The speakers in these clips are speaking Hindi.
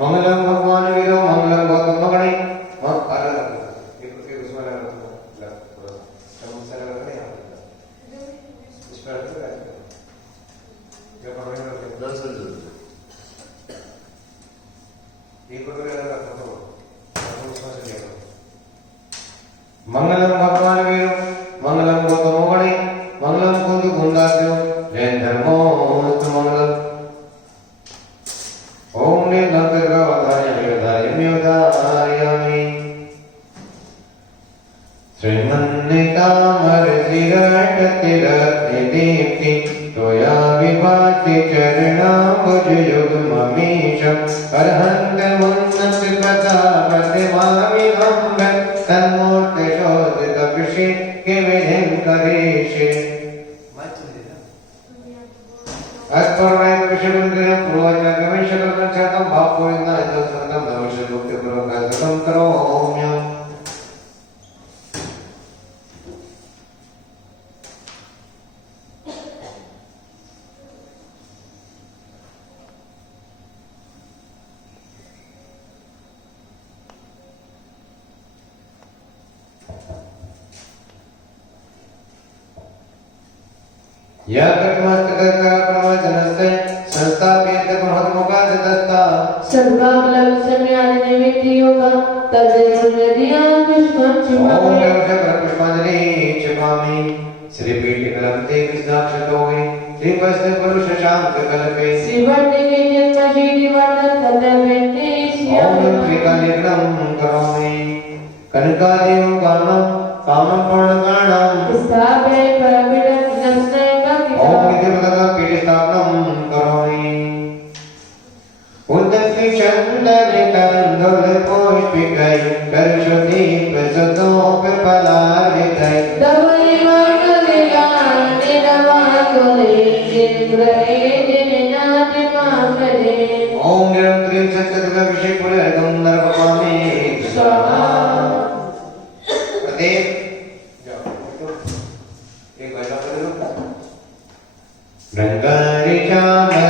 मंगलम भगवान वीरो मंगलम गौतम मगणे मंगलम भगवान वीरो मंगलम गौतम मगणे मंगलम कुंद कुंदास्यो जैन धर्मोस्त मंगलम ओम निलंकग्रवधार्यम्योधार्यामि श्रीमन्नितामरतिरटतिरत्नदीप्ति त्वया विभाति चरणाम्बुजयुग्ममीशम् अर्हन्तमुन्नतप्रतापतिमामिहं तन्मूर्तिशोधितविषिक्यविधिं करिष्ये अत्परमेत विषयमंत्रियं पूर्वजन्मविषयकल्पनाचातं भावपूर्णं इदं नवशक्तिपूर्वकं करोम्यहम् या कर्मस्तकर्मजनस्य संस्थाप्यते महत्मुखादत्ता सर्वामलविसम्यादिनिमित्तियोगा तद्देवुर्यदिया पुष्पं चिमामि ओम पुष्पांजलि चिमामि श्रीपीठिकलंते कृष्णाक्षतोहि श्रीपस्ते पुरुष शांत कल्पे श्रीवर्णिके जन्मजीविवर्णं तद्देवेन्ते ओम त्रिकालिकं करोमि कनकादिं कामं पूर्णकाणं स्थापये परमिदं नमस्तेकं ओम नित्यप्रदा पीठस्थापनं करोमि उद्दस्य चन्दनिकन्दुलपुष्पिकै करशुद्धि प्रसदोपफलारिकै ओम निरंतरं सत्सदभिषेकपुरगं नरपपामि स्वाहा प्रदेव एक बार करो रंगारी चामर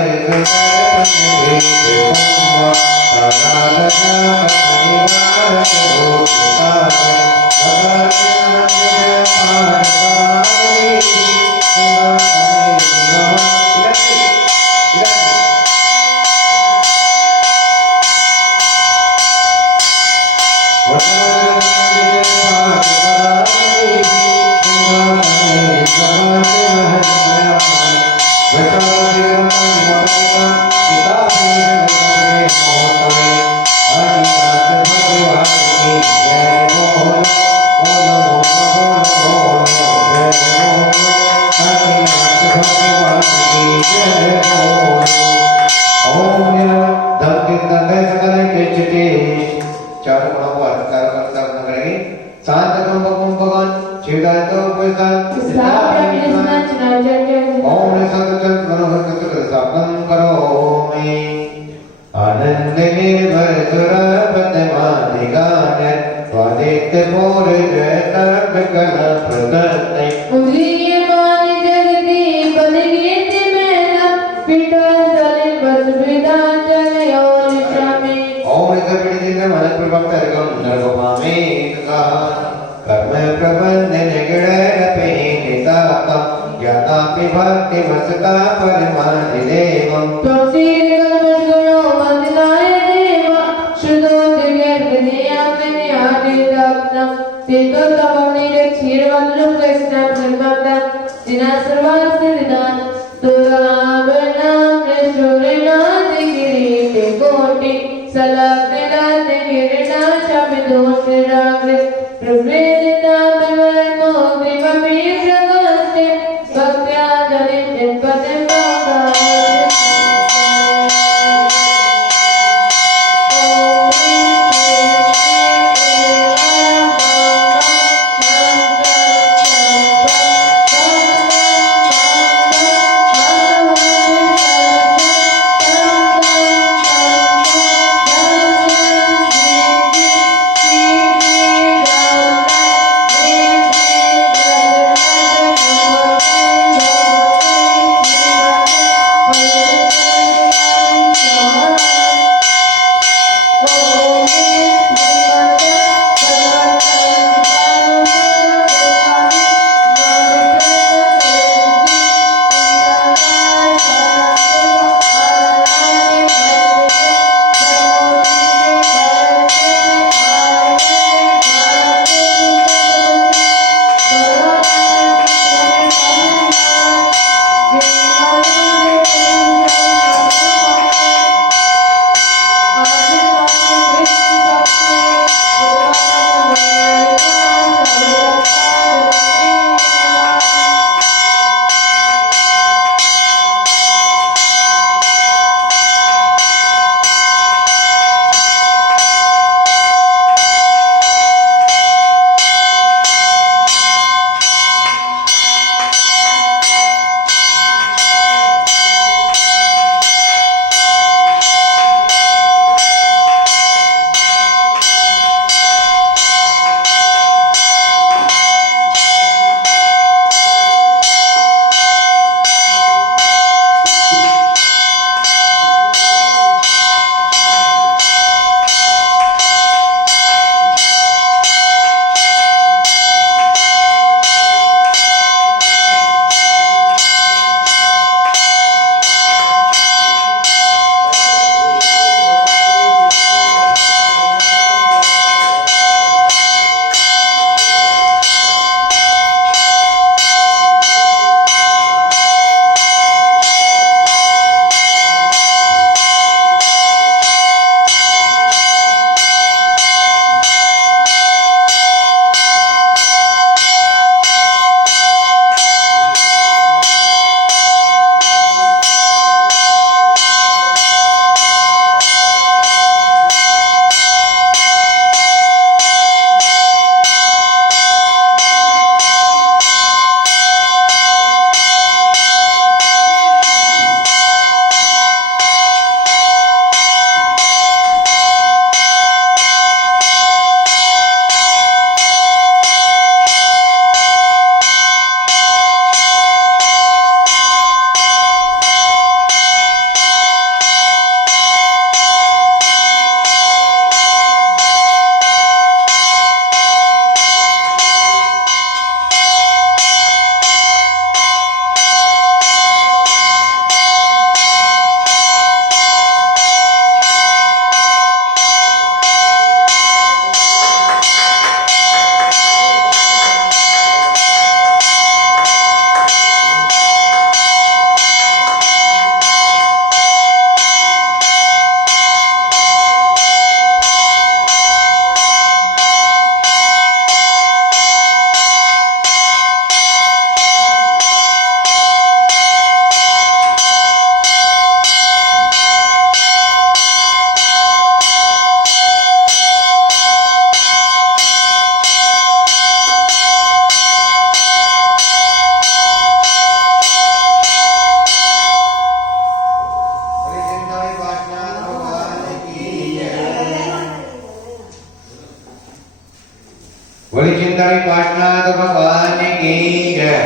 भगवान की जय।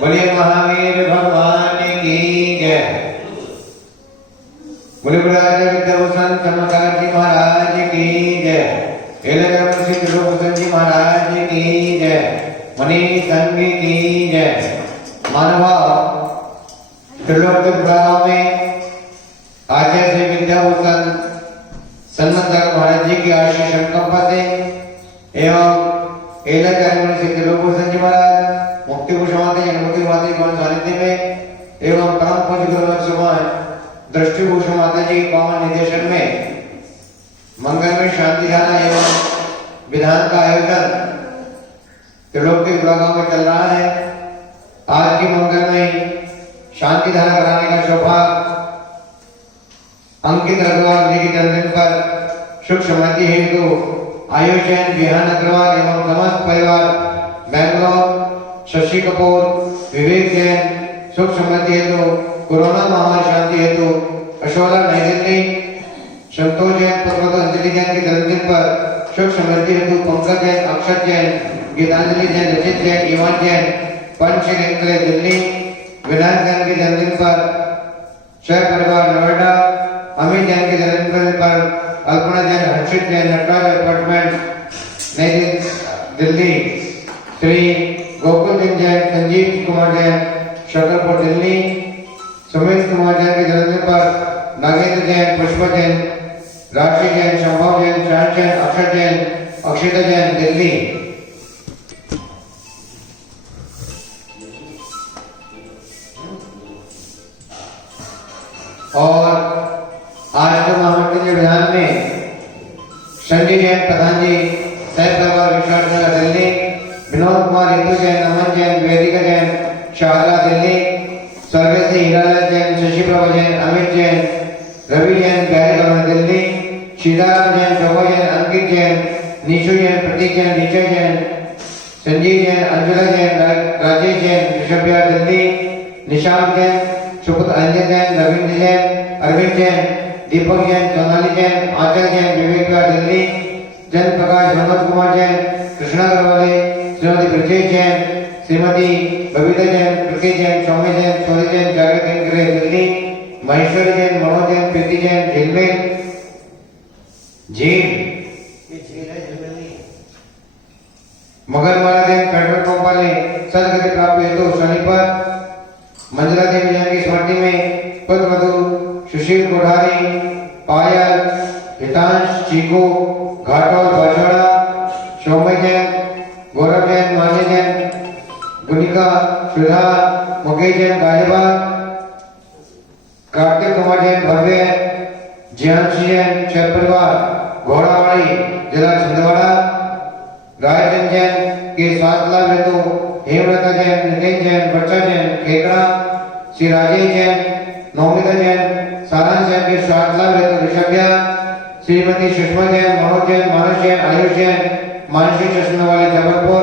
बोलिए महावीर भगवान की जय। बोले राजा विद्याभूषण चमत्कार जी महाराज की जय। सिद्ध रूपचंद जी महाराज की जय। मणि संघ की जय। मानव त्रिलोक गांव में आचार्य श्री विद्याभूषण सन्मत महाराज जी की आशीष संकल्पते एवं सिद्ध रूपचंद जी महाराज मुक्ति भूषण मुक्ति माता के सानिध्य में एवं परम पूज्य गुरु समान दृष्टि भूषण माता जी पावन निर्देशन में मंगल में शांति धारा एवं विधान का आयोजन त्रिलोक के गांव में चल रहा है। आज की मंगल में शांति धारा कराने का सौभाग्य अंकित अग्रवाल जी के जन्मदिन पर सुख समृद्धि हेतु आयोजन बिहान अग्रवाल एवं समस्त परिवार बैंगलोर शशि कपूर विवेक जैन सुख समृद्धि हेतु कोरोना महामारी शांति हेतु अशोला नई दिल्ली संतोष जैन पुत्र अंजलि जैन के जन्मदिन पर सुख समृद्धि हेतु पंकज जैन अक्षत जैन गीतांजलि जैन रचित जैन इवान जैन पंचरेंद्र दिल्ली विनायक जैन के जन्मदिन पर छह परिवार नोएडा अमित जैन के जन्मदिन पर अल्पना जैन हर्षित जैन नटराज अपार्टमेंट नई दिल्ली श्री गोकुल जैन संजीव कुमार जैन शकरपुर दिल्ली सुमित कुमार जैन के जन्मदिन पर नागेंद्र जैन पुष्पा जैन राशि जैन संभव जैन शान जैन अक्षर जैन अक्षिता जैन दिल्ली। और आज तो महामंडल विधान में संजय जैन प्रधान जी सह परिवार विशाल नगर दिल्ली विनोद कुमार हिंदू जैन अमन जैन वेदिका जैन शाहजहा दिल्ली स्वर्गीय श्री हीरालाल जैन शशि प्रभा जैन अमित जैन रवि जैन गैरी दिल्ली सीताराम जैन शोभा जैन अंकित जैन निशु जैन प्रतीक जैन निचय जैन संजीव जैन अंजुला जैन राजेश जैन ऋषभ बिहार दिल्ली निशांत जैन सुपुत्र अंजन जैन रविंद्र जैन अरविंद जैन दीपक जैन सोनाली जैन आंचल जैन विवेक बिहार दिल्ली जन प्रकाश मनोज कुमार जैन कृष्णा गरवाले श्रीमती ब्रजेश जैन श्रीमती बबीता जैन प्रतीक जैन सौम्य जैन सोनी जैन जागृत जैन दिल्ली महेश्वरी जैन मनोज जैन प्रीति जैन झिलमिल झील मगरवाला जैन पेट्रोल पंप वाले सदगति प्राप्त हेतु शनि पर मंजला देवी जैन की स्मृति में पुत्र वधु सुशील कोठारी पायल हितांश चीकू घाटोल बछड़ा सौम्य जैन गौरव जैन मान्य जैन गुनिका सुधा मुकेश जैन गाजीबाग कार्तिक कुमार जैन भव्य ज्ञानसी जैन छह परिवार घोड़ावाड़ी जिला छिंदवाड़ा रायचंद जैन के स्वास्थ्य लाभ हेतु हेमलता जैन नितिन जैन बच्चा जैन खेकड़ा श्री राजेश जैन नौमिता जैन सारांश जैन के स्वास्थ्य लाभ हेतु ऋषभ्या श्रीमती सुषमा जैन मनोज जैन मानस जैन आयुष जैन मानसी चश्मे वाले जबलपुर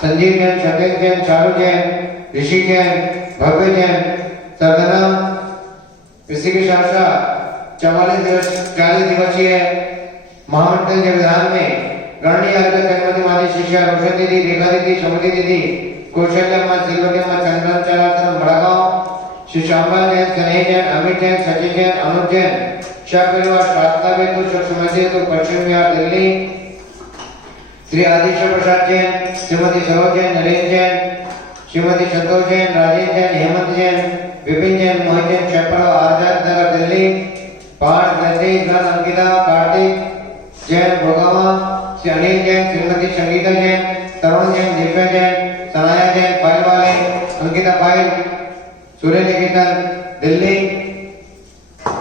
संजीव जैन सतेज जैन चारू जैन ऋषि जैन भव्य जैन सरदना इसी के साथ साथ 40 दिवसीय महामंडल के विधान में गणनीय जन्मति माली शिष्या रोशन दीदी रेखा दीदी समृद्धि दीदी कौशल्या माँ सिलवटी माँ चंद्रन चलाचरण बड़गांव श्री श्यामल जैन स्नेह जैन अमित जैन सचिन जैन अनुज जैन शाह परिवार शास्त्रा हेतु सुखसमृद्धि हेतु पश्चिम बिहार दिल्ली श्री आदित्य प्रसाद जैन श्रीमती सरोज जैन नरेंद्र जैन श्रीमती संतोष जैन राजेश जैन हेमंत जैन विपिन जैन मोहित जैन छपरा आजाद नगर दिल्ली पार्थ नतीश धन अंकिता कार्तिक जैन भोगावा श्री अनिल जैन श्रीमती संगीता जैन तरुण जैन दिव्या जैन सनाया जैन पायल वाले अंकिता पायल सूर्य निकेतन दिल्ली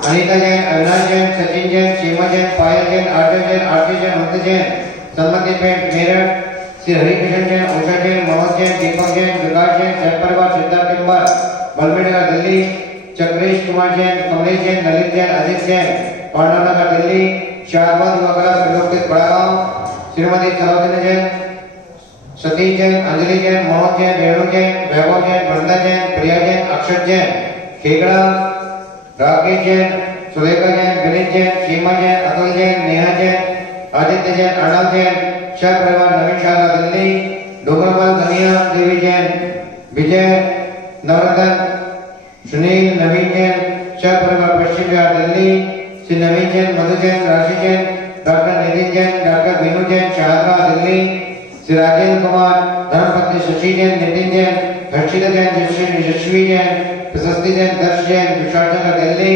अनिता जैन अविनाश जैन सचिन जैन सीमा जैन पायल जैन आर्य जैन अंत जैन सम्मति पेंट मेरठ श्री हरिकृष्ण जैन उषा जैन मनोज जैन दीपक जैन विकास जैन सह परिवार सिद्धार्थ टिम्बर बलमेड़ा दिल्ली चक्रेश कुमार जैन कमलेश जैन ललित जैन अजित जैन पांडवनगर दिल्ली शाहबाद वगैरह प्रलोकित बड़ागांव श्रीमती सरोजनी जैन सतीश जैन अंजलि जैन मनोज जैन रेणु जैन वैभव जैन वृंदा जैन प्रिया जैन अक्षत जैन खेकड़ा राकेश जैन सुलेखा जैन विनीत जैन सीमा जैन अतुल जैन नेहा जैन आदित्य जैन अर्णव जैन शाह परिवार नवीन शाला दिल्ली डोगरमल धनिया देवी जैन, विजय नवरतन, सुनील नवीन जैन, सब परिवार पश्चिम बिहार दिल्ली, श्री नवीन जैन, मधु जैन, राशि जैन, डॉक्टर नितिन जैन, डॉक्टर विनू जैन, शाहदरा दिल्ली, श्री राजेंद्र कुमार, धर्मपत्नी शशि जैन, नितिन जैन, हर्षिता जैन, यशस्वी जैन, प्रशस्ति जैन, दर्श जैन, विशालनगर दिल्ली,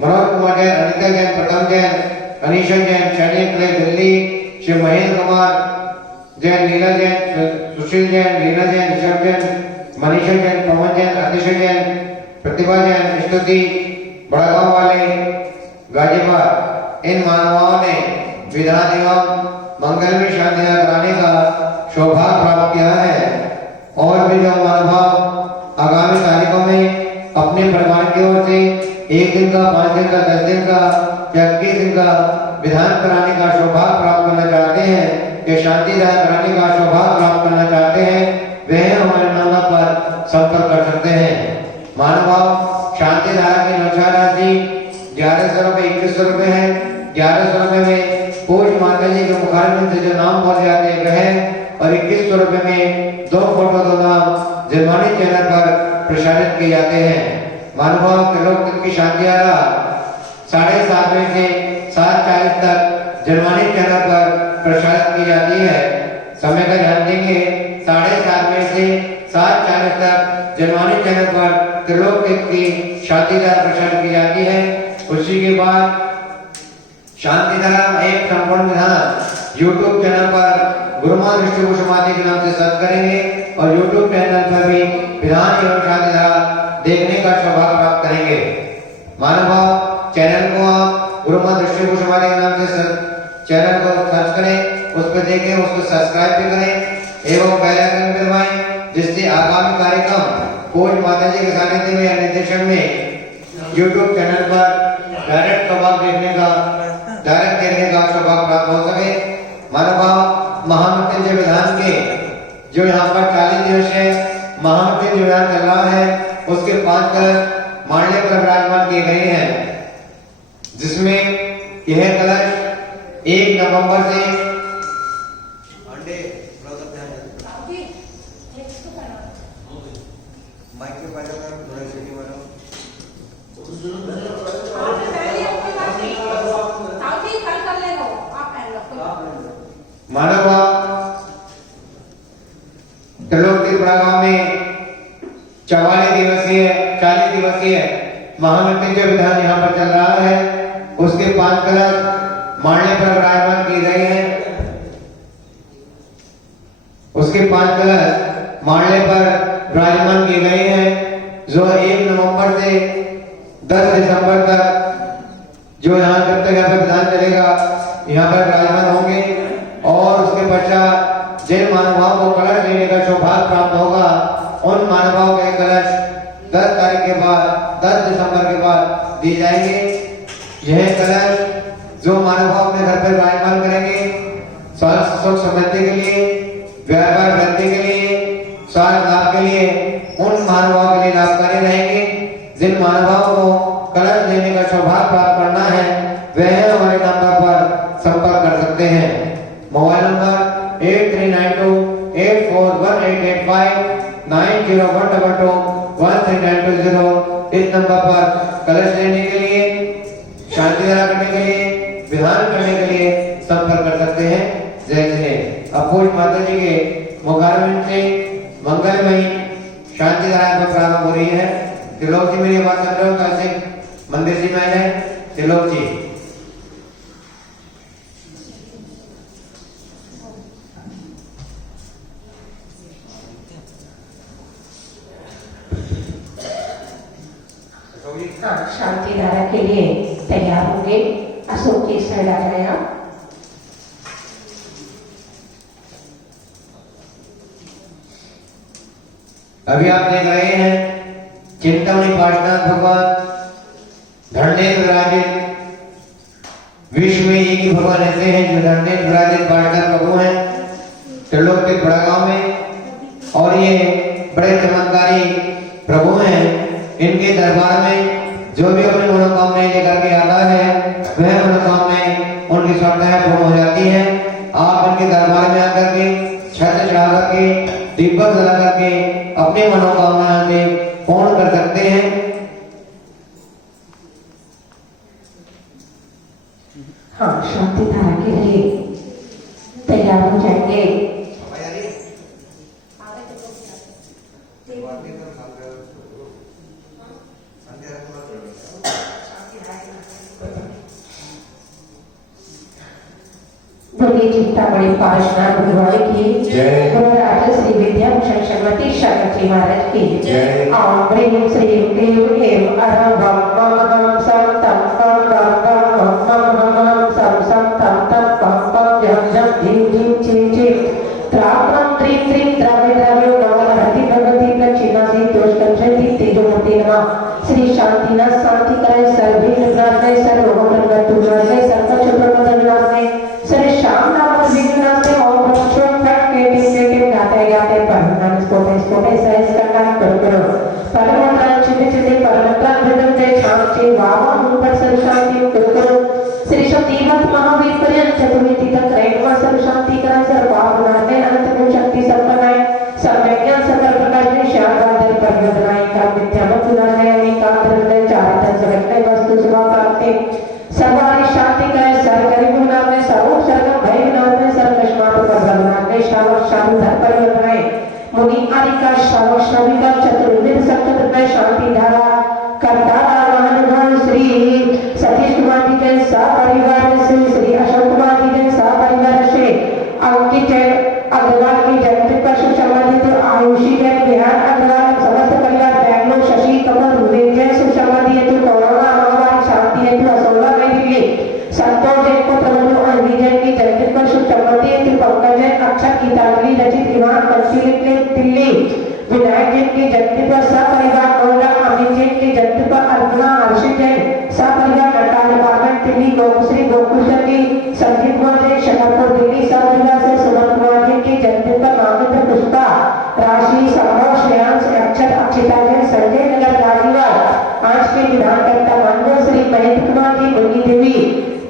मनोज कुमार जैन, अनिता जैन, प्रथम जैन, अनीशा जैन, चैनिक दिल्ली, श्री महेंद्र कुमार जैन, लीला जैन, सुशील जैन, लीला जैन, ऋषभ जैन, मनीषा जैन, पवन जैन, अतिशय जैन, प्रतिभा जैन, स्तुति बड़गांव वाले गाजीपुर। इन मानवाओं ने विधान एवं मंगलमय शांति कराने का सौभाग्य प्राप्त किया है और भी जो महानुभाव आगामी तारीखों में अपने परिवार की ओर से 1 दिन का, 5 दिन का, 10 दिन का या 21 दिन का विधान कराने का सौभाग्य प्राप्त करना चाहते हैं या शांति दान कराने का सौभाग्य प्राप्त करना चाहते हैं, वह हमारे नंबर पर संपर्क कर सकते हैं। महानुभाव शांति दान की रक्षा राशि 1100 रुपये, 2100 रुपये है। 1100 रुपये में पूज माता जी के मुखारबिंद से जो नाम बोले जाते हैं वह, और 2100 रुपये में 2 फोटो 2 नाम जन्मानी चैनल पर प्रसारित किए जाते हैं। महानुभाव त्रिलोक की शांति यात्रा 7:30 बजे से 7:40 तक जन्मानी चैनल पर प्रसारित की जाती है। समय का ध्यान देंगे, 7:30 बजे से 7:40 तक जन्मानी चैनल पर त्रिलोक की शांति यात्रा प्रसारित की जाती है। उसी के बाद शांति धर्म एक संपूर्ण विधान YouTube चैनल पर गुरुमान विष्णु समाधि के नाम से सर्च करेंगे और YouTube चैनल पर भी विधान एवं शांति धारा देखने का सौभाग्य प्राप्त करेंगे। महानुभाव चैनल को आप गुरुमान विष्णु समाधि के नाम से चैनल को सर्च करें, उस पर देखें, उसको सब्सक्राइब भी करें एवं बेल आइकन दबाएं, जिससे आगामी कार्यक्रम पूज माता जी के सानिध्य में या निर्देशन में YouTube चैनल पर डायरेक्ट सौभाग्य देखने का सौभाग्य प्राप्त हो सके। महानुभाव महामृत्युंजय विधान के जो यहाँ पर 40 दिवसीय महामृत्युंजय विधान चल रहा है, उसके 5 कलश मांडले पर विराजमान किए गए हैं, जिसमें यह कलश 1 नवंबर से मानवभाव त्रिलोक बड़ागांव में 40 दिवसीय महामृत्युंजय विधान यहाँ पर चल रहा है। उसके 5 कलश मांडले पर विराजमान किए गए हैं। उसके 5 कलश मांडले पर विराजमान किए गए हैं, जो 1 नवंबर से 10 दिसंबर तक जो यहाँ जब तक यहाँ पर विधान चलेगा यहाँ पर विराजमान होंगे। और उसके पश्चात जिन महानुभाव को कलश लेने का सौभाग्य प्राप्त होगा, उन महानुभाव के कलश 10 तारीख के बाद 10 दिसंबर के बाद दिए जाएंगे। यह कलश जो महानुभाव अपने घर पर विराजमान करेंगे, स्वास्थ्य सुख समृद्धि के लिए, व्यापार वृद्धि के लिए, स्वास्थ्य लाभ के लिए, उन महानुभाव के लिए लाभकारी रहेंगे। जिन महानुभाव को कलश लेने का सौभाग्य प्राप्त करना है, वह हमारे नंबर पर संपर्क कर सकते हैं। Mobile number 8392841885 9012221390। इस नंबर पर कलश लेने के लिए, शांति धारा करने के लिए, विधान करने के लिए संपर्क कर सकते हैं। जय जय। अब पूज माता जी के मुखारबिंद से मंगलमयी शांति धारा पर प्रारंभ हो रही है। त्रिलोक जी मेरी बात कर रहे हो, कैसे मंदिर जी में है त्रिलोक जी। शांति धारा के लिए तैयार होंगे। अशोक जी साइड आ जाए आप। अभी आप देख रहे हैं चिंतामणि पार्श्वनाथ भगवान धरनेन्द्र विराजित, विश्व में एक ही भगवान ऐसे हैं जो धरनेन्द्र विराजित पार्श्वनाथ प्रभु हैं त्रिलोक के बड़ागांव में, और ये बड़े चमत्कारी प्रभु हैं। इनके दरबार में जो भी अपनी मनोकामनाएं लेकर के आता है, वह मनोकामनाएं उनकी श्रद्धाएं पूर्ण हो जाती हैं। आप इनके दरबार में आकर के 6 छत चढ़ा करके दीपक जला करके अपनी मनोकामना से पूर्ण कर सकते हैं। हाँ, शांति धारा के लिए तैयार हो जाएंगे। बोलिए चिंतामणि पार्श्वनाथ भगवान की जय। गुरुराज श्री विद्याभूषण सरस्वती शास्त्री महाराज की जय। ओम ह्रीं श्रीं क्लीं ऐं अरहं मम हम सम तम पम पम पम मम हम सम सम तम तम पम पम जम जम धीं धीं चिं चिं त्रापं त्रीं त्रीं द्रव्य द्रव्यो नमः हरि भगवती प्रचिनासि दोषकंचति तेजोमती नमः श्री शांतिनाथ शांति करे सर्वे निराशय सर्वोपरगतु नाशय सर्वच प्रमदनाशय श्री श्याम नाम विघ्नाशय ओम भक्षो फट के गाते गाते परमानंद स्फोटे सहस कटान करो परमंत्र चिन्ह चिन्ह परमंत्र हृदय जय शांति वावा ऊपर सर्व शांति करो श्री शक्तिवत महावीर पर्यंत चतुर्वेदी तक रैंकवा सर्व शांति करा सर्व पाप नाशय अनंत गुण शक्ति संपन्नाय सर्वज्ञान सकल प्रकाश में श्याम बादल पर योजनाएं का विद्या मत नाशय अनेकांत हृदय चारितन सर्वज्ञ वस्तु स्वभाव प्राप्ति सर्वारि शांति करे सर्व गरीब नाम में सर्व सर्व भय नाम में सर्व कष्मात पर भगवान ने श्रावक शांति धर पर योजनाएं मुनि आदि का श्रावक श्रविका चतुर्विध सप्तक में शांति धारा करता महानुभाव श्री सतीश कुमार जी के सपरिवार से श्री अशोक कुमार जी के सपरिवार से अंकित अग्रवाल की जयंती पर शुभ संबंधित आयुषी जैन बिहार अग्रवाल समस्त परिवार बैंगलोर शशि कमल विजय शुभ संबंधी हेतु कोरोना महामारी शांति हेतु असोला नई दिल्ली संतोष जैन पुत्र बंधु अनिल जैन की जयंती पर शुभ संबंधी हेतु पंकज जैन अक्षर गीतांजलि रचित विमान कंसी दिल्ली विनायक जैन की जयंती पर सपरिवार मोहल्ला अमित जैन की जयंती पर अर्जुना हर्षित जैन सपरिवार नटाल अपार्टमेंट दिल्ली गोकुश्री गोकुशन की संजीव कुमार जैन शकरपुर दिल्ली सपरिवार से सुमन कुमार जैन की जयंती पर मामिंद्र पुष्पा राशि संभव श्रेयांश अक्षर अक्षिता जैन संजय नगर गाजीवाड़ आज के विधानकर्ता माननीय श्री महेंद्र कुमार जी मुन्नी देवी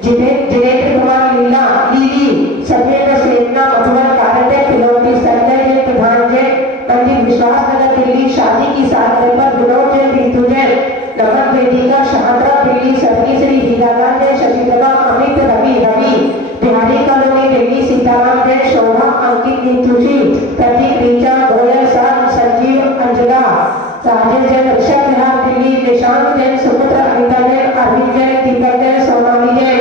जितेंद्र कुमार लीला लीली सत्येंद्र सेना मधुबन कारते तिलोकी संजय जैन प्रधान जैन मंदिर विश्वास नगर दिल्ली शादी की सालगिरह पर विनोद जैन ऋतु जैन नमन वेदिका शाहदरा दिल्ली सभी श्री हीरालाल जैन शशिकला अमित रवि बिहारी कॉलोनी दिल्ली सीताराम जैन शोभा अंकित नीतुषी प्रतीक रीचा गोयल सन संजीव अंजला राजेश जैन ऋषभ बिहार दिल्ली निशांत जैन सुपुत्र अनिता जैन अरविंद जैन दीपक जैन सोनाली जैन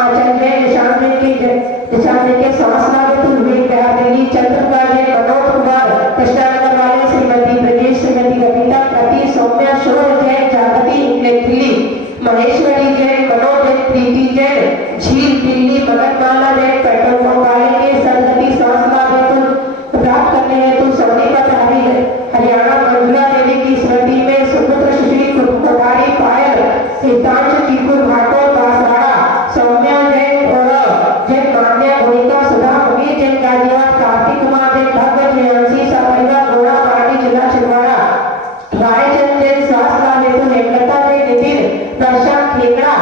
आंचल जैन निशांत जैन के सांसला तुलवीर बिहार दिल्ली चंद्रकुमार जैन मनोज कुमार कृष्णानगर वाले श्रीमती ब्रजेश श्रीमती कविता प्रति सौम्या शोर जैन जागृति दिल्ली महेश्वरी जैन मनोज जैन प्रीति जैन झील दिल्ली मगनमाला जैन पेट्रोल पंप वाले के सदगति सांसला हेतु प्राप्त करने हेतु सोनीपत हरियाणा मंजुला देवी की स्मृति में सुपुत्र सुशील कोठारी पायल हितांश टीकू भाटो बांसवाड़ा सौम्या जैन और जैन मान्या भूमिका सुधा मुनीर जैन गाजीवाड़ कार्तिक कुमार जैन भव्य जयंती सपरिवार गोड़ा पार्टी जिला छिंदवाड़ा रायचंद जैन स्वास्थ्य लाभ हेतु हेमलता जैन नितिन प्रशांत खेकड़ा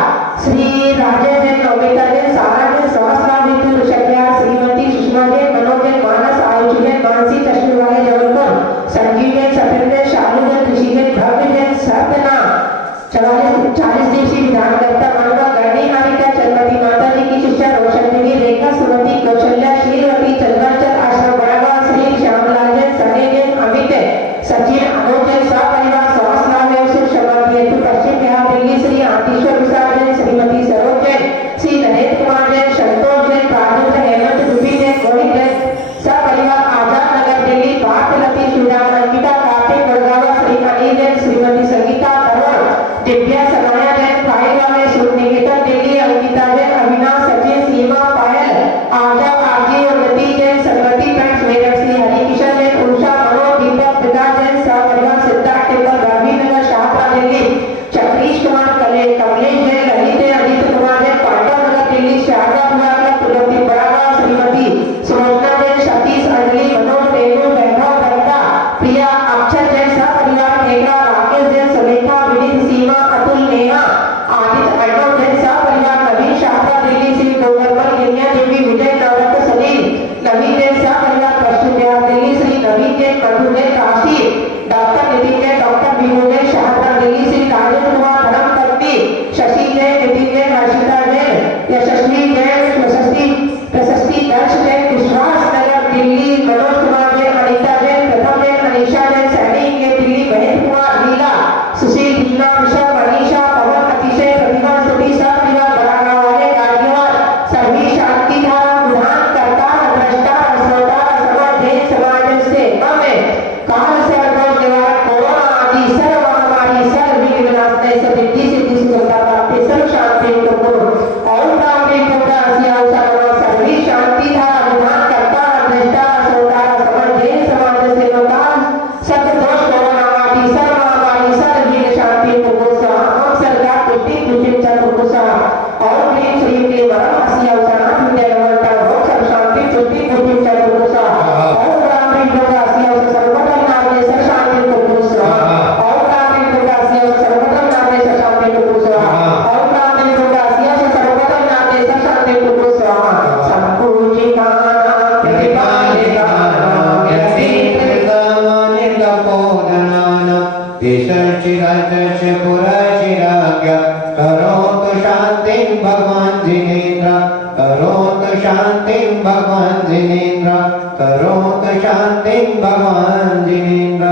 श्री राजेश जैन नौमिता जैन सारा जैन स्वास्थ्य लाभ हेतु ऋषभ श्रीमती सुषमा जैन मनोज जैन मानस आयुष जैन मानसी चश्मे वाले जबलपुर संजीव जैन सत्येंद्र शालू जैन ऋषि जैन भव्य जैन सत्यना 40 दिवसीय विधानकर्ता मानवा गणी हारिका चंद्रमती माता जी की शिष्या रोशन देवी रेखा सुमति कौशल्या श्रीवती चंद्राचल आश्रम बड़ावा श्री श्यामलाल जैन सने जैन अमित सचिन अनोज जैन सपरिवार स्वास्थ्य लाभ हेतु संबंधी हेतु पश्चिम बिहार दिल्ली श्री आतिश्वर विशाल जैन श्रीमती सरोज जैन श्री नरेंद्र कुमार जैन संतोष जैन राजेंद्र हेमंत दुबी जैन मोहित जैन सपरिवार आजाद नगर दिल्ली भारतलती सुधान अंकिता कार्तिक गुड़गावा श्री अनिल जैन श्रीमती संगीता करोड़ दिव्या सनाया जैन फाइल वाले सुनिकेतन दिल्ली अंकिता जैन अविनाश सचिन सीमा पायल आजा आरजी उन्नति जैन सरस्वती फ्रेंड्स मेरठ श्री हरिकिशन जैन उषा मनोज दीपक प्रकाश जैन सपरिवार सिद्धार्थ टेबल रवि नगर शाहपुरा दिल्ली चक्रीश कुमार कमलेश जैन ललित अजीत कुमार जैन पांडव नगर दिल्ली शारदा विभाग तुलसी बड़ावा श्रीमती सुलोचना जैन सतीश अंजलि मनोज रेणु वैभव बंदा प्रिया अक्षर जैन सपरिवार ठेका राकेश जैन सुलेखा विनीत सीमा अतुल नेहा आदित्य अर्णव जैन सपरिवार नवीन शाहपुरा दिल्ली श्री गोवर्धन गिरिया देवी विजय नवरत्न सलील नवीन जैन सपरिवार पश्चिम तपोधनानां देशश्चिराजस्य पुरशिराज्ञा करोतु शान्तिं भगवान् जिनेन्द्र करोतु शान्तिं भगवान् जिनेन्द्र करोतु शान्तिं भगवान् जिनेन्द्र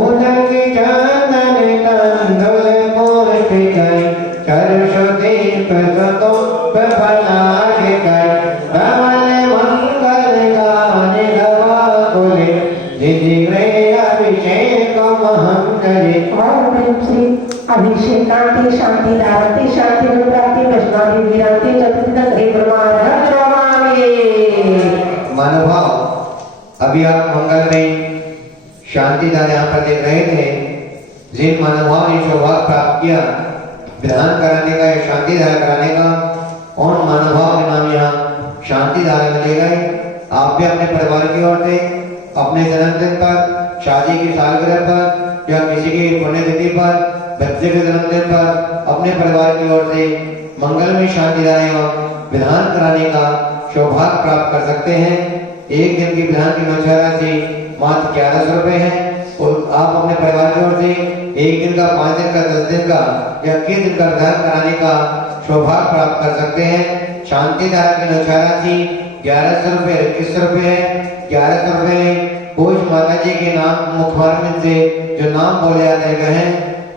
उदकी चंदन तंदुल पुष्पिकै चर्षदीप सतोप फलागिकै धवल मंगल गान गवाकुले जिजिग्रे अभिषेकमहं करे। ओम प्रेम श्री अभिषेकांति शांति दारति शांति प्राप्ति वैष्णवी विरांति चतुर्थ हे ब्रह्मांड नमामि। मनोभाव अभी आप मंगल में शांति दान यहाँ पर देख रहे थे। जिन मनोभाव ने सौभाग्य प्राप्त किया विधान कराने का या शांति दान कराने का, उन मनोभाव के नाम यहाँ शांति दान में ले गए। आप भी अपने परिवार की ओर से अपने जन्मदिन पर, शादी की सालगिरह पर या किसी की पुण्यतिथि पर, बच्चे के जन्मदिन पर अपने परिवार की ओर से मंगल में शांति दान एवं विधान कराने का सौभाग्य प्राप्त कर सकते हैं। एक दिन की विधान की मंशा राशि मात्र 1100 रुपए है और आप अपने परिवार की ओर से एक दिन का, 5 दिन का, 10 दिन का या 21 दिन का विधान कराने का सौभाग्य प्राप्त कर सकते हैं। शांति धारा की मंशा राशि 1100 रुपए 2100 रुपए है। 1100 रुपए कोई माता जी के नाम मुखवार से जो नाम बोले जाते गए हैं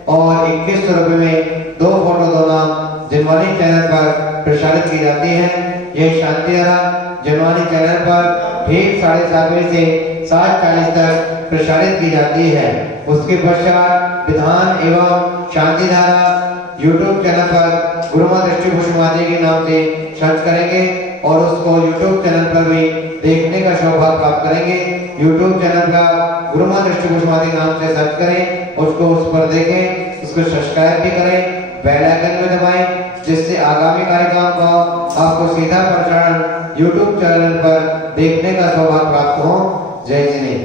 और 2100 रुपए में 2 फोटो 2 नाम जनवाणी चैनल पर प्रसारित की जाती है। यह शांति धारा जनवाणी चैनल पर ठीक 7:30 बजे से 7:40 तक प्रसारित की जाती है। उसके पश्चात विधान एवं शांति धारा यूट्यूब चैनल पर गुरुमा दृष्टि भूषमादि के नाम से सर्च करेंगे और उसको यूट्यूब चैनल पर भी देखने का सौभाग्य प्राप्त करेंगे। यूट्यूब चैनल पर गुरुमा दृष्टि भूषमादि नाम से सर्च करें, उसको उस पर देखें, उसको सब्सक्राइब भी करें, बेल आइकन में दबाएं, जिससे आगामी कार्यक्रम का आपको सीधा प्रसारण यूट्यूब चैनल पर देखने का सौभाग्य प्राप्त हो। जय जिने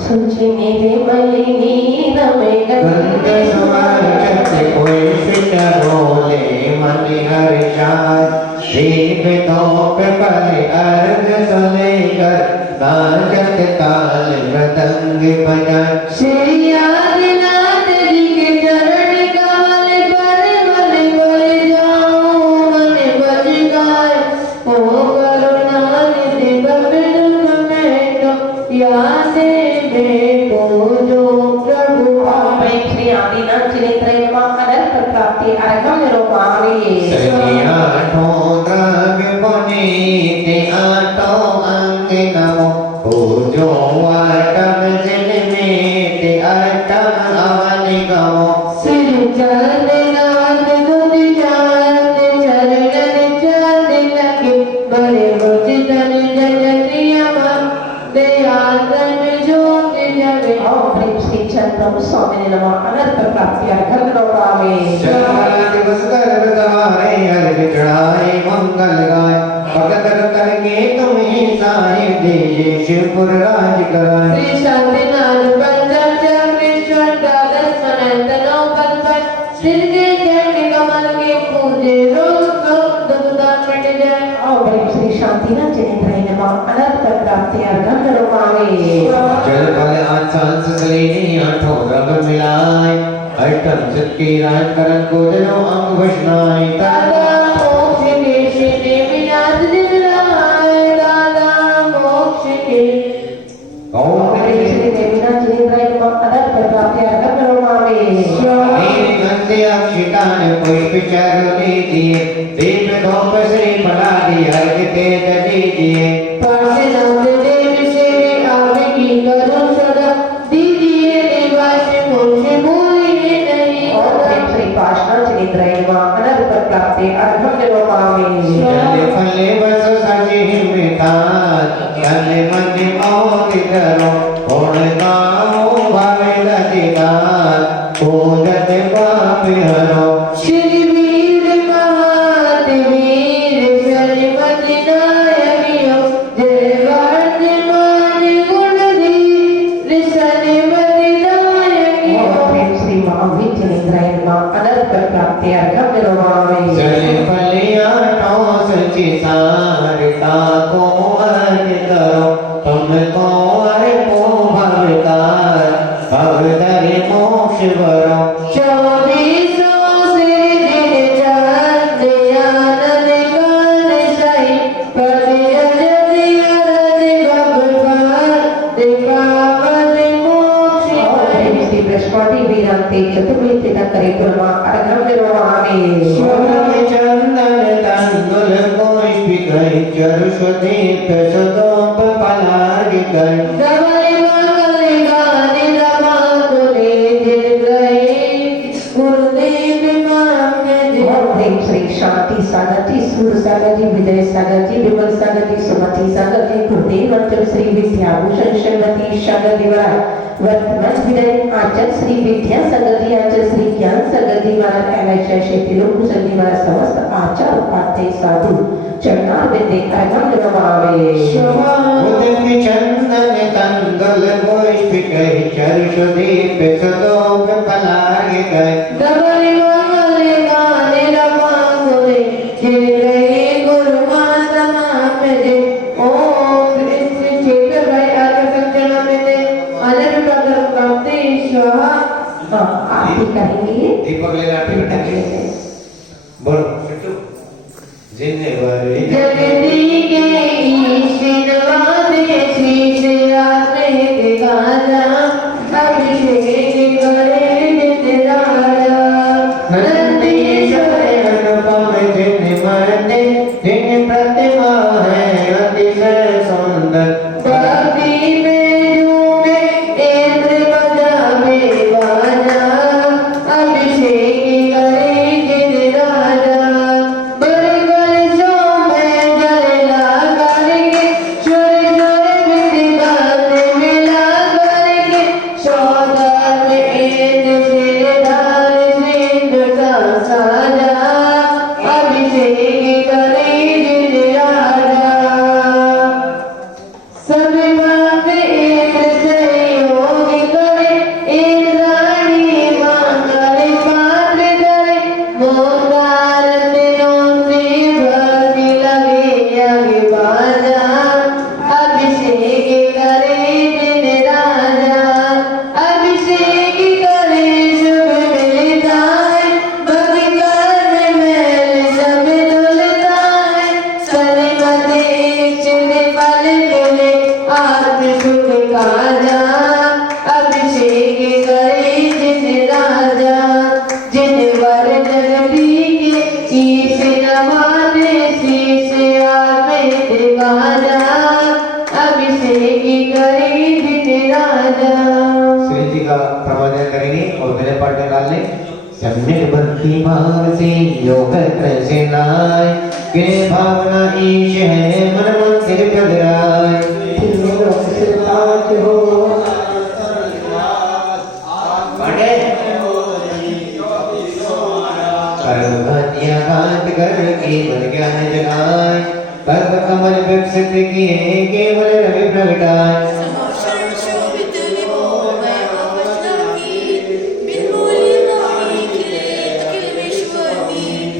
सुचि मेरे मलिनी नमे गंध समाचते कोई शिचरोले मनि हर्षाय दीप तोप पले अर्घ सुलेकर नाचत ताल मृदंग बजाए। श्री आदिनाथ जी के चरण कमल पर मन पर जाऊं मन बज गाए। ओ करुणानिधि बबिन कमेटो याद देखो जो प्रभु। ओम प्रेम श्री आदिनाथ चरित्र अनंत प्राप्ति अर्घम निरूपामि। आठों द्रव्य पुनीति आठों अंग नमो पूजो अष्टम जिनमें अष्टम अवनि गमो। सिर चंदनाथ दुधि चांद चरणन चांद लगे बड़े मुझदन जगतियमा दयातन ज्योत जगे। ओम प्रेम श्री चंद्रम स्वामी नमः अनंत प्राप्ति अर्घम निरूपामि। दिवस गर्भ गवाए अर्घ चढ़ाए मंगल गाय भगत करके तुम्हें सारे दीजिए शिवपुर राज कराए। श्री शांतिनाथ पंचम चक्रेश्वर द्वादश मनंतनो पद सिर के चरण कमल के पूजे रोग दुखदा मिट जाए। ओम प्रेम श्री शांतिनाथ चरित्र नमः अनंत प्राप्ति अर्घम निरूपामि। जल फल आंसांस सलेनी आठों रंग मिलाए अष्टम चित की राज करण को जनो अंग भस्माए। दादा मोक्ष के श्री विनाश दिन लाए दादा मोक्ष के। ओम प्रेम श्री देवीनाथ चरित्र नमः अनंत प्राप्ति अर्घम निरूपामि। मेरे गंधे अक्षितान पुष्प चारों दीजिए दीप धूप श्री फलादि अर्घ तेज दीजिए। पार्श्वनाथ देव से आगे की करो सदा दीजिए निवास मोक्ष भूलिए नहीं। ओम प्रेम श्री पार्श्वनाथ चरित्र नमः अनंत प्राप्ति अर्घम निरूपामि। जल फले बस सजी मिठान जल मन मोद करो गुण गाओ भावे लजिदार पूजत पाप हरो। श्री वीर महादेवीर शर्मति नायकियो जय वर्धमान गुण दी शर्मति नायकियो। ओम प्रेम श्री महावीर चरित्र नमः अनंत प्राप्ति अर्घम निरूपामि। जल फलिया ठोस चिसारता को अर्घ करो तुमको अर्पो भवता ईश्वरम चौबीसों सिर जिन चांद आनंद गान सही प्रतिजन अरज भगवान दिखावत मोक्ष श्री बृहस्पति वीरांते चतुर्वेद करे पुरमा अर्घम निर्वहामे स्वरम चंदन तंदुल पुष्पित चरुषदे प्रसदोप पलाग गए दवाई मंगल गाने रमा कुले दिल गए गुरुदेव मांगे ओम ह्रीं श्री शांति सागर जी सूर सागर जी विजय सागर जी विमल सागर जी सुमति सागर जी गुरुदेव अंचल श्री विद्याभूषण श्रीमती सागर देवरा वर्तमान विजय आचल श्री विद्या सागर जी आचल श्री ज्ञान सागर जी महाराज एलआईसी शेती लोक कुशल जी महाराज समस्त आचार उपाध्याय साधु चरणार विद्य अर्घम निर्वहामे उदक चंदन तंदुल पुष्पित चरुषदे प्रसदोप पलाग गए दवाई मंगल गाने रमा कुले दिल गए गुरु माता मांगे ओम श्री चेत भाई आगे संचरण में दे अनंत प्रकार प्राप्ति स्वाहा आरती करेंगे दीपक लेना बेटा बोलो सिट्टू जिन्ने वाले जगती के ईश्वर वादे शीश आत्मे के गाजा अभिषेक करे नित्य राजा नंदीश्वर अनुपम जिन्ने मरने जिन्ने प्रतिमा है अतिशय सुंदर भक्ति में झूमे इंद्र बजावे बाजा अभिषेक करे जिन राजा बड़े बड़े शोभे जला करके छोरे छोरे बिंदी गाने मिला करके सौदार में इंद्र से धार सिंह का साजा अभिषेक करे जिन राजा सभी बात इंद्र सहयोग करे इंद्राणी मंगल पात्र धरे मोदार दिनों से भक्ति लगे आगे बाजा अभिषेक करे जिन राजा अभिषेक करे शुभ मिलता है भक्ति करने में सब डुलता है सर्वदे चिर फल मिले आत्म सुख काजा अभिषेक करे जिन राजा जिन वर जगती के ईश्वर माते शीश आत्मे दिवाजा अभिषेक करे जिन राजा श्री जी का प्रवचन करेंगे और मेरे पाठ में डाल लें सम्यक भक्ति भाव से योग से नाय के भावना ईश है मन मंदिर प्रगराय पढ़े कर्म घातिया घात कर केवल ज्ञान जगाए कर्म कमल विकसित किए केवल रवि प्रगटाए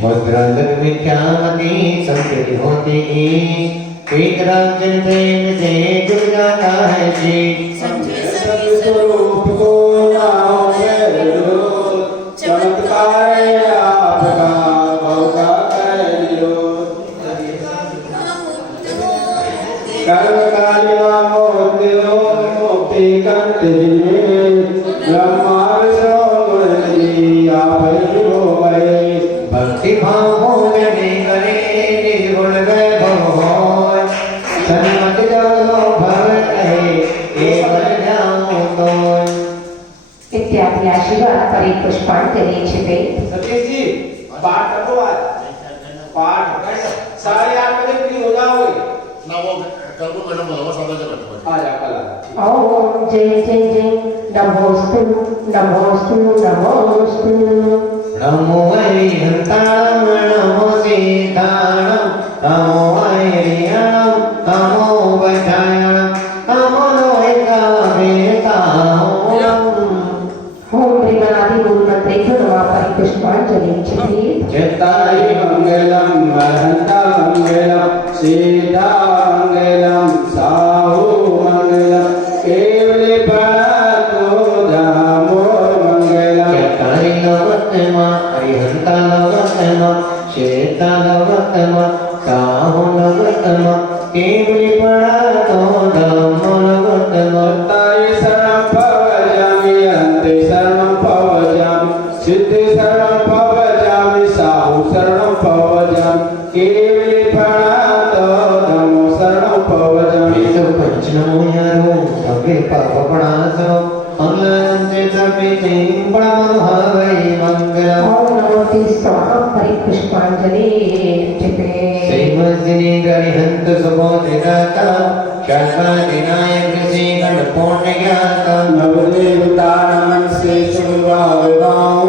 मुद्रांगन मिथ्यामती संस्कृति होती की एक राजन प्रेम से जुड़ जाता है जी स्वरूप को नाम चमत्कार आपका भौका कर लियो कर्म कालिमा मोदियो मुक्ति करते ब्रह्मांड गुण आप ही हो गए भक्ति भाव जने करे निर्गुण वैभव होय सन्मति जगो भव कहे केवल जाओ तोय इत्यादि आशीर्वाद परि पुष्पांजलि छिपे सतीश जी पाठ करो आज पाठ 8:30 बजे फ्री हो जाओगे ना वो कल को मैडम बोला वो सादा चला आ जा कल ओम जय जय जय नमोस्तु नमोस्तु नमोस्तु नमो हरिहंताणं नमो सीताणं नमो हरिहरणं नमो वैठायणं नमो लोहितावेतां ओम प्रेमादि गुरु मंत्रे नमः परि पुष्पांजलि छिपे चित्ताय मंगलम महंता मंगलम सीता मंगलम साहु मंगलम केवल पातो दामो मंगलम चेतनवतम साहुनवतम केवली पड़ा तो धम्मनवतम तारे शरणं भवजामि अन्ते शरणं भवजामि सिद्धि शरणं भवजामि साहु शरणं भवजामि केवली प्रणतो धम्मो शरणं भवजामि तो पंचनमो यारो सबे पापपणासो मंगलंते सबे बड़महावै मंगलम ओम नमो ते स्वाहा परिपुष्पांजलि जपे श्रीमद्दिनी गरिहंत सुबोधिदाता शास्त्रादिनायक श्री गणपूर्ण ज्ञाता नवदेवता नमन से शुभभाव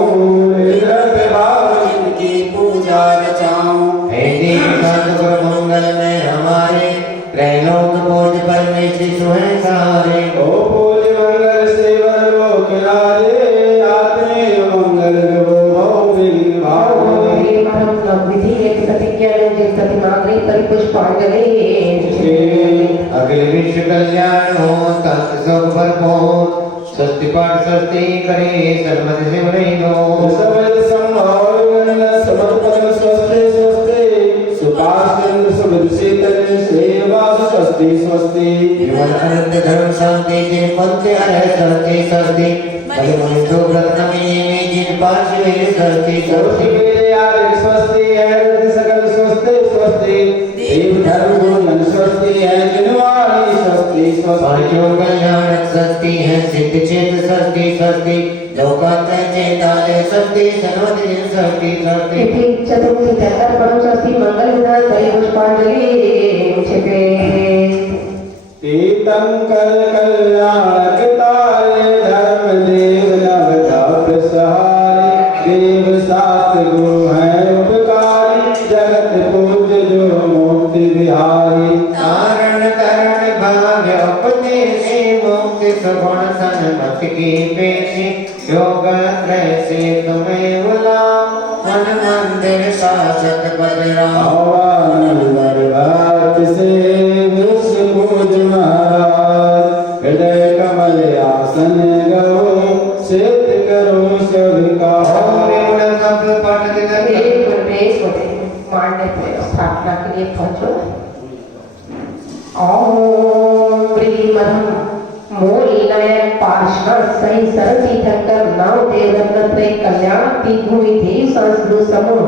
जिनकी पूजा रचाऊं हे देव सतगुरु मंगल में हमारे त्रैलोक बोध परमेश्वर सुहे सारे ओ पूज मंगल सेवन लोक राजे आत्मे मंगल गो विघ्न भाव विधि एक प्रतिज्ञा जिस प्रतिमाग्री परिपुष्पांजलि अखिल विश्व कल्याण हो तत् सुख भरपूर स्वस्ति पाठ स्वस्ति करे सर्वद सिमरे नो सबद संभावना समर्पण स्वस्ति स्वस्ति सुपाश्चंद्र सबद शीतल सेवा स्वस्ति स्वस्ति जीवन अनंत धर्म शांति जिन पंथ अरह स्वस्ति स्वस्ति भले मनुष्य व्रत नमी में जिन पार्श्वे स्वस्ति स्वस्ति स्वस्ति है सकल स्वस्ति स्वस्ति देव धर्म गुण स्वस्ति है जिनवाणी स्वस्ति स्वस्ति पांचों कल्याण स्वस्ति है सिद्ध चेत स्वस्ति स्वस्ति लोकांत चेताले स्वस्ति सर्वद जिन स्वस्ति स्वस्ति इति चतुर्थी तर्पणं स्वस्ति मंगल विधान परिपुष्पांजलि जपे पीतम कल कल्याणकताय धर्म देव नवता प्रसहारी देव सात गुरु हैं उपकारी जगत पूज्य जो मुक्ति बिहारी कारण करण भाग्य उपदेश मुक्ति सगुण सन्मत की पेशी योग त्रय से तुम्हें बुला मन मंदिर शासक बदरा आवान बरबात से विश्व पूज महाराज हृदय कमल आसन गो सिद्ध करो सबका सब पठ एक मांडे पे स्थापना के लिए पहुंचो ओम प्रीमरम मूलय पार्श्व सही सरती धक्कर नव देवरत्न त्रय कल्याण ती भूमि थी संस्कृत समूह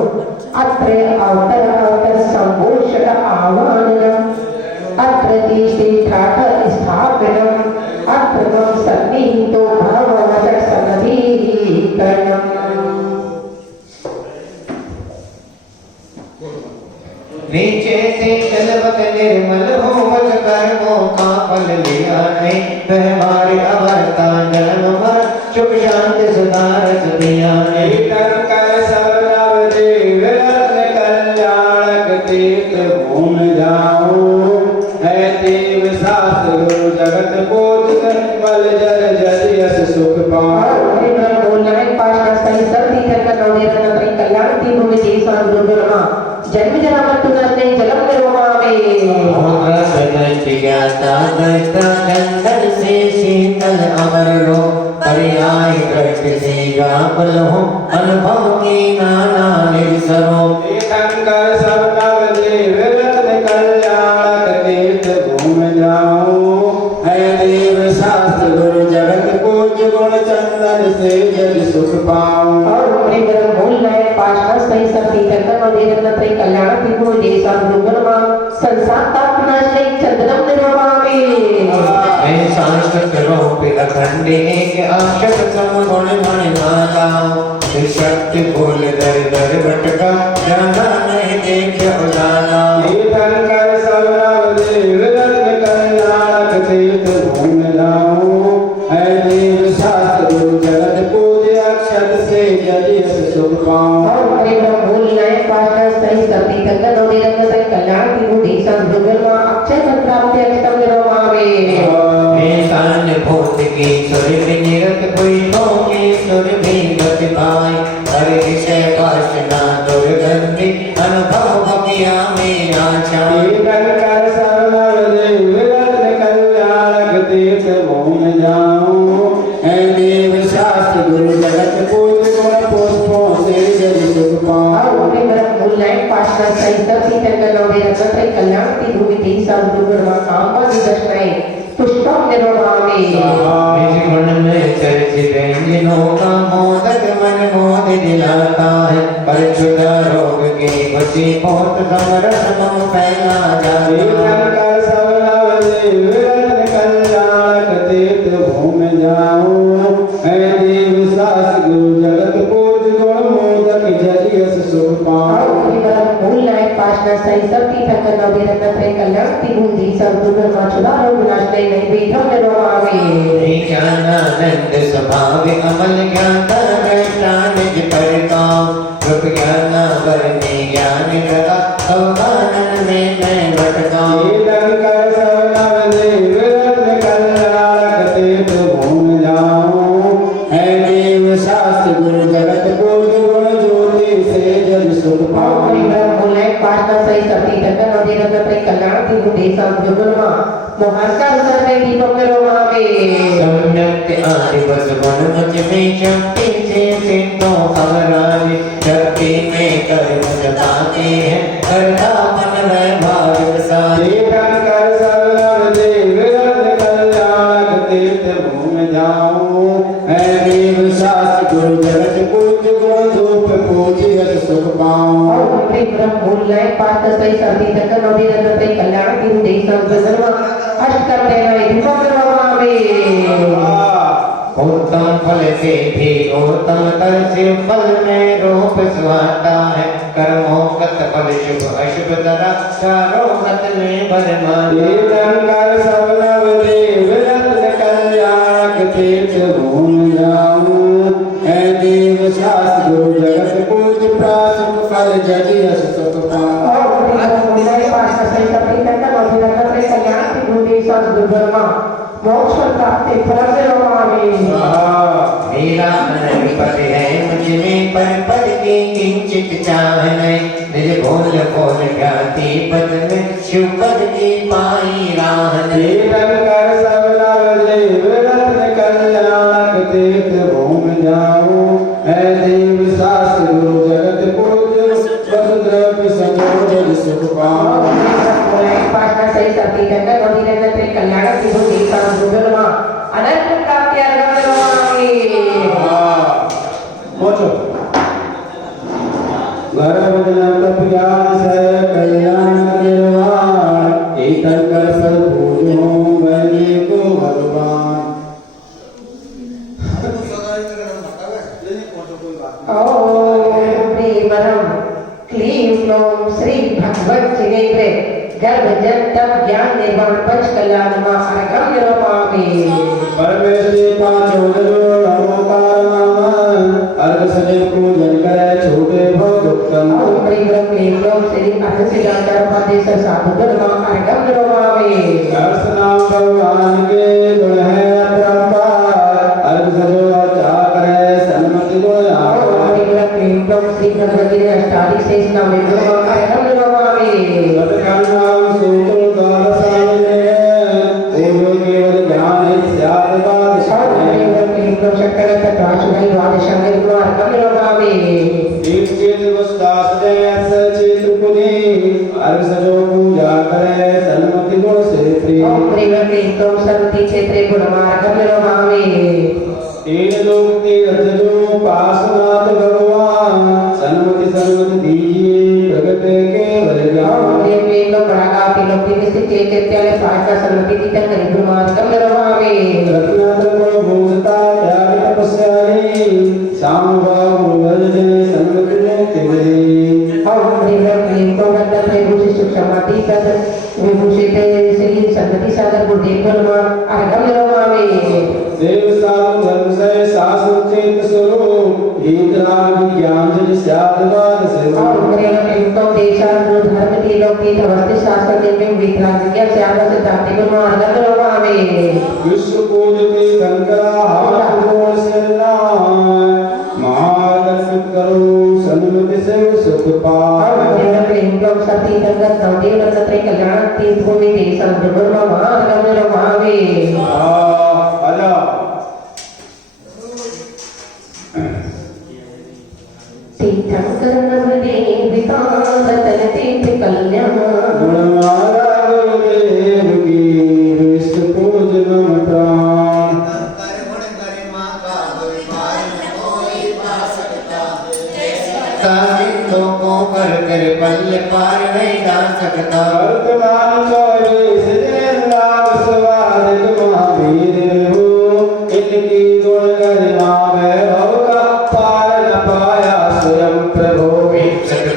अत्र अवतर संभूषण आह्वानम अत्र श्री ठाकर स्थापनम अत्र मम सन्निहितो भववचक सन्निधिकरणम नीचे से चलवत निर्मल हो वच कर्मों का फल लिया है हमारे अवर्ता जन्म मर सुख शांति सुधारस दिया है कीर्तन कर सर्व देव रत्न कल्याणक तीर्थ भूम जाऊं है देव शास्त्र गुरु जगत पूजित बल जल जल यश सुख पाऊं जन्म जन्म तुझे जलम निर्वावे ज्ञाता चंदन से शीतल अमर रो पर्याय दृष्टि से व्याकुल हो अनुभव की नाना निरसरो तीर्थंकर सब नव देव रत्न कल्याणक तीर्थ भूम जाऊं है देव शास्त्र गुरु जगत पूज्य गुण चंदन से जल सुख पाऊं और प्रेम मूल नए पाशा सही सती तक मदेरन त्रय कल्याण तिगो देशा गुरुगणमा संसार तापना से चंदनम निर्वावे मैं सांस्कृत रूप अखंड एक आशक समगुण मणि माला शक्ति बोल दर दर भटका जाना नहीं देख उजाला तीर्थंकर सब नव देव रत्न कल्याणक तीर्थ भूम जाऊं है देव शास्त्र गुरु जगत पूज्य अक्षत से जल यश सुख पाऊं और प्रेम मूल नए पाशा सही सती तक मदेरन त्रय कल्याण तिगो देशा गुरुगणमा अक्षय प्राप्ति अक्षतम निर्वावे निशान भूत की सुर निरत कोई होगी सुर भी गति पाए हर विषय पाशना दुर्गंधि अनुभव बकिया में आशा तीर्थंकर सब नव देव रत्न कल्याणक तीर्थ भूम जाऊं है देव शास्त्र गुरु जगत पूज्य गुण पुष्पों से जल सुख पाऊं और प्रेम मूल नए सब तीर्थंकर नवदे रत्नत्रय कल्याण की भूमि दी सब गुरुर्मा कामवा दर्शनाय पुष्पम निर्वामे निज गुण में चर्चित जिनों का मोदक मन मोद दिलाता है पर छुटा रोग के बची बहुत समरस मम फैला जाए तीर्थंकर सब नवदेव रत्न कल्याणक तीर्थ भूमि जाऊं है देव सास गुरु जगत पूज गुण मोदक जरियस सुख पाऊं मूल नायक पाशना सही सब तीर्थंकर नवदे रत्नत्रय कल्याण की भूमि दी सब गुरुर्मा छुड़ा रोग विनाशनाय नैवेद्यम निर्वामे ज्ञानानंद स्वभाव अमल ज्ञाता दृष्टा निज परिकाम रूप ज्ञान वरने ज्ञान प्रका अवगानन में मैं भटका तीर्थंकर सब नवदेव रत्न कल्याणक तीर्थ भूमि जाऊं है देव शास्त्र गुरु जगत पूज गुण ज्योति से जग सुख पाऊं मूल नायक पाशना सही सब तीर्थंकर नवदे रत्नत्रय कल्याण की भूमि दी सब गुरुर्मा मोहनकर सर्वे दीपक निर्वामे सम्यक आदि बस गुण मुझ में शक्ति से सिद्धो अवराज शक्ति में कर्म जताते हैं करता मन में भाव प्रसाद तीर्थंकर सब नवदेव रत्न कल्याणक तीर्थ भूमि जाऊं है देव शास्त्र गुरु जगत पूज गुण धूप पूजियत सुख पाऊं मूल नायक पाशना सही सब तीर्थंकर नवदे रत्नत्रय कल्याण की भूमि दी सब गुरुर्मा अष्टकर्ते दीपक निर्वामे उत्तम फल से भी उत्तम कर से फल में रूप सुहाता है कर्मों कत फल शुभ अशुभ तरा चारों कत में बरमान तीर्थंकर सब नवदेव रत्न कल्याणक तीर्थ भूमि जाऊं है देव शास्त्र गुरु जगत पूज प्रासुक फल जगियस सुख पाऊं मोक्ष प्राप्ति फल निर्वामे मेरा मन विपद है मुझ में पर पद की किंचित चाह नहीं निज भोल भोल ज्ञाति पद में शिव पद की पाई राह नहीं तीर्थंकर सब नवदेव रत्न कल्याणक तीर्थ भूमि जाऊं है देव शास्त्र गुरु जगत पूज वसुद्रव्य संयोजन सुख पाऊं पाशना सही सब तीर्थंकर नवदे रत्नत्रय कल्याण की भूमि दी सब गुरुर्मा अनंत प्राप्ति अर्घम निर्वामे पहुंचो गर्भजन तप ज्ञान से कल्याण निर्वाण तीर्थंकर सब पूजो बलि को भगवान ओम प्रेमरम क्लीं क्लौं श्री भगवत जिनेन्द्र गर्भजन तप ज्ञान निर्वाण पंच कल्याण मा अर्घम निर्वामे परमेश्वरी पांचों जो नमोकार नाम अर्घ सजन पूजन करे छोटे भक्तन ओम प्रेमरम क्लीं क्लौं श्री अर्घ सिद्धाचार उपादेश्वर साधु मा अर्घम निर्वामे अर्चना भगवान के गुण है अपरंपार अर्घ सजो चा करे सन्मति गुण ओम प्रेमरम क्लीं क्लौं श्री भगवती अष्टादश शेष नाम मा अर्घम निर्वामे सतकर्णाम सूत्र द्वादशाने देवो केवल ज्ञान स्यात् बादशाह शंकर प्रकाश द्वादशांग अर्घम निर्वामे चित वस्तास जयस चित पुनि अर्घ सजो पूजा करे सन्मति गुण से प्रिय ओम प्रेम क्लीं सर्वती क्षेत्रे गुणमार्गम निर्वामे तीन लोक तीर्थ जो पासनाथ भगवान सन्मति सन्मति दीजिए प्रगट केवल ज्ञान ओम प्रेम क्लीं परागाति लोकि निश्चित चैतन्य साधना सन्मति तीर्थंकर गुणमार्गम निर्वामे रत्नाकर गुण भूषता त्याग तपस्यानि सामभाव गुरुवर्जन सन्मति मुक्ति ओम प्रेम क्लीं रत्नत्रय भूषित सूक्ष्मति तद विभूषित श्री सन्मति सागर गुरुदेव अर्घम निर्वामे देव साधु धर्म से शास्त्र चेत स्वरूप एक राग ज्ञान जन स्याद्वाद से ओम प्रेम क्लीं देशान धर्म की लोकी धवस्ति शास्त्र निर्मित विद्राज्ञ स्याद सिद्धांति गुण अर्घम निर्वामे विश्व पूजते शंकरा हाथ जोड़ सिरनाय महालक्ष्मी करो सन्मति से सुख पाए सती जगत नवदेव रत्नत्रय कल्याण तीर्थ भूमि देशम दुर्गम महार्घम निर्वामे आजा तीर्थंकर नवदेव वितान तीर्थ कल्याण गुणमाला गुरुदेव की विष्णु पूज मम प्राण सिद्धों को कर पल्ले पार नहीं डाल सकता। वर्तमान 24 दिन लाभ स्वादिक महावीर हो इनकी गुण गरिमा वैभव का पार न पाया स्वयं प्रभु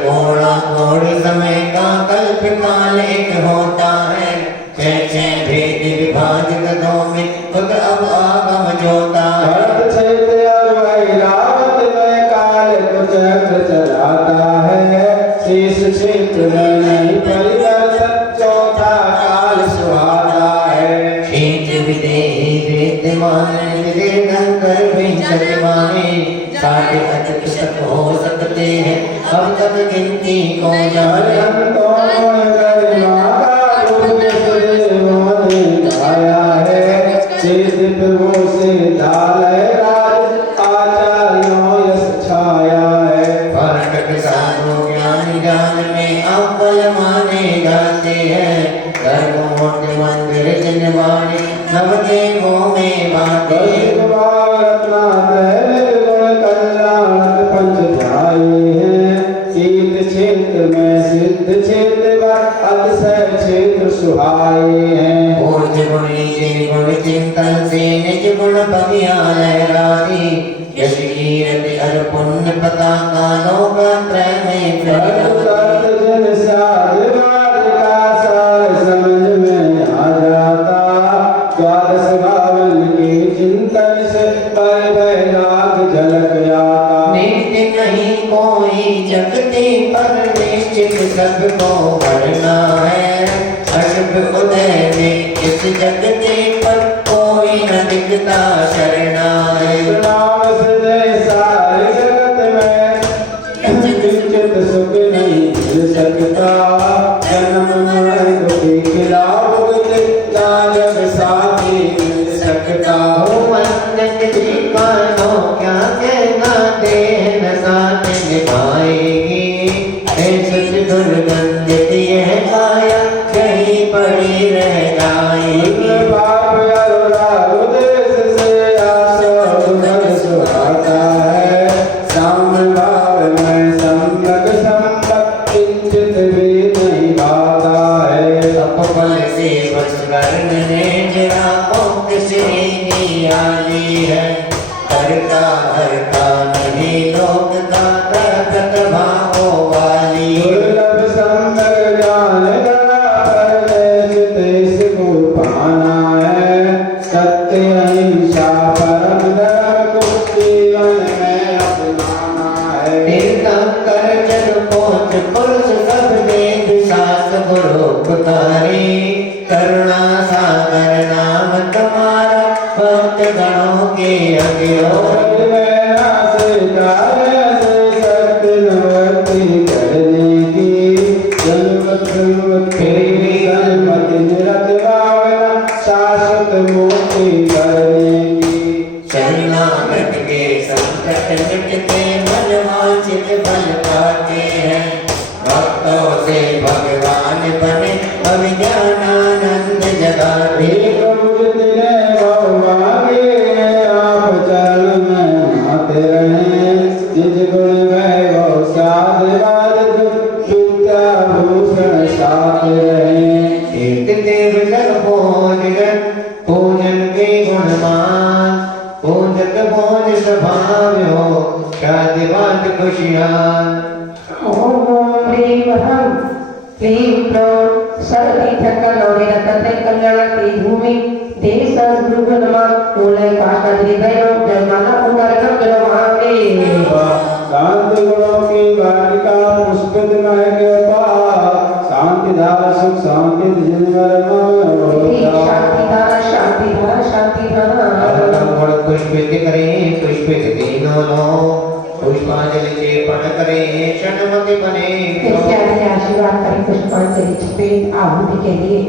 घोड़ा घोड़ी समय का कल्प काल एक होता है। छह भेद विभाजित दो में खुद अब आगम जोता है। भरत क्षेत्र और वैरावत में काल को चक्र चलाता है शेष क्षेत्र में नहीं परिवर्तन चौथा काल सुहाता है क्षेत्र विदेही विद्यमान कर माने साढ़े अटक तक हो सकते हैं अब तक गिनती को जाने। ज्ञान में अव्वल माने जाते हैं। मंदिर जिनवाणी नवदेवों में बाते चिंतन से निज गुण बगिया लहराती यश कीरति अर पुण्य पताका नौका त्रय में जन का सार समझ में आ जाता द्वादश भावन के चिंतन से पर वैराग झलक आता नित्य नहीं कोई जगते पर निश्चित सबको भरना है। अशुभ उदय में इस जगते पर कोई न दिखता शरणा है। नाम से सारे जगत में निश्चित सुख नहीं मिल सकता जन्म मरण के खिलाफ जग साथी मिल सकता क्या कहना देह न साथ निभाएगी ऐसे दुर्गंधित यह काया कहीं पड़ी रह जाएगी। पाप देश से आशा सुहाता है साम्य भाव में संगत संपत किंचित भी नहीं भाता है अपबल से बच करने जरा मुक्त श्री आली है। करता हर का नहीं लोक का प्रकट भावों वाली दुर्लभ संग ज्ञान को पाना है सत्य अहिंसा परम धर्म को जीवन में अपनाना है। तीर्थंकर जन पहुँच पुरुष सब वेद शास्त्र गुरु पुकारी करुणा सागर नाम तुम्हारा भक्त गणों के अग्यो शाश्वत मुक्ति करने की शरणागत के संकट मिटते मन वांछित फल पाते हैं। भक्तों से भगवान बने अविज्ञानानंद जगाते जितने मांगे आप चरण में आते रहे निज गुण वैभव साधवाद विद्या भूषण साथ रहे एक देव जन पूजन के गुणमान पूजक भोज स्वभाव हो शादी बात खुशियाँ। ओम ह्रीं ह्रं क्लीं क्लौं सर्वतीर्थकलौरेरतते कल्याणते भूमि देशद्रुगनमा मूलैकाशद्रिभयो जन्मनपुनर्गं जलवाङ्गे शांति गुणों की वाटिका पुष्पित महके पार शांति धारा सुख शांति पुष्पित करें पुष्पित दीनों लो पुष्पांजलि से पढ़ करें क्षणमति बने आशीर्वाद करें पुष्पांजलि छिपे आहुति के लिए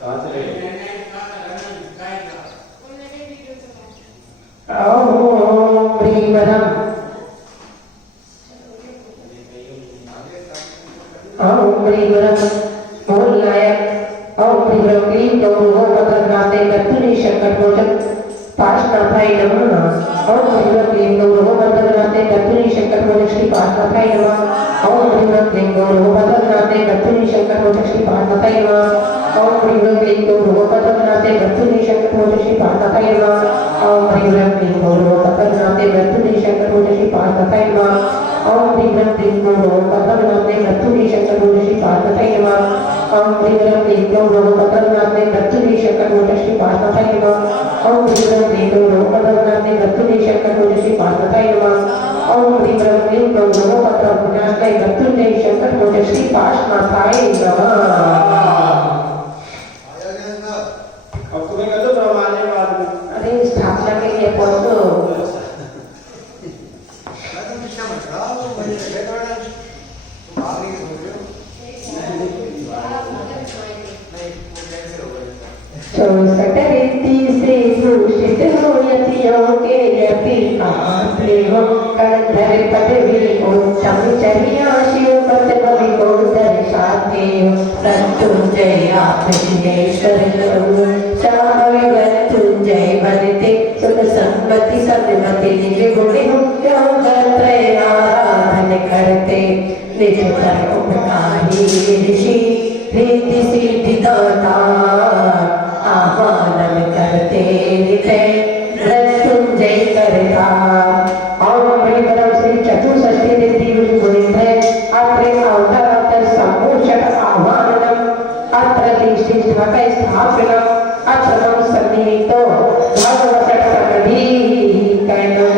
कहाँ से ब्रीवरम ओम ब्रीवरम मूल नायक ओम ब्रीवरम क्लीन गौरव पद्मनाते कत्तुनी शंकर भोजन पार्श्वनाथाय नमः ओम ब्रीवरम क्लीन गौरव पद्मनाते कत्तुनी शंकर भोजन श्री पार्श्वनाथाय नमः ओम ब्रीवरम क्लीन गौरव पद्मनाते कत्तुनी शंकर भोजन श्री पार्श्वनाथाय नमः ओम ब्रीवरम क्लीन गौरव पद्मनाते कत्तुनी शंकर भोजन श्री पार्श्वनाथाय नमः ओम ब्रीवरम क्लीन गौरव पद्मनाते कत्तुनी शंकर भोजन श्री पार्श्वनाथाय नमः ओम ब्रीवरम क्लीन गौरव पद्मनाते कत्तुनी शंकर भोजन श्री पार्श्वनाथाय नमः ओम ब्रीवरम क्लीन गौरव पद्मनाते कत्तुनी शंकर भोजन श्री पार्श्वनाथाय नमः ओम ब्रीवरम क्लीन गौरव पद्मनाते कत्तुनी शंकर भोजन श्री पार्श्वनाथाय नमः ओम ब्रीवरम क्लीन गौरव पद्मनाते कत्तुनी शंकर भोजन श्री पार्श्वनाथाय नमः। अब तुम्हें कर दो ब्रह्मांड बाद अरे स्थापना के लिए पहुंचो चौसठ रीति से भूषित हो यतियों के यति आपने हो कंधर पदवी उत्तम चर्या शिव पद कवि को दर्शाते हो मृत्युंजय आप जिनेश्वर मृत्युंजय बनते सुख संगति सन्मति निज गुण योग त्रय आराधन करते निज कर उपकारी ऋषि रीति सिद्धि दाता आह्वान करते नित्य मृत्युंजय करता ओम ब्रीवरम श्री चतुष्षष्ठी देवी गुणिंद्र अत्रे अवतारातर सम्मोषक आह्वानम अत्र तिष्ठिष्ठक स्थापनम अत्रम सन्निहितो भगवत सकधी कैनम।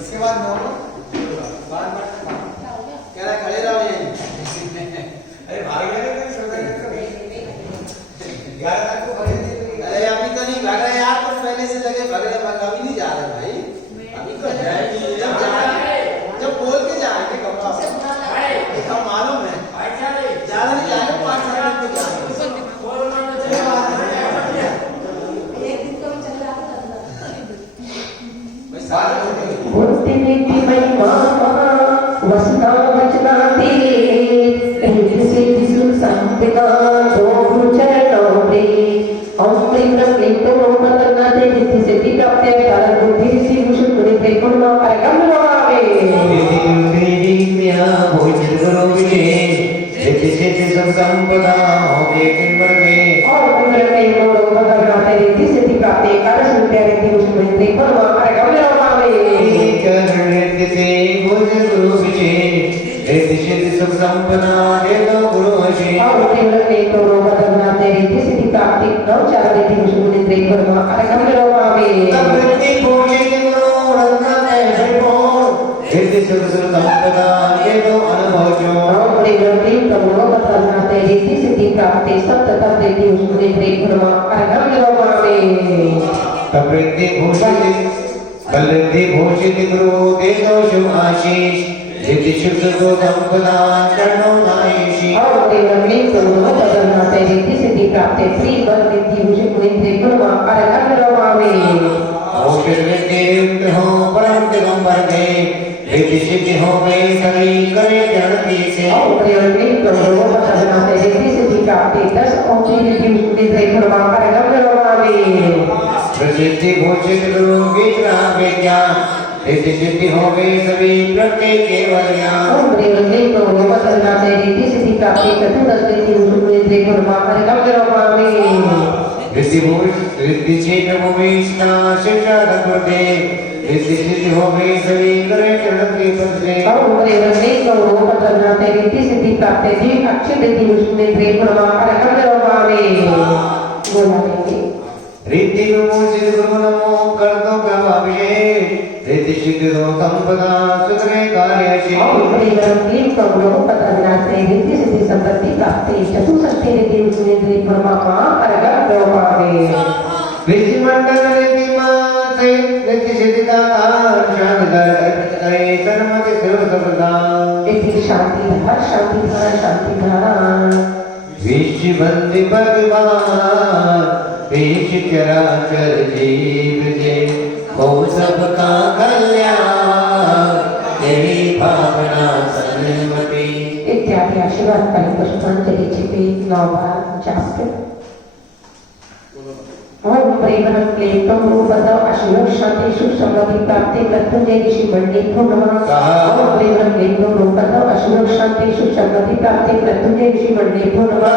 उसके बाद कह रहा खड़े रहो ये अरे भाग गए अरे अभी तो नहीं भाग रहे यार, तो पहले से लगे भाग रहे, अभी नहीं जा रहे भाई, अभी तो जाएंगे जब बोल के जाएंगे कब हम मालूम है ज्यादा नहीं जाएंगे 5 साल में जाएंगे। मूर्ति नीति महिमा वसना वचनाती रीति सिद्धि सुख संपदा दो चरणों में ओम ब्रीवरम क्लीन गौरव पद्मनाते रीति सिद्धि प्राप्ते कारण बुद्धि सिद्धि भूषण गुणि त्रिगुण अरगम नमामि रीति गुरुदेवी म्या भोजन करो विजय रीति सिद्धि सब संपदा होवे किंबर में ओम ब्रीवरम क्लीन गौरव पद्मनाते रीति सिद्धि प्राप्ते कारण सुनते रीति भूषण गुणि त्रिगुण अरगम नमामि चरण रीति से भोजन करो विजय रीति सिद्धि सब संपदा दे दो गुरु वशी ओम ब्रीवरम क्लीन गौरव पद्मनाते रीति सिद्धि प्राप्ते नवचार रीति भूषण गुणि त्रिगुण अरगम नमामि तमृति भोजन करो रत्न भो रीति सुख संपदा दे दो अनुभव जो ओम ब्रीवरम क्लीन गौरव पद्मनाते रीति सिद्धि प्राप्ते सप्ततम रीति भूषण गुणि त्रिगुण अरगम नमामि तमृति भूषित बलति भूषित गुरु दे दो शुभ आशीष रीति शुद्ध को संपदा चरणों नायशी ओम ब्रीवरम क्लीन गौरव पद्मनाते रीति सिद्धि प्राप्ते श्री बल रीति भूषण गुणि त्रिगुण अरगम नमामि मोक्ष विद्युत हो परम दिगंबर दे रीति सिद्धि हो गई सभी करे चरण से ओम ब्रीवरम क्लीन गौरव पद्मनाते रीति सिद्धि प्राप्ते 10 ओम रीति भूषण गुणि त्रिगुण अरगम नमामि प्रसिद्धि भूषित गुरु विग्रह विज्ञान रीति सिद्धि हो गई सभी प्रत्येक केवल ज्ञान ओम ब्रीवरम क्लीन गौरव पद्मनाते रीति सिद्धि प्राप्ते चतुर्दश रीति भूषण गुणि त्रिगुण अरगम नमामि ऋषि क्षेत्र भूमिष्ठा शिक्षा धर्मते ऋषि सिद्धि हो गई सभी करे चरण के पद से ओम ब्रीवरम क्लीन गौरव पद्मनाते रीति सिद्धि प्राप्ते जी अक्षय रीति भूषण गुणि त्रिगुण अरगम नमामि बोलाएंगे रीति भूषित गुरु नमो कर दो प्रभाविषेक रीति सिद्धि हो संपदा सुखरे कार्य से ओम ब्रीवरम क्लीन गौरव पद्मनाते रीति सिद्धि संपत्ति प्राप्ते चतुष्षष्ठी रीति भूषण गुणि त्रिगुण अरगम नमामि ऋषि मंडल रीति माते रीति सिद्धि दाता शांतिदार करे सर्वमति सर्व सदा इति शांति धारा विश्व बंदी भगवान विश्व चराचर जीव जे हो सबका कल्याण तेरी भावना सन्मति। इत्यादि आशीर्वाद पाई पुष्पांजलि छिपी 9 बार जाप करें। ओम प्रेमनं क्लेशं रूपदं आशीर्वाद शांति सुख समृद्धि प्राप्ति मृत्युंजय ऋषि मंडली नमः। ओम प्रेमनं क्लेशं रूपदं आशीर्वाद शांति सुख समृद्धि प्राप्ति मृत्युंजय ऋषि मंडली नमः।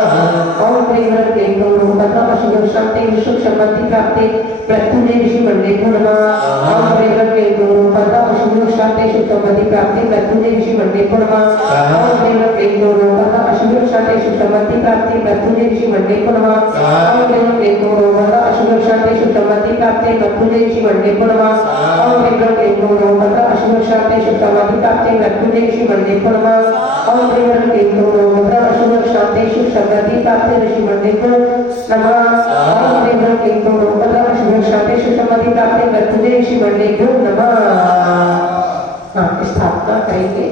ओम प्रेमनं क्लेशं रूपदं आशीर्वाद शांति सुख समृद्धि प्राप्ति मृत्युंजय ऋषि मंडली नमः। ओम प्रेमनं क्लेशं रूपदं आशीर्वाद शांति सुख समृद्धि प्राप्ति मृत्युंजय ऋषि मंडली नमः। ओम प्रेमनं क्लेशं रूपदं आशीर्वाद शांति सुख समृद्धि प्राप्ति मृत्युंजय ऋषि मंडली नमः। ओम प्रेमनं क्लेशं रूपदं आशीर्वाद शांति सुख समृद्धि प्राप्ति मृत्युंजय ऋषि मंडली नमः। ओम प्रेमनं क्लेशं रूपदं आशीर्वाद शांति सुख समृद्धि प्राप्ति मृत्युंजय ऋषि मंडली नमः। ओम प्रेमनं क्लेशं रूपदं आशीर्वाद शांति सुख समृद्धि प्राप्ति ऋषि मंडली नमः। ओम प्रेमनं क्लेशं रूपदं आशीर्वाद शांति सुख समृद्धि प्राप्ति मृत्युंजय ऋषि मंडली नमः। स्थापना करेंगे।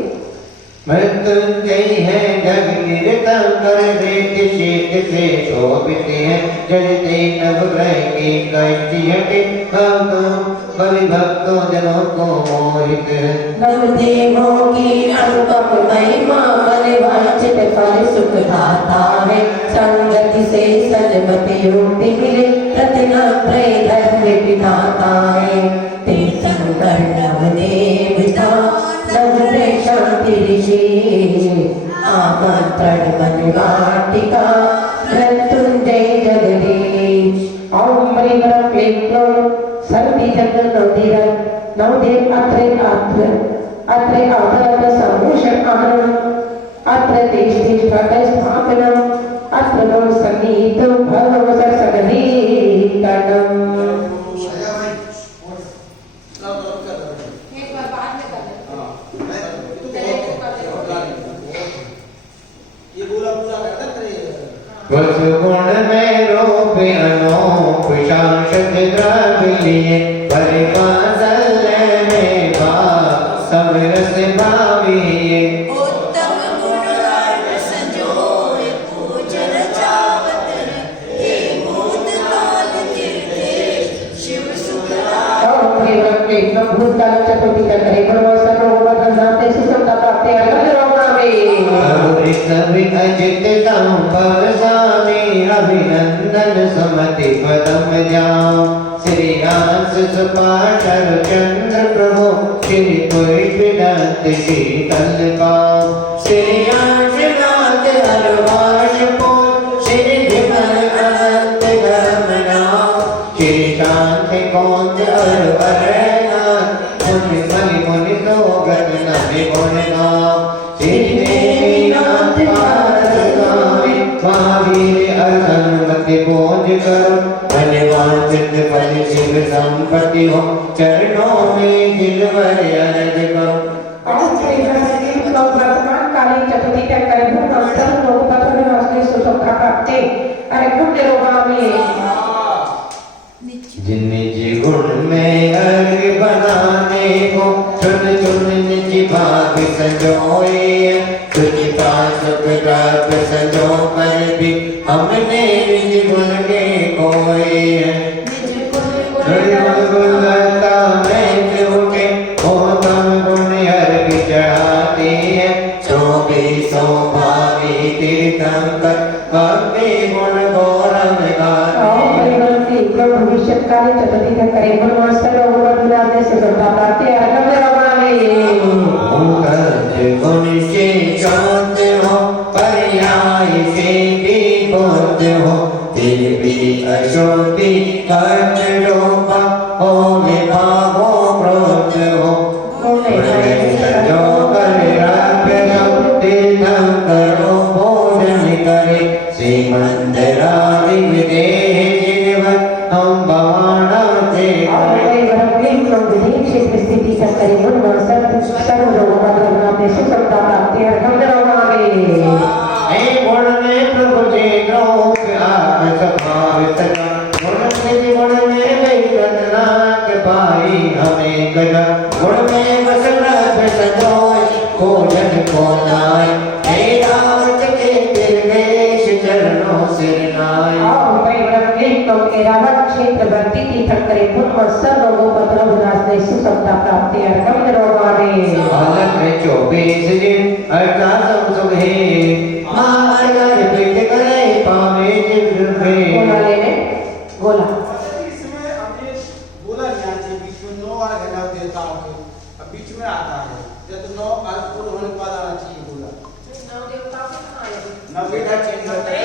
मृत्युंजय है जग कीर्तन कर देख शीत से शोभित है जलते नवग्रह की कैसी हटे कवि भक्तों जनों को मोहित है। नवदेवों की अनुपम महिमा बलवांचित फल सुख दाता है। संगति से सजमति युक्ति मिले रत्न त्रय धर्म विधाता है। तीर्थंकर नवदेवता नवग्रह शांति ऋषि आमंत्रण मन वाटिका मृत्युंजय जगदीश। ओम प्रेमनं क्लेशं सर्वि जग नवदेव अत्रे आदर संभूषण आनंद अत्र देश स्थापनम अत्र नो संगीत भगव सगदीकरणम। वस गुण में रूप अनूप शाश्वत द्रव्य परिवात्सल्य में भाव सब रस भाविये। उत्तम गुण रस संजोय पूजन चावत हे भूत काल निर्देश शिव सुखदाय। ओम प्रेमनं क्लेशं भूतकाल चतुर्थी करे सर्वोपदनाते सुसंता प्राप्ते अगरवामे। अवृत सभी अजित संभव स्वामी अभिनंदन सुमति पदम जाओ। श्री आंस सुपाठर चंद्र प्रभु श्री पुष्पदंत शीतल पाओ। श्री आंस नाथ हरवाश पोल श्री विमल अनंत गमनाओ। श्री शांत कौंद अरवरनाथ मुनि मणि मुनि सोगत नभि गुण गाओ। श्री देवी नाथ पारगामी महावीर असंगति पूज करो। धन्यवाद फल शिव संपत्ति हो चरणों में दिलवर अर्ज करो। ओम प्रेमनं क्लेशं वर्तमान काले चतुर्थी करे भूमंडल लोक पत्र में सुसंता प्राप्ते अरे पुण्य रोगामी। जिन निज गुण में अर्घ बनाने को चुन चुन निज भाग संजोए। तुझ पास प्राप्त संजो पर भी हमने निज गुण के कोए। गुणता में उठे हो तम गुण हर भी चढ़ाते हैं। चौबीसों भावी तीर्थंकर भक्ति गुण गौरव गाते। ओम प्रेमनं क्लेशं भविष्य काले चतुर्थी करे ब्रह्मस्तर उपदनाते सुसंता प्राप्ते अगरवामे। भूगर्भ गुण से शांत हो पर्याय से भी बोध हो फिर भी अशोति कर्म रूपा हो विभागो क्रोध हो। जो कर तीर्थंकरो भोजन करे श्रीमंदिरादि विदेह जिनवर हम बवाना थे। ओम प्रेमनं क्लेशं विधि क्षेत्र स्थिति करे ब्रह्मस्तर सर्व लोक पत्र सुसंता प्राप्ते अगरवामे। हे गुण में प्रभु जी द्रोह आप स्वभावित गुण निज गुण में वैकटनाथ पाई हमें गजा। गुण में बस रख सजोय भोजन को लाए। हे रावत के निर्देश चरणों सिर नाय। ओम प्रेमनं क्लेशं एरावत क्षेत्र वर्ती तीर्थंकरे ब्रह्मस्तर लोक पत्र प्राप्ति अर्घम निरोगामे बालक में 24 दिन अर्थात सुख है माँ अगर पीठ करे पावे जिब्र पे गोला लेने गोला इसमें अब ये बोला गया है बीच में 9 अर्घ है देवताओं के अब बीच में आता है जब 9 अर्घ पूर्ण होने के बाद आना चाहिए बोला 9 देवताओं के कहाँ आए? 9 बेटा चेंज करता है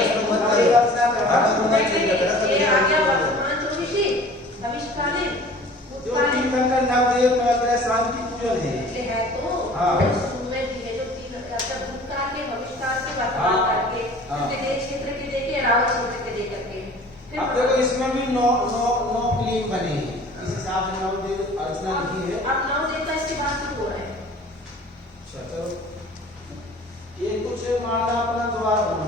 ये आ गया वर्तमान ज्योतिषी भविष्यकालीन जो तीन कंकर नवदेव नवग्रह शांति पूजन है ये है तो हाँ। उसमें भी है जो तीन अच्छा भूतकाल के भविष्यकाल के वर्तमान काल के हाँ। विदेश क्षेत्र के देखे रावण क्षेत्र के दे करके फिर अब देखो इसमें भी 9 क्लीन बने हैं इस हिसाब से नवदेव अर्चना लिखी है अब 9 देवता इसके बाद शुरू हो रहे हैं अच्छा तो ये कुछ मानना अपना द्वार बना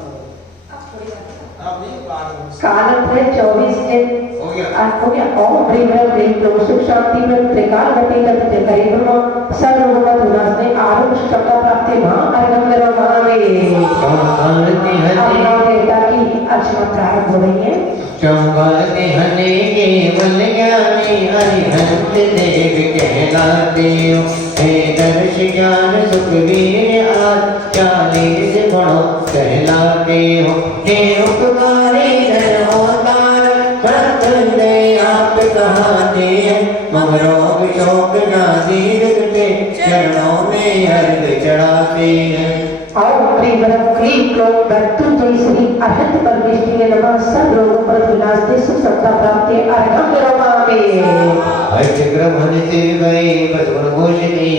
अब थोड़ी बात अब नहीं बात काल त्रय 24 दिन हो गया हो गया ओम ह्रीं ह्रीं क्लीं सुख शांति में त्रिकाल गति तत् करी ब्रह्म सर्वभूत उल्लासने आरूढ़ शब्द प्राप्ति महा अर्घम निरोगामे चौंगालते अब हने नौ देवता की अर्चना प्रारंभ हो रही है चौंगालते हने केवल ज्ञानी हरिहंत देव कहलाते हो हे दर्श ज्ञान सुख वीर आज 40 गुणों कहलाते हो हे उपकारी धर्मोदार मृत्युंजय आप कहाते हैं ममरोग शोक नादी रखते चरणों में अर्घ चढ़ाते हैं ओम ह्रीं क्लीं क्लों मृत्युंजय श्री अहंत परमेश्वरी नमः सर्वरोग पर विनाशते सुख सत्ता प्राप्ति अर्घम निरोगामे अष्टग्रमण से गए बसवन घोषणी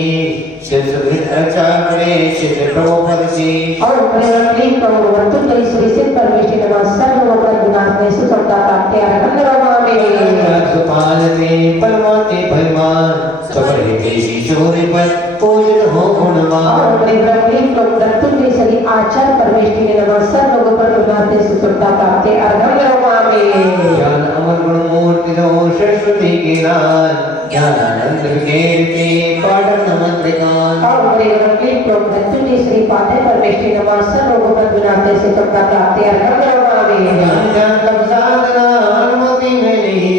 शिवसुकृत अचाक्रे शिव प्रोपदसी और क्लीं क्लों मृत्युंजय श्री सिद्ध परमेश्वरी नमः सर्वरोग पर विनाशते सुख सत्ता प्राप्ति अर्घम निरोगामे सुपाल से परमाते भगवान सबरे देशी शोर पर पूजन हो गुणवान और क्लीं क्लों मृत्युंजय श्री आचार्य परमेश्वरी नमः सर्वरोग पर विनाशते सुख सत्ता प्राप्ति अर्घम निरोगामे ज्ञान अमर गुण मूर्ति दो सरस्वती के नाथ ज्ञानानंद कीर्ति पाठन मंत्र गान और क्लीं क्लों मृत्युंजय श्री पाठे परमेश्वरी नमः सर्वरोग पर विनाशते सुख सत्ता प्राप्ति अर्घम निरोगामे ज्ञान ज्ञान तप साधना अनुमति में नहीं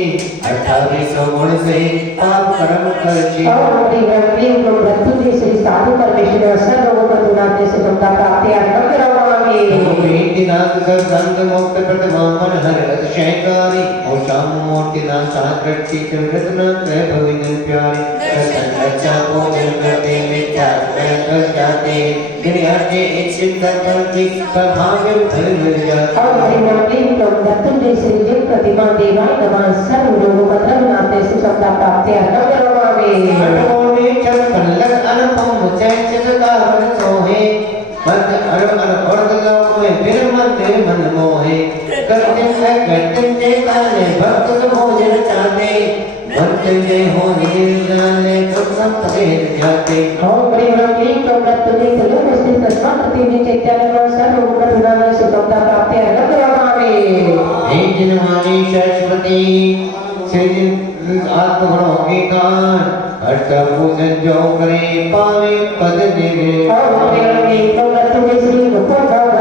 28 गुण से पाप कर्म करची और क्लीं क्लों मृत्युंजय श्री साधु परमेश्वरी सर्वरोग पर विनाशते सुख सत्ता प्राप्ति अर्घम निरोगामे नाथ सब संत मुक्त प्रतमामन हर अतिशयकारी और श्याम मूर्ति नाथ साकृति रत्न त्रय भविन प्यारे अच्छा भोजन करते मिथ्या कर जाते गिरियाते इच्छित करती सभाव्य फल मिल जाता और क्लीं क्लों मृत्युंजय श्री जग प्रतिमा देवाय नमः सर्वरोग पर विनाशते सुख सत्ता प्राप्ति अर्घम निरोगामे अटकोने चल पल्लक अनुपम चैत सदावन सोहे मत अड़ अर्ध लोक में फिर मंदिर मन मोहे करते करते काले भक्त भोजन चाहते मंत्र हो जाने तो सब पदेर जाते ओम क्लीं क्लों मृत्युंजय त्रिलोक स्थित तस्मा प्रतिमे चैतन्य नमः सर्वरोग पर विनाशते सुख सत्ता प्राप्ति अर्घम निरोगामे हे जिनवाणी सरस्वती श्री आत्मगुणों के कान हर्ष पूजन जो करे पावे पद देवे और क्लीं क्लों मृत्युंजय श्री मुखोद्भव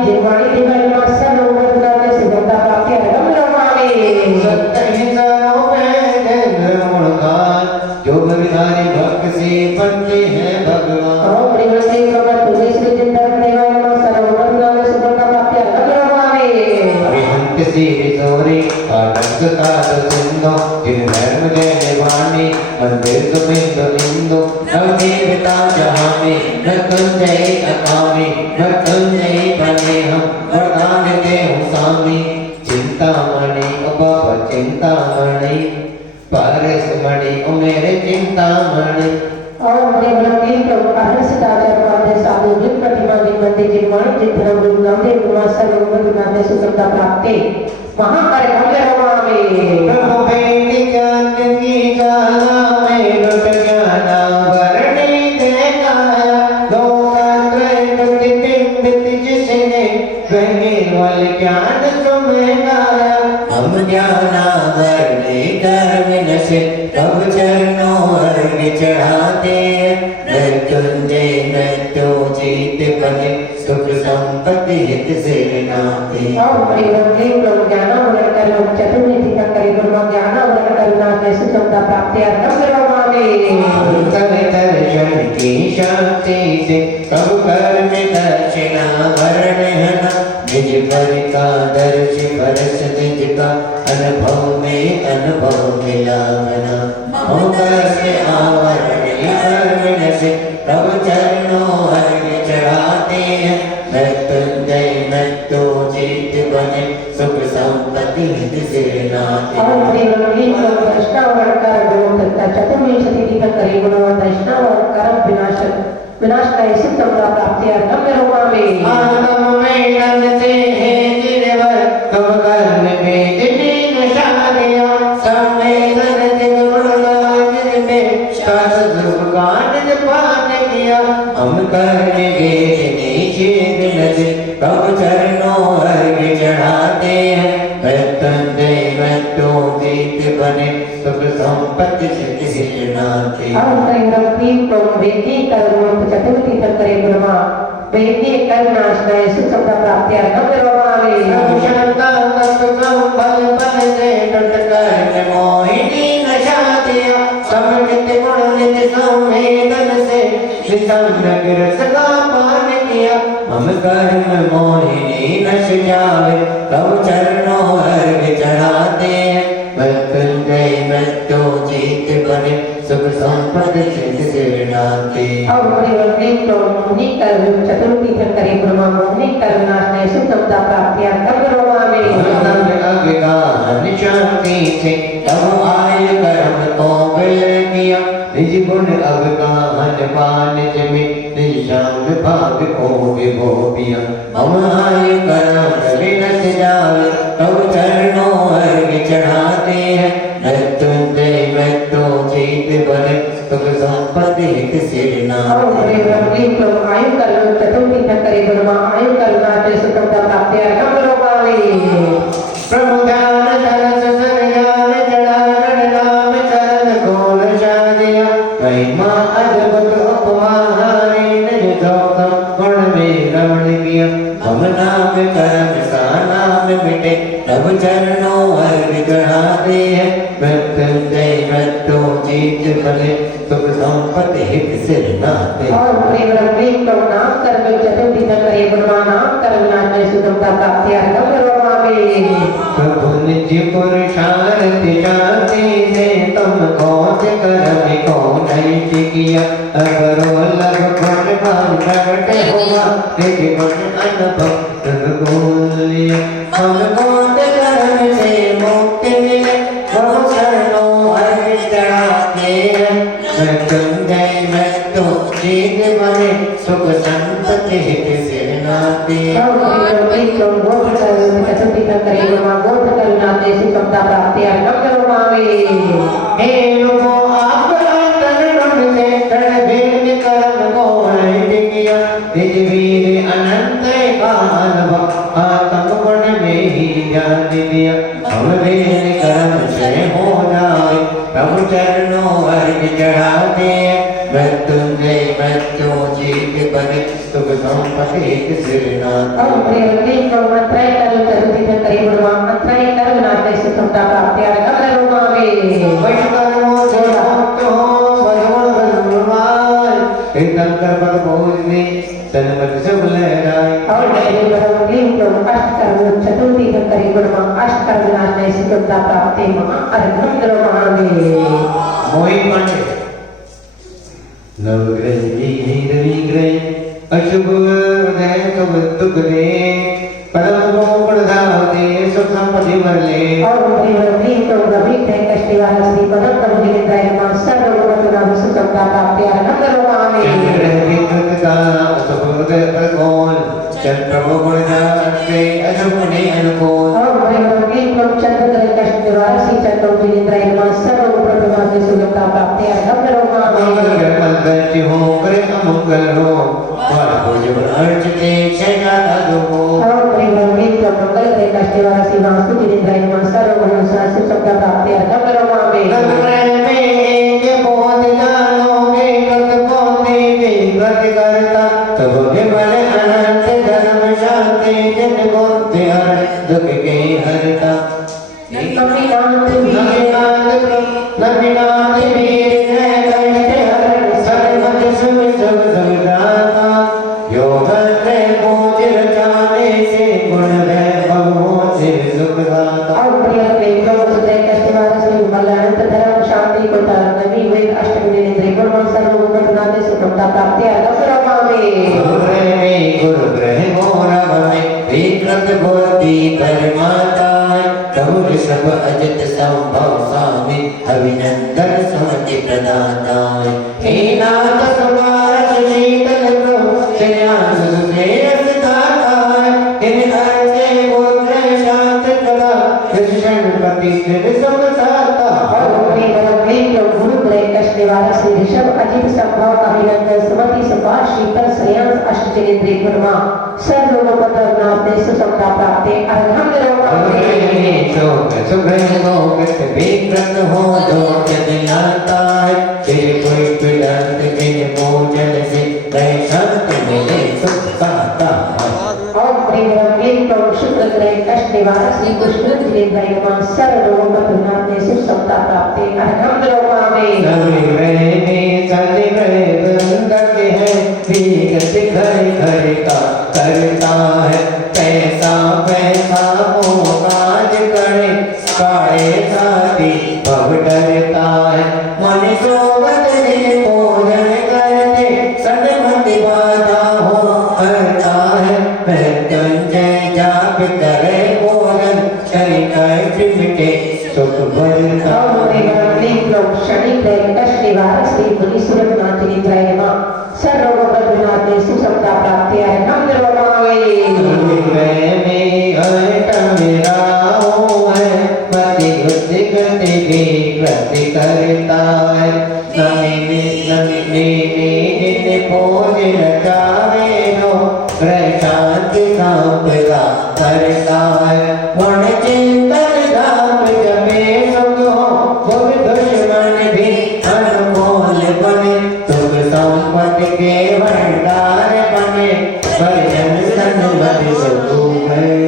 जिह्वाणी देवाय नमः सर्वरोग पर विनाशते सुख सत्ता प्राप्ति अर्घम निरोगामे सत्तहिंसारों में निर्गुण गान जो विधारी भक्त से बनते हैं भगवान ओम क्लीं क्लों मृत्युंजय श्री जितेंद्र देवाय नमः सर्वरोग पर विनाशते सुख सत्ता प्राप्ति अर्घम निरोगामे अरिहंत से रिसोरे आनंद का सिंधो जिन धर्म जय वाणी मंदिर सुमिंदो इंदो नवदेवता जहाँ में मृत्युंजय अकामी मृत्युंजय बने हम वरदान दे हम स्वामी चिंतामणि उप चिंतामणि परसमणि ओ मेरे चिंतामणि और क्लीं क्लों अहर्षिताचार्य साधु जिन प्रतिमा जिन मंदिर जिन वाणी जिन धर्म जिन नवदेव नमः सर्वरोग पर विनाशते सुख सत्ता प्राप्ति महा अर्घम निरोगामे प्रभु बेटी ज्ञान की गाना में लुट ज्ञाना वरणी देखाया लोकात्रय दुति बिंबित जिसने वही वल ज्ञान तुम्हें गाया हम ज्ञाना वरणी धर्म नशे तब चरणों अर्घ चढ़ाते मृत्युंजय मृत्यु जीत बने सुख संपत्ति हित से नाते ओम ह्रीं क्लीं क्लौं ज्ञानामृतं करुणं चतुर्निधि तत्करे ब्रह्म ज्ञानामृतं करुणाते सुखमता प्राप्त्यर्थं करोमि अंतर दर्शन की शांति से कब कर में दक्षिणा वर्ण है ना निज पर का दर्श परस निज का अनुभव में अनुभव मिलावना होकर से आवरण वर्ण से तब चरणों अर्घ चढ़ाते हैं मृत्युंजय मृत्यु जीत बने सुख संपत्ति से नाते ओम ह्रीं क्लीं क्लौं दर्शनावरणकर गुणों तथा चतुर्विंशति तत्करे गुणों दर्शनावरणकर विनाशकाय सुखमता प्राप्त्यर्थं करोमि आत्म में नंदते हैं जिरवर कब कर्म में दिन नशादिया सम्मेलन दिन गुणगान में शास्त्र दुर्गान पान किया हम करने गए नीचे दिन कब चरणों अर्घ चढ़ाते हैं मृत्युंजय मृत्यु जीत बने सुख संपत्ति से नाते ओम ह्रीं क्लीं क्लौं वेदी करुणं चतुर्निधि तत्करे ब्रह्म वेदी करुणाशनाय सुखमता प्राप्त्यर्थं करोमि शांता तत्व बल बल से टटकर मोहिनी नशातिया समृत गुण निज संवेदन से विसंग रस का पान किया हम कर्म मोहिनी नश जावे तब चरणों अर्घ चढ़ाते हैं मृत्युंजय मृत्यु जीत बने सुख संपत्ति से नाते ओम ह्रीं क्लौं मुनि करुणं चतुर्निधि तत्करे ब्रह्म मुनि करुणाशनाय सुखमता प्राप्त्यर्थं करोमि शांति से तब आय कर्म को विलय किया निज गुण अवगाहन पान जमे निज शांत भाग को विभो पिया हम आय कर्म विनस जावे तब चरणों अर्घ चढ़ाते हैं मृत्युंजय मृत्यु जीत बने सुख संपत्ति से नाते ओम ह्रीं क्लौं आयु करुणं चतुर्निधि तत्करे ब्रह्म आयु करुणाते सुखमता प्राप्त्यर्थं करोमि प्रभु ध्यान तरस सर ज्ञान जड़ारण नाम चरण खोल शादिया महिमा अद्भुत उपमा हारी निज गौतम गुण में रमण किया हम नाम कर्म सा नाम मिटे तब चरणों अर्घ चढ़ाते हैं मृत्युंजय मृत्यु जीत बने सुख संपत्ति हित से नाते ओम ह्रीं क्लौं नाम कर्म चतुर्निधि तत्करे ब्रह्म नाम करुणाते सुखमता प्राप्त्यर्थं करोमि प्रभु निज पुरुषार्थ शांति से तुम कौच कर्म को नहीं किया अगरो लभ गुण मान प्रगट हुआ निज गुण अनुभव गुलिया हम कौच कर्म से मुक्ति मिले बहु चरणों अर्घ चढ़ाते हैं मृत्युंजय मृत्यु जीत बने सुख संपत्ति हित से नाते ओम ह्रीं क्लौं बोध करुणं चतुर्निधि तत्करे ब्रह्म बोध करुणाते सुखमता प्राप्त्यर्थं करोमि हे लोगो आप तन ढूंढ से तड़ भेद कर्म को नहीं किया निज वीर अनंत का अनुभव आत्म गुण में ही ज्ञान दिया हम भेद कर्म से हो जाए प्रभु चरणों अर्घ चढ़ाते हैं मृत्युंजय मृत्यु जीत बने सुख संपत्ति से नाते ओम ह्रीं क्लौं मंत्राय करुणं चतुर्निधि तत्करे ब्रह्म मंत्राय करुणाते सुखमता प्राप्त्यर्थं करोमि वैष्णवों से भक्त हो भगवान भगवान तीर्थंकर पद पहुँचने सन्मत सब लहराए ओम ह्रीं क्लौं अष्टकरुणं चतुर्निधि तत्करे ब्रह्म अष्टकरुणाते सुखमता प्राप्त्यर्थं करोमि मोहि पांडे नवग्रह अशुभ उदय कब दुख दे परम को प्रधाते सुख संपत्ति मरले ओम ह्रीं क्लौं गभीर कष्टिवाल श्री पदम करुणिन्द्राय नमः सर्वगुणगुणाभिः सुखमता प्राप्त्यर्थं करोमि चंद्र विद्युत का अशुभ उदय प्रकोण चंद्र प्रभु गुण जाते अशुभ ने अनुकूल ओम ह्रीं क्लौं चंद्रधर कष्टिवाल श्री चक्रवर्तीन्द्राय नमः सर्वगुणगुणाभिः सुखमता प्राप्त्यर्थं करोमि मंगल मंगल हो करे अमंगल हो पूजन अर्चते क्षय दो ओम ह्रीं क्लौं मंगल कष्टिवाल श्री वासुदेवाय नमः सर्वगुणगुणाभिः सुखमता प्राप्त्यर्थं करोमि में के बोध जानोगे कत को देवे व्रत करता तब विमल अनंत धर्म के जन गोते हर दुख के हरता नमीनाथ नमीनाथ वीर है कष्ट हर सर्वद सुख सुख सुखदाता योग है बोझ रचाने से गुण है भगवान से सुखदाता और प्रिय प्रेम सुधे कष्टवार श्री मलंत धर्म शांति को तारण नवी वेद अष्टमी निद्रे गुरु सर्व गुणनादे सुखमता प्राप्ति अगम गुरु ब्रह्मो रवमे विकृत बुद्धि परमाता गौर सब अजित संभव स्वामी अभिनंदन समति प्रदाता हे नाथ समारस शीतल प्रभु श्रेयांस सुश्रेयस दाता इन अर्चे पुत्र शांत कला कृष्ण पति सिर समसाता गुरु कष्टवार श्री ऋषभ अजित संभव अभिनंदन समति सपा शीतल श्रेयांस अष्टचरिन्द्री गुरुमा सर्वोपद्रवनाथ ने सुसमता प्राप्ति अर्घम विकृत हो दो जलाता कोई पिड़ंत बिन भोजन से शांत मिले सुख पाता ओम प्रेम शुक्र ग्रह कष्टवार श्री कृष्ण जिनेन्द्र सर्वोपद्रवनाथ ने सुसमता प्राप्ति अर्घम करता है पैसा पैसा वो काज करे कारे साथी भव डरता है मन सोवत ने भोजन करते सदमति बाधा हो करता है मृत्युंजय जाप करे भोजन शनि कष्ट मिटे सुख भरता शनि ग्रह कष्टवार श्री मुनि सूरजनाथ जिनेन्द्र सर्वोपद्रवनाथ ने सुसमता प्राप्ति अर्घम करता है भोज रचावे लो शांति सांपला करता है गुण चिंतन धाम जमे सुख हो सुख दुश्मन भी अनमोल बने सुख संपत्ति के भंडार बने भजन सन्मति सुख है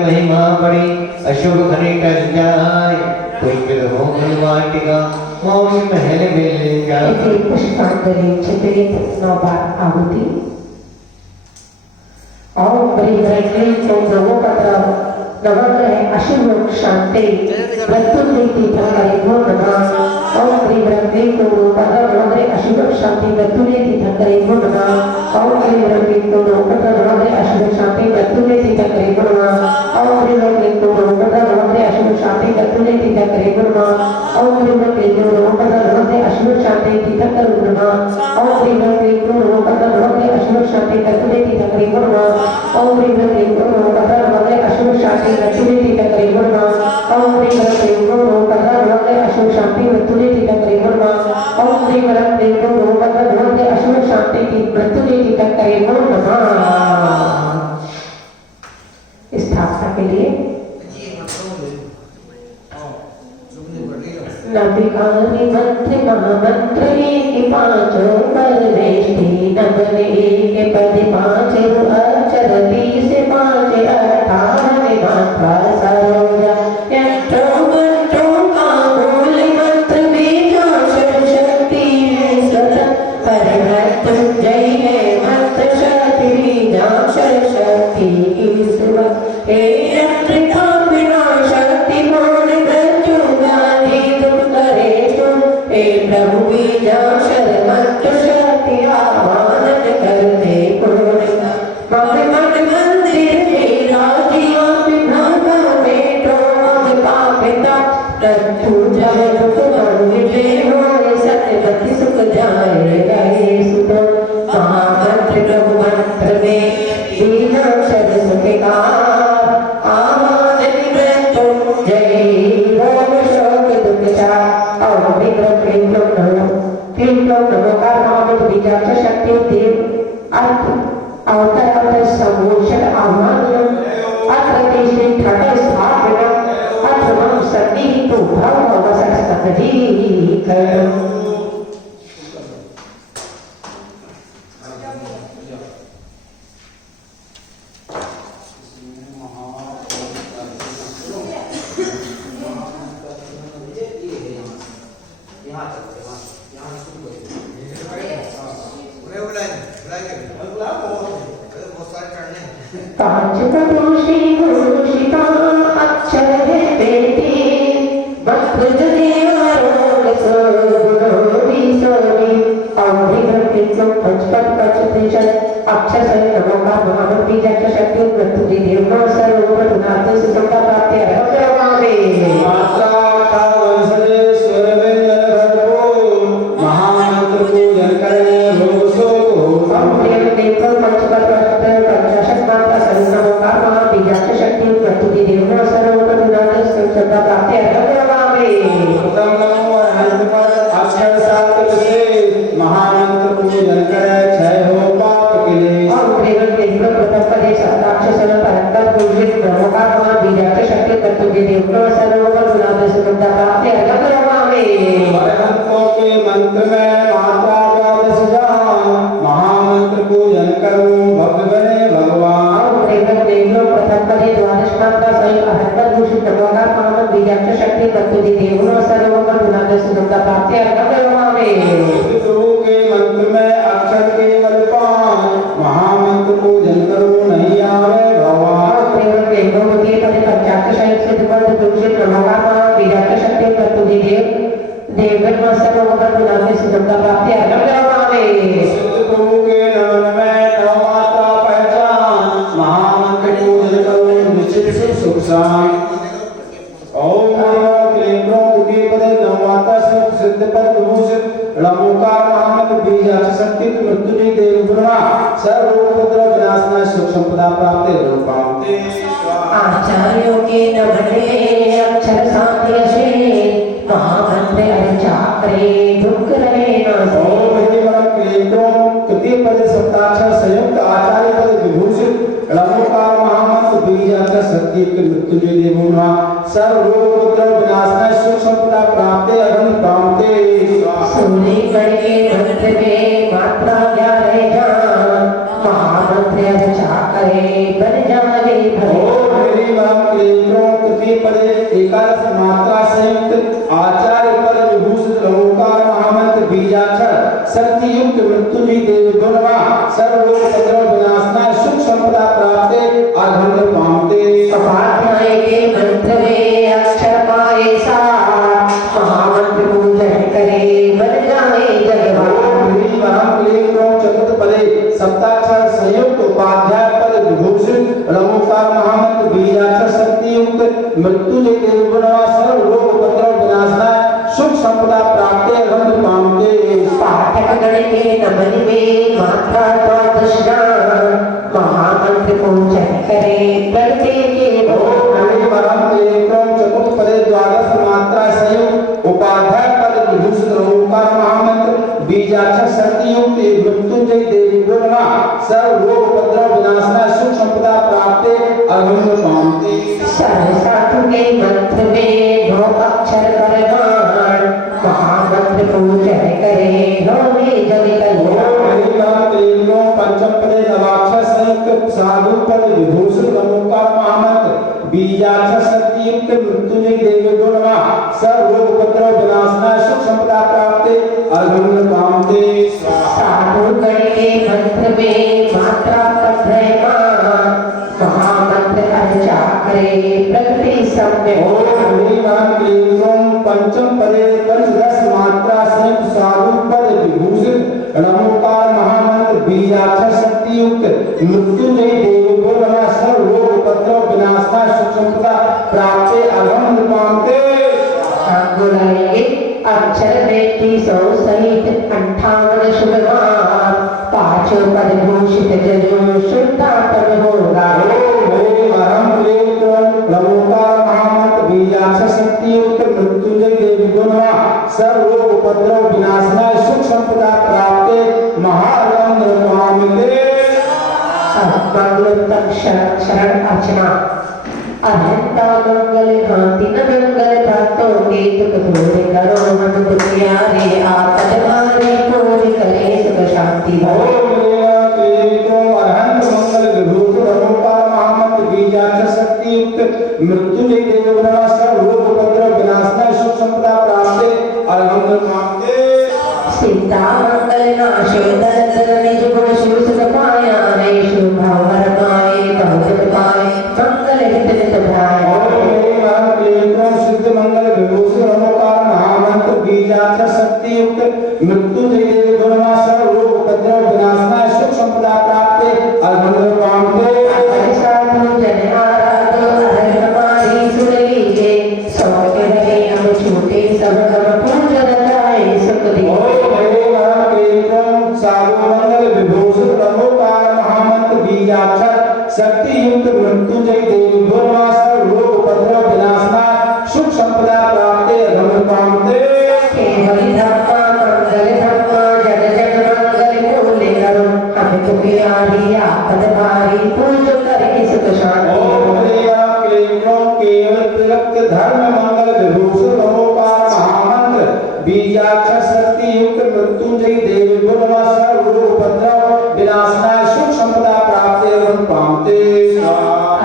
महिमा बड़ी अशुभ घने टल जाए पुष्पित हो वाटिका मोक्ष महल मिल जाए पुष्पांजलि चित्रित 9 बार आहुति ओम ब्रीह्मैक्लीं ओम नमोपत्र नवग्रह अशुभ शांति प्रत्युन्नति धर्मो नमः ओम ब्रीह्मैक्लीं ओम नमोपत्र नवग्रह अशुभ शांति प्रत्युन्नति धर्मो नमः ओम ब्रीह्मैक्लीं ओम नमोपत्र नवग्रह अशुभ शांति प्रत्युन्नति धर्मो नमः ओम ब्रीह्मैक्लीं ओम नमोपत्र नवग्रह अशुभ शांति प्रत्युन्नति धर्मो नमः ओम ब्रीह्मैक्लीं ओम नमोपत्र नवग्रह अशुभ शांति धर्मो नमः ओम ब्रीह्मैक्लीं ओम नमोपत्र नवग्रह अशुभ शांति प्रत्युन्नति धर्मो नमः ओम ब्रीह्मैक्लीं ओम नमोपत्र नवग्रह अशुभ शांति प्रत्युन्नति धर्मो नमः ओम ब्रीह्मैक्लीं ओम नमोपत्र नवग्रह अशुभ शांति प्रत्युन्नति धर्मो नमः ओम ब्रीह्मैक्लीं ओम नमोपत्र नवग्रह अशुभ शांति मृत्युंजय तक करे नमो नमः। स्थापना के लिए नबिकानि मंत्र महामंत्र एक पांचों परमेष्टि नबने एक पद पांच अक्षर 30 पांच 18 मात्रा सरोजा यंत्रो मंत्रो का मूल मंत्र बीजाक्षर शक्ति है स्वतः परमृत्युंजय है मंत्र शक्ति बीजाक्षर शक्ति ईश्वर हे यंत्रिका विनाशक्ति पूर्ण मृत्युगानी तुम करे तुम हे प्रभु बीजाक्षर मंत्र शक्ति आह्वान करते पूर्ण मन मंदिर तेरा जीवा विभ्रम में तो मग पापिता मृत्यु जय दुख मन विजय हो सत्यवती सुख जाए गए सुख महामंत्र प्रभु मंत्र में बीजाक्षर सुखकार आह्वान मृत्युंजय रोग शोक दुख जा और विग्रह क्लीन नमोकार महामंत्र बीजाक्षर शक्ति देव अर्थ अवतर समोषण आह्वान अत्र देशे ठट स्थापना अत्र मम सती तो भव अवसर सतजी कर पांचतोषी घोषिता अक्षर है बेटी वक्र देवारोग सोगुणोदी सोनी अवधिग्रह 355 प्रतिशत अक्षर सहित नमोकार महामंत्र बीजाक्षर शक्ति मृत्युंजय देवनाम सर्वोपरि नाते सुसंता प्राप्ति अरहते मात्रा का वंशजे स्वर व्यंजन घटको महामंत्र पूजन करे रोग शोक अवधिग्रह 355 पंचाशत मात्रा सहित नमोकार महामंत्र बीजाक्षर शक्ति मृत्युंजय देवनाम सर्वोपरि नाते सुसंता प्राप्ति अरहते उत्तम नमो अनंत अक्षर सात से महामंत्र पूजन करे क्षय हो पाप के लिए अवधिग्रह 355 सप्ताक्षर परंतर पूजित नमोकार महामंत्र बीजाक्षर शक्ति मृत्युंजय देवनाम सर्वोपरि नाते सुसंता प्राप्ति अरहते अरहतों के मंत्र में माता द्वादश महामंत्र पूजन करूं भक्त बने भगवान द्वादश मात्रा सहित 78 भूषित नमोकार महामंत्र बीजाक्षर शक्ति मृत्युंजय देवनाम सर्वोपरि नाते सुसंता प्राप्ति अरहते गुरु के मंत्र में अक्षर केवल 5 महामंत्र पूजन करूं नहीं आवे भगवान पंचाक्षर सहित सिद्धपद भूषित नमोकार महामंत्र बीजाक्षर शक्ति मृत्युंजय देवनाम सर्वोपरि नाते सुसंता प्राप्ति अरहते सिद्ध प्रभु के नमन में नव मात्रा पहचान महामंत्र पूजन करूं निश्चित से सुख शांति ओम क्लीं दुखी पदे नव मात्रा से सिद्ध पद भूषित नमोकार महामंत्र बीजाक्षर शक्ति मृत्युंजय देव ब्रह्मा सर्व उपद्रव विनाशनाय सुख संपदा प्राप्ति रूपांते आचार्यों के नमने अक्षर साध्य से महामंत्र अर्चाकरे दुख रहे न ओम हिमरम क्लीं कृति पद सप्ताक्षर संयुक्त आचार्य पद विभूषित नमोकार महामंत्र बीजाक्षर शक्ति मृत्युंजय देव ब्रह्मा सर्व उपद्रव विनाशनाय सुख संपदा प्राप्ति अग्नि प्राप्ते सोने के मंत्र में मात्रा 11 जान महामंत्र अर्चाकरे बन जाए ओम हिमरम क्लीं कृति पद एकादश मात्रा संयुक्त आचार्य पद विभूषित नमोकार महामंत्र बीजाक्षर शक्ति युक्त मृत्युंजय देव ब्रह्मा सर्व उपद्रव विनाशनाय सुख संपदा प्राप्ते अग्नि प्राप्ते उपाध्याय के मंत्र में अक्षर पाए सा महामंत्र पूजन करे बन जाए जगवान चतुर्थ पदे सप्ताक्षर संयुक्त उपाध्याय पद विभूषित नमोकार महामंत्र बीजाक्षर शक्ति युक्त मृत्युंजय देव ब्रह्मा सर्व रोग उपद्रव विनाशनाय सुख संपदा प्राप्ते अग्नि प्राप्ते पाठक गण के नमन में मात्रा द्वादश महामंत्र पूजन करे बढ़ते के चतुर्थ पदे द्वादश मात्रा संयुक्त उपाध्याय पद विभूषित नमोकार महामंत्र बीजाक्षर शक्ति युक्त मृत्युंजय देव अरविंद पामते साधु के मंत्र में 9 अक्षर परमाण महामंत्र पूजन करे होवे जग कल्याण पंचम पदे नवाक्षर संयुक्त साधु पद विभूषण ओंकार महामंत्र बीजाक्षर शक्ति युक्त मृत्युंजय देव गुणवा सर्व रोग उपद्रव विनाशनाय सुख संपदा प्राप्ते अरविंद पामते साधु गण के मंत्र में मात्रा महामंत्र अर्चा करे प्रकृति सम्य पंचम पदे पंचदश मात्रा संयुक्त साधु पद विभूषण नमोकार महामंत्र बीजाक्षर शक्ति युक्त मृत्युंजय देव गुणवा सर्व रोग उपद्रव विनाशनाय सुख संपदा प्राप्ते अरविंद पामते गुणाएंगे अक्षर में 300 सहित 58 शुभमान पांचों पद भूषित जजो शुद्धात्म होगा बीजाक्षर शक्ति युक्त मृत्युंजय देवी गुणवा सर्व रोग उपद्रव विनाशनाय सुख संपदा प्राप्ते महारंद्र महामिते मंगलोत्तम शरण अर्चना अहंता मंगल भांति न मंगल भक्तों के दुख दूर करो हम दुखियारे आपद मारे पूरी करे सुख शांति मृत्युंजय देव गुणवा सर्व रोग उपद्रव विनाशनाय सुख संपदा प्राप्ते अरविंद पामते सीता मंगल नाशो दरिद्र निज गुण शिव सुख पाया है शुभ भवर पाए बहुत पाए मंगल हित नित भाया सिद्ध मंगल विभूषण ओंकार महामंत्र बीजाक्षर शक्ति युक्त मृत्युंजय देव गुणवा सर्व रोग उपद्रव विनाशनाय सुख संपदा प्राप्ते अरविंद पामते साधु जन आराधो हर हमारी सुन लीजिए सौ के रहे हम छूटे सब हम पूजन जाए सुख दिए साधुमंगल विभूषण ओंकार महामंत्र बीजाक्षर शक्ति युक्त मृत्युंजय देवी गुणवा सर्व रोग उपद्रव विनाशनाय सुख संपदा प्राप्ते अरविंद पामते केवल धम्मा मंगल धम्मा जग जग मंगल मूले करो हम तुम्हारी आपद भारी पूजो करके सुख शांति धर्म मंगल विभूषण ओंकार महामंत्र बीजाक्षर शक्ति युक्त मृत्युंजय देवी गुणवा सर्व रोग उपद्रव विनाशनाय सुख संपदा प्राप्ते अरविंद पामते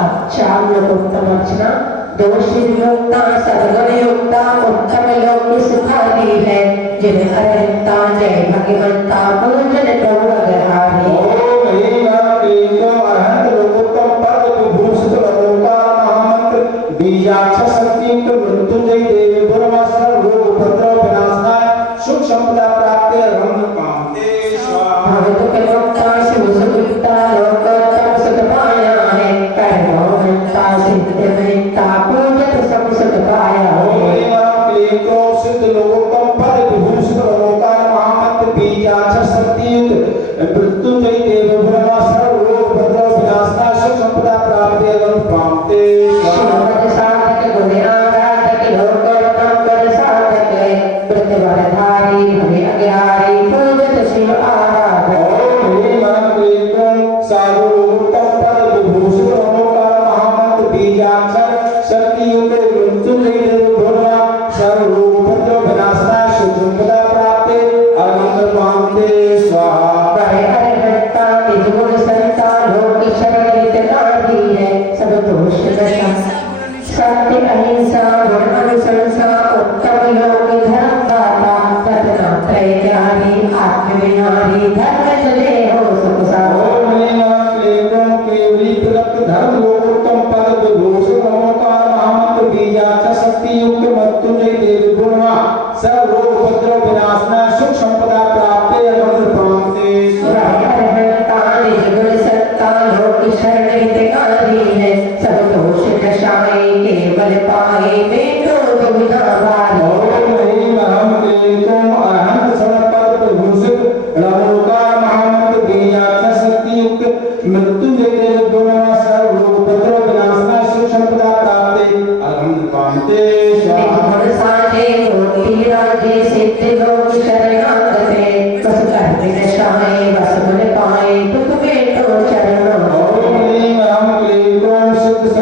अच्छा उत्तम अर्चना दोष युक्ता सद्गुण युक्ता उत्तम लोक सुखानी है जिन अरहंता जय भगवंता पूजन प्रभु अग्रहारी बीजाक्षर शक्ति युक्त मृत्युंजय देवी गुणवा सर्व रोग उपद्रव विनाशनाय सुख संपदा प्राप्ते अरविंद पामते भगत युक्ता शिव सुकृता लोकोत्तम सुख पाया है कर्मोहंता सिद्धमंता पूजन सब सुख पाया सिद्ध लोकोत्तम पद विभूषण ओंकार महामंत्र बीजाक्षर शक्ति युक्त मृत्युंजय देव गुणवा सर्व रोग उपद्रव विनाशनाय सुख संपदा प्राप्ते अरविंद पामते साधक गुण आराधक लोकोत्तम पद साधक व्रतवरधारी भवे अज्ञारी पूजत शिव आराधक साधुत्तम पद विभूषण ओंकार महामंत्र बीजाक्षर शक्ति युक्त मृत्युंजय देव गुणवा सर्व रोग उपद्रव विनाशनाय सुख संपदा प्राप्ते अरविंद पामते स्वाहा भवे अरहंता निज गुण संता लोक शरण हितकारी है सब दोष नशा सत्य अहिंसा गुण अनुशंसा उत्तम लोक धर्म दाता रत्नात्रय ज्ञानी आत्म विहारी धर्म चले हो सुख सारो धर्म लोकोत्तम पद विभूषण ओंकार महामंत्र बीजाक्षर शक्ति युक्त मृत्युंजय देव गुणवा सर्व रोग उपद्रव विनाशनाय सुख संपदा प्राप्ते अरविंद पामते अरहंता निज गुण सत्ता लोक शरण हितकारी है सब दोष नशाए केवल पाए बेटो दुविधा भारी अरहंत समर्पद विभूषण ओंकार महामंत्र बीजाक्षर शक्ति युक्त मृत्युंजय देव गुणवा सर्व रोग उपद्रव विनाशनाय सुख संपदा प्राप्ते अरविंद पामते गुण साजे कोटि राजे सिद्ध लोक शरणागते बस कर नशाए बस गुण पाए तुम बेटो चरण सिद्ध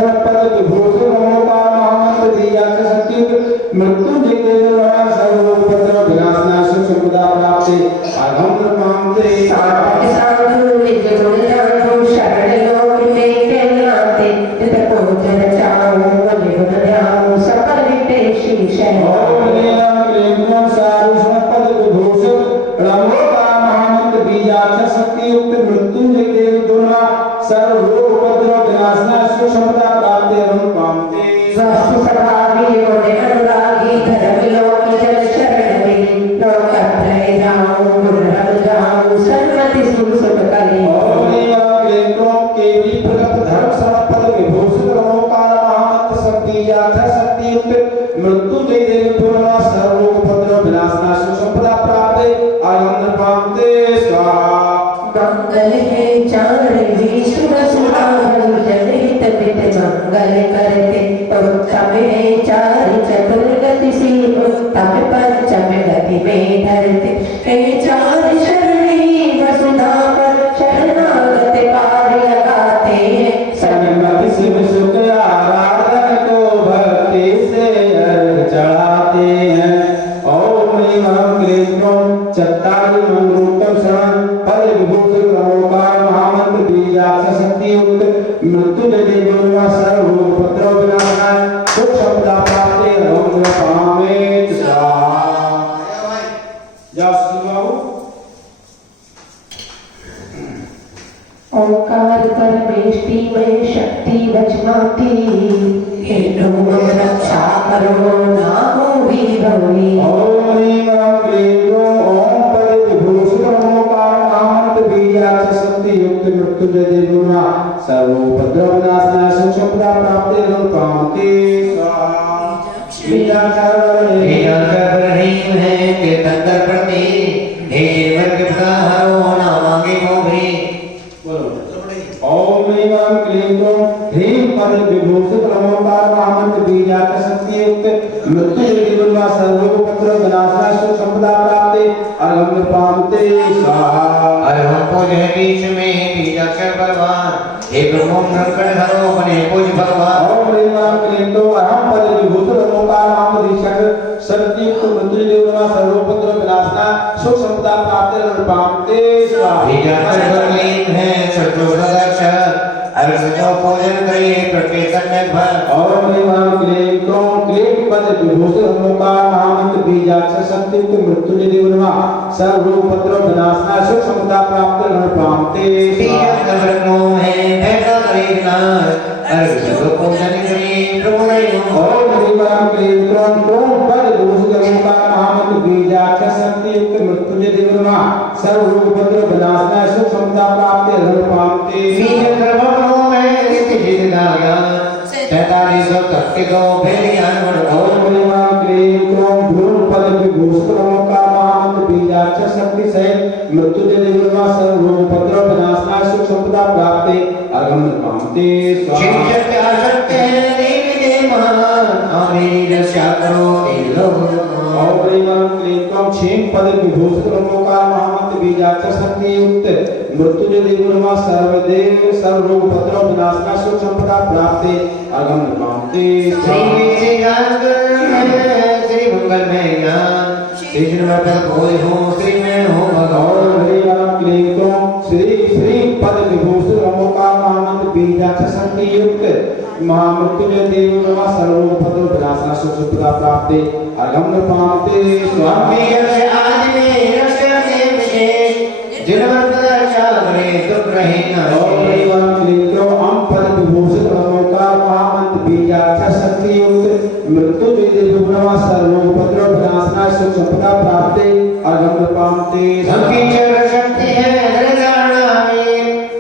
प्राप्ते अगम कृपांते साधु साधु निज गुण जानो शरण लोक में के नाते तित पूजन चाहूं मन गुण ध्यान सकल विदेशी शरण ओम लीला प्रेम सारु संपद विभूषित रमोका महामंत्र बीजाक्ष शक्ति युक्त मृत्युंजय देव दुर्गा सर्व रोग उपद्रव विनाशना सुख समता प्राप्ते अगम पामते स्वास्थ्य सभागी गुण अनुरागी धर्म लोक जन शरण में लोक त्रय जाऊं गुण रम जाऊं सन्मति सुख सुख कले ओम लीला प्रेम केवी प्रगत धर्म संपद विभूषित रमोका महामंत्र शक्ति बीजाक्ष शक्ति युक्त मृत्युंजय देव दुर्गा सर्व रोग उपद्रव विनाशना सुख समता प्राप्ते अगम पामते स्वाहा मंगल है चार विष्णु सुहावन जनहित पित मंगल करते उत्तम है चार चतुर्गति सी उत्तम पंचम गति में धरते हे चार शरणी वसुधा पर शरणागत पार लगाते हैं सन्मति शिव सुख आराधन को भक्ति से अर्घ चढ़ाते हैं ओम ह्रीं क्लीं क्रों चत्तारि मंगरूपम शरण पद विभूषित रमोकार महामंत्र बीजाक्ष शक्ति युक्त मृत्युंजय देव दुर्गा सर्व रोग उपद्रव विनाशनाय सुख समता प्राप्ते अगम पामे स्वाहा जय श्री बाबू ओंकार परमेष्टि में शक्ति वचनाती हे नमो रक्षा करो नामो विभवी ओम ह्रीं क्लीं क्रों ओम पद विभूषित रमोकार महामंत्र बीजाक्ष शक्ति युक्त मृत्युंजय देव दुर्गा सर्व उपद्रव विनाशनाय सुख समता प्राप्ते अगम पामते स्वाहा बीजाक्षर ह्रीं है के तंत्र प्रति हे वर्ग प्रदा हरो ना मांगे मोभरी ओम ह्रीं क्लीं क्रों ह्रीं पद विभूषित रमोकार महामंत्र बीजाक्ष शक्ति युक्त मृत्युंजय देव दुर्गा सर्व उपद्रव विनाशनाय सुख समता प्राप्ते अगम पामते स्वाहा अरहं पूजय बीच में बीजाक्षर बलवान हे ब्रह्म ब्रह्मण हरो बने पूज भगवान ओम ह्रीं क्लीं क्रों अहम पद विभूषित रमोकार महामंत्र शक्ति युक्त मृत्युंजय देव दुर्गा सर्व उपद्रव विनाशनाय सुख समता प्राप्ते अगम पामते स्वाहा बीजाक्षर बललीन है सचो सदक्षर अर्घ जो पूजन करिए प्रत्येक में भर ओम ह्रीं क्लीं क्रों क्लीं पद विभूषित रमोकार महामंत्र बीजाक्ष शक्ति युक्त मृत्युंजय देव दुर्गा सर्व रोग उपद्रव विनाशनाय सुख समता प्राप्ते अगम पामते स्वाहा बीजाक्षर ब्रह्मो है भेदा करेना अर्घ जो पूजन करिए प्रभु नहीं ओम ह्रीं क्लीं क्रों पद विभूषित रमोकार महामंत्र बीजाक्ष शक्ति युक्त मृत्युंजय देव दुर्गा सर्व रोग उपद्रव विनाशनाय सुख समता प्राप्ते अगम पामते बीजाक्षर ब्रह्मो में रीति जिदाया 43 तक के दो भेड़ियां ओम ह्रीं क्लीं क्रों भ्रूण पद विभूषित रमोकार महामंत्र बीजाक्ष शक्ति सहित मृत्युंजय देव दुर्गा सर्व रोग उपद्रव विनाशनाय सुख समता प्राप्ते अगम पामते स्वाहा शिव क्या शक्ति है देवी देव महान आमीर रक्षा करो दिलो ओम ह्रीं क्लीं क्रों क्षीण पद विभूषित रमोकार महामंत्र बीजाक्ष शक्ति युक्त मृत्युंजय देव दुर्गा सर्वदेव सर्व रोग उपद्रव विनाशनाय सुख समता प्राप्ते अगम पामते श्री श्री मंगल में ज्ञान श्री जिनवर कोई हो श्री में हो भगवान ओम ह्रीं क्लीं क्रों श्री श्री पद विभूषित रमोकार महामंत्र बीजाक्ष शक्ति युक्त महामृत्युंजय देव दुर्गा सर्व रोग उपद्रव विनाशनाय सुख समता प्राप्ते अगम पामते स्वामी स्वामी रक्ष आदि में रक्ष के विशेष जिनवर रक्षा करे दुख रहे ओम न ह्रीं क्लीं क्रों अम पद विभूषित रमोकार महामंत्र बीजाक्ष शक्ति युक्त मृत्युंजय देव दुर्गा सर्व रोग उपद्रव विनाशनाय सुख समता प्राप्ते अगम पामते सबकी चर शक्ति है दरगानामी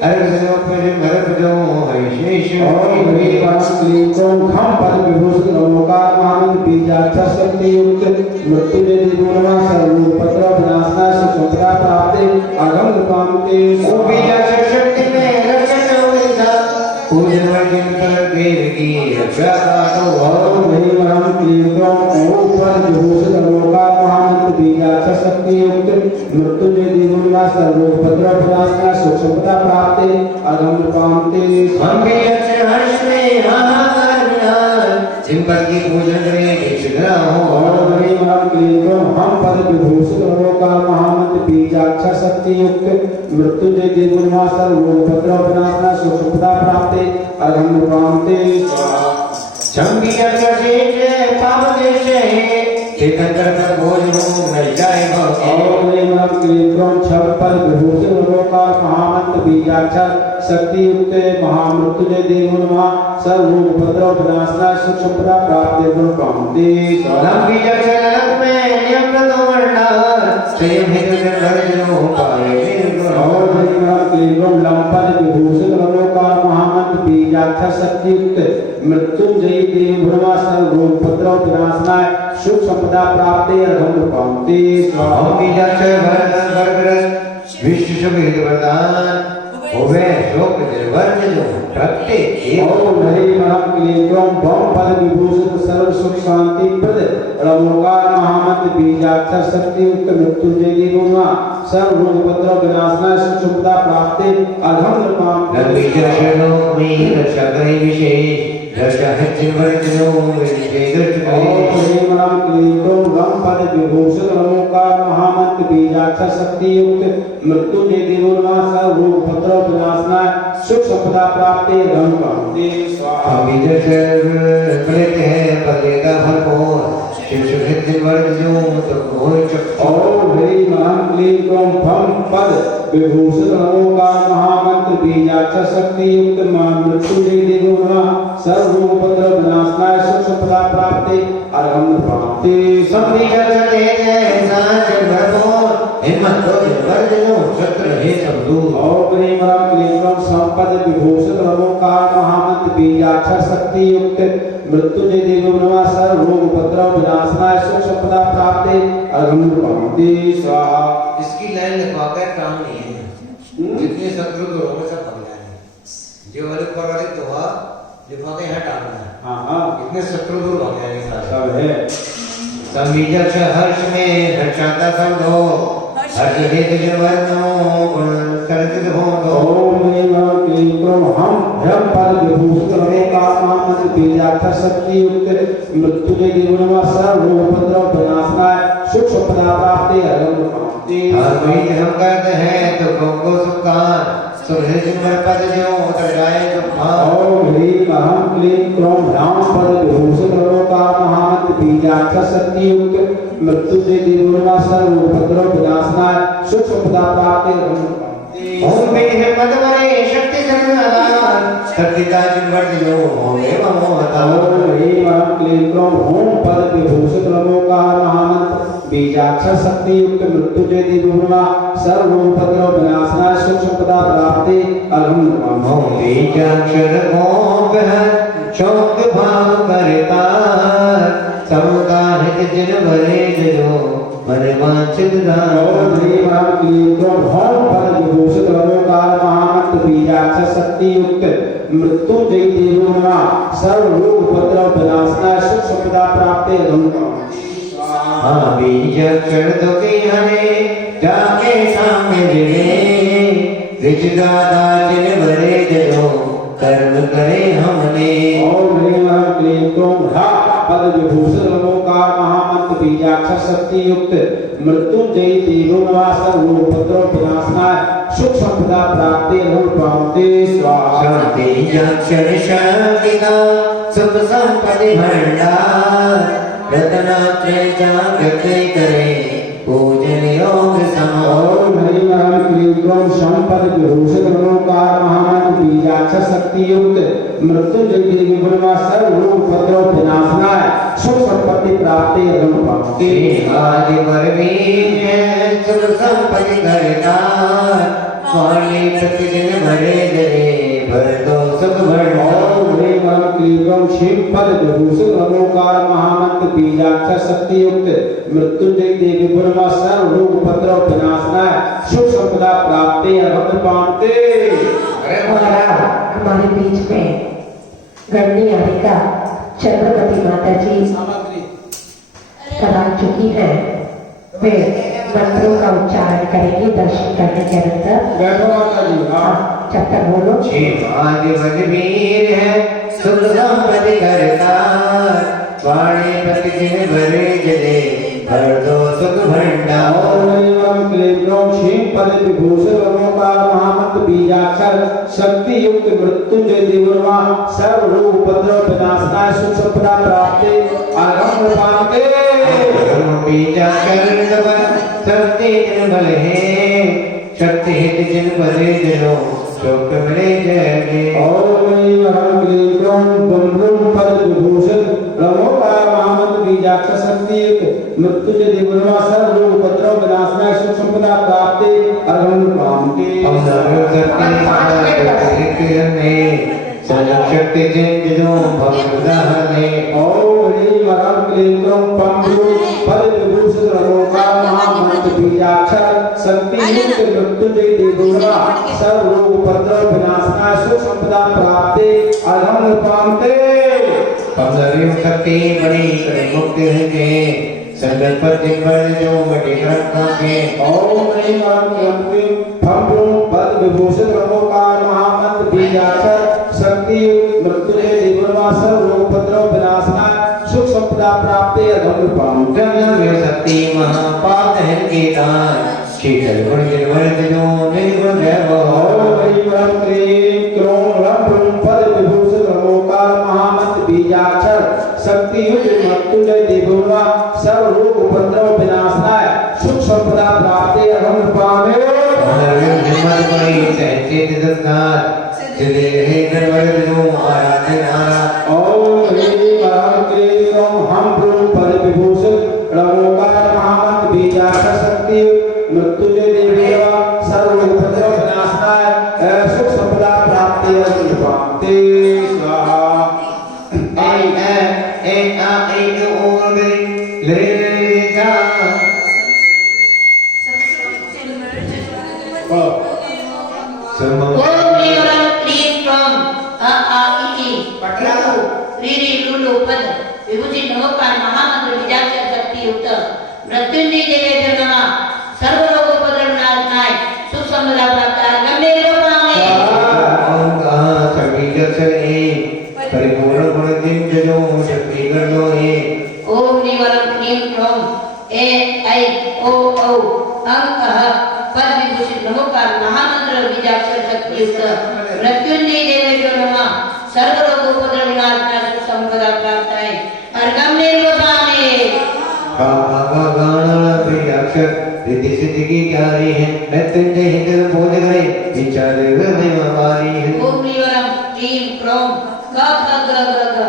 अर्घ जो पूजन अर्घ जो हरिशेष ओम ह्रीं क्लीं क्रों खम पद विभूषित रमोकार महामंत्र बीजाक्ष शक्ति युक्त मृत्युंजय देव दुर्गा सर्व रोग उपद्रव विनाशनाय सुख समता प्राप्ते अगम पामते बीजाक्षर शक्ति में रक्षा जो पूजन वर्जन कर वेद की रक्षा तो ओम ह्रीं क्लीं क्रों ओम पद विभूषित रमोकार महामंत्र बीजाक्ष शक्ति युक्त मृत्युंजय देव दुर्गा सर्व रोग उपद्रव विनाशनाय सुख समता प्राप्ते अगम पामते हम भी अक्षर हर्ष में हाहाकार विनाश जिन पद की पूजन करें शीघ्र हो और हरि नाम क्लीं हम पद विभूषित लोकार महामंत्र बीजाक्षर शक्ति युक्त मृत्युंजय देवोन्मासर रोगभद्र विनाशना सुखदा प्राप्ते अर्घं प्राप्ते चंबी अक्षर से पाप देश है तीर्थंकर पर भोज हो न जाए भक्ति और हरि नाम क्लीं छह पद विभूषित लोकार महामंत्र बीजाक्षर शक्ति युक्त महामृत्युंजय देवोन्मासर रोगभद्र विनाशना सुखदा प्राप्ते अर्घं प्राप्ते लंबी अक्षर में नियम तो वर्णन स्वयं हित से वर्जनो पाए और हरि नाम क्लीं लंपद विभूषित लोकार महामंत्र बीजाक्षर शक्ति युक्त मृत्युंजयी देव भुवनासर रोगभद्र विनाशनाय सुख संपदा प्राप्ते अर्घं प्राप्ते हम बीजाक्षर वर्गरस विश्व सुखित वरदान होवे शोक निर्वर्ज जो भक्ति ओम हरि नाम क्लीं बम पद विभूषित सर्व सुख शांति प्रद लोकार महामंत्र बीजाक्षर शक्ति युक्त मृत्युंजय देव सर्व रोगभद्र विनाशनाय सुख संपदा प्राप्ते अर्घं प्राप्ते बीजाक्षर लोक में रक्षा करे विशेष रक्षा है चिन्वर्जनो विशेष दृष्टि पद विभूषित लोकार महामंत्र बीजाक्षर शक्ति युक्त मृत्युंजय देवोन्मासर रोगभद्र विनाशनाय सुख संपदा प्राप्ते अर्घं प्राप्ते हम बीजाक्षर प्रलित है पदेगा भरपूर शिव सुखित चिन्वर्जनो तो होय चक्को ओम हरि नाम क्लीं भम पद विभूषित लोकार महामंत्र बीजाक्षर शक्ति युक्त मृत्युंजय देवोन्मासर रोगभद्र विनाशनाय सुख संपदा प्राप्ते अर्घं प्राप्ते संबीजाक्षर है सांच भरपूर हिम्मत तो चिन्वर्जनो शत्रु है सब दूर और प्रेम राम क्लीं संपद विभूषित लोकार महामंत्र बीजाक्षर शक्ति युक्त मृत्युंजय देवोन्मासर रोगभद्र विनाशनाय सुख संपदा प्राप्ते अर्घं प्राप्ते स्वाहा। इसकी लाइन लिखवाकर काम नहीं है जितने शत्रु दूर होंगे सब भाग जाएंगे जो वाले ऊपर वाले तो हुआ लिखवा के यहाँ डालना है हाँ हाँ इतने शत्रु दूर भाग जाएंगे सारे सब है संबीजाक्षर हर्ष में हर्षाता शब्द हो हर्ष हेत जनवर्णो गुण कर्तित हो दो ओम नमः क्लीं हम ब्रह्म पद विभूषित लोकार महामंत्र बीजाक्षर शक्ति युक्त मृत्युंजय देवोन्मासर रोगभद्र विनाशनाय सुख संपदा प्राप्ते अर्घं प्राप्ते हर कोई हम करते हैं तो को सुखान सुहृद जिनवर पद जो उतर जाए तो ओम ह्रीं अहं क्लीं भ्राम पद विभूषित लोकार महामंत्र बीजाक्षर शक्ति युक्त मृत्युंजय देवोन्मासर रोगभद्र विनाशनाय सुख संपदा प्राप्ते अर्घं प्राप्ते ओम में हिम्मत मरे शक्ति जननादान शक्तिता जिनवर जो होवे ममोहता ओम ह्रीं अहं क्लीं होम पद विभूषित लोकार महामंत्र बीजाक्षर शक्ति युक्त मृत्युंजय देवोन्मासर रोगभद्र विनाशनाय सुख संपदा प्राप्ते अर्घं प्राप्ते ओम बीजाक्षर ओम शोक भाव करता समुदाहित जिन भरे जो मन वांछित दान ओम ह्रीं अहं क्लीं होम पद विभूषित लोकार महामंत्र बीजाक्षर शक्ति युक्त मृत्युंजय देवोन्मासर रोगभद्र विनाशनाय सुख संपदा प्राप्ते अर्घं प्राप्ते हाँ बीजाक्षर तो की हने जाके सामने जिने रिचदादा जिन भरे जो कर्म करे हमने ओम ह्रीं अहं क्लीं पद विभूषित लोकार महामंत्र बीजाक्षर शक्ति युक्त मृत्युंजय देवोन्मासर रोगभद्र विनाशनाय सुख संपदा प्राप्ते अर्घं प्राप्ते स्वाहा। शांति बीजाक्षर शांतिदा सुख संपत्ति भंडार रत्नात्रय जागृति करे पूजन योग समाओ ओम हरि नाम क्लीं संपद विभूषित लोकार महामंत्र बीजाक्षर शक्ति युक्त मृत्युंजय देवोन्मासर रोगभद्र विनाशनाय सुख संपत्ति प्राप्ते अर्घं प्राप्ते आदि परवीन सुख संपत्ति करता वाणी प्रतिदिन भरे जरे भर दो सुख भंडार ओम ह्रीं अहं क्लीं पद विभूषित लोकार महामंत्र बीजाक्षर शक्ति युक्त मृत्युंजय देवोन्मासर रोगभद्र विनाशनाय सुख संपदा प्राप्ते अर्घं प्राप्ते। हमारे बीच में गणनी आरिका चंद्रवती माता जी करा चुकी है वे मंत्रों का उच्चारण करेंगे दर्शन करने के अंतर। बैठो माता जी। हाँ जब तक बोलो। शिवादिवज वीर है सुख संपत्ति करतार, वाणी पति जिन भरे जले भर दो सुख भंडार। ओम क्लीं ग्लौं क्षीं पद विभूषण ओंकार महामंत्र बीजाक्षर शक्ति युक्त मृत्युंजय देवरमा सर्व रोग उपद्रव विनाशनाय सुख संपदा प्राप्ति आरंभ पाते। बीजाक्षर शक्ति जिन बल है, शक्ति हित जिन भरे जलो सुख मिले जय। ओम क्लीं ग्लौं बम ब्रूं पद विभूषण ओंकार महामंत्र बीजाक्षर शक्ति युक्त मृत्युंजय देवरमा सर्व रोग उपद्रव विनाशनाय सुख संपदा प्राप्ति आरंभ पाते। हम सर्व शक्ति ने सर्व शक्ति जिन जिनो भवदहने। ओम ह्रीं क्लीं ग्लौं पं ब्रूं पद विभूषण ओंकार महामंत्र बीजाक्षर शक्ति युक्त मृत्युंजय देवरमा सर्व रोग उपद्रव विनाशनाय सुख संपदा प्राप्ति आरंभ पाते। हम सर्व शक्ति बड़ी करे मुक्त है, संकल्प पर जो मटे रखा के। ओम ह्रीं क्लीं पं ब्रूं पद विभूषण ओंकार महामंत्र बीजाक्षर शक्ति मृत्युंजय देवरमा सर्व रोग उपद्रव विनाशनाय सुख संपदा प्राप्ति आरंभ पाते। सर्व शक्ति महापाप है के दान, शीतल गुण निर्मल जो निर्गुण व्यवहार। ओम ह्रीं क्लीं ग्लौं ब्रूं पद विभूषण ओंकार महामंत्र बीजाक्षर शक्ति युक्त मृत्युंजय देवरमा सर्व रोग उपद्रव विनाशनाय सुख संपदा प्राप्ति आरंभ पावे। निर्मल बड़ी सहचित संसार, सिद्धि है निर्मल जो आराधनारा। ओम ह्रीं क्लीं ग्लौं हम ब्रूं पद विभूषण ओंकार महामंत्र बीजाक्षर शक्ति मृत्युंजय देवरमा सर्व रोग उपद्रव विनाशनाय सुख संपदा प्राप्ति आरंभ पाते। स्वाहा। ओम ह्रीं क्लीं ग्लौं अ आ इ ई री री लू लू पद विभूषित ओंकार महामंत्र बीजाक्षर शक्ति युक्त मृत्युंजय देवेभ्यो नमः सर्व रोग उपद्रव विनाशनाय सुख संपदा प्राप्ति गम्य रूपामे। परिपूर्ण गुण दिन जो शक्ति कर दो है। ओम क्लीं ग्लौं ए ऐ ओ औ अंग अह पद विभूषित ओंकार महामंत्र बीजाक्षर शक्ति युक्त मृत्युंजय देवेभ्यो नमः सर्व रोग उपद्रव विनाशनाय सुख संपदा प्राप्ति गम्य रूपामे। अक्षर रिद्धि सिद्धि की क्यारी है, मृत्युंजय हित बोध गए विचार में हमारी है। ओम क्लीं ग्लौं क ख ग ग ग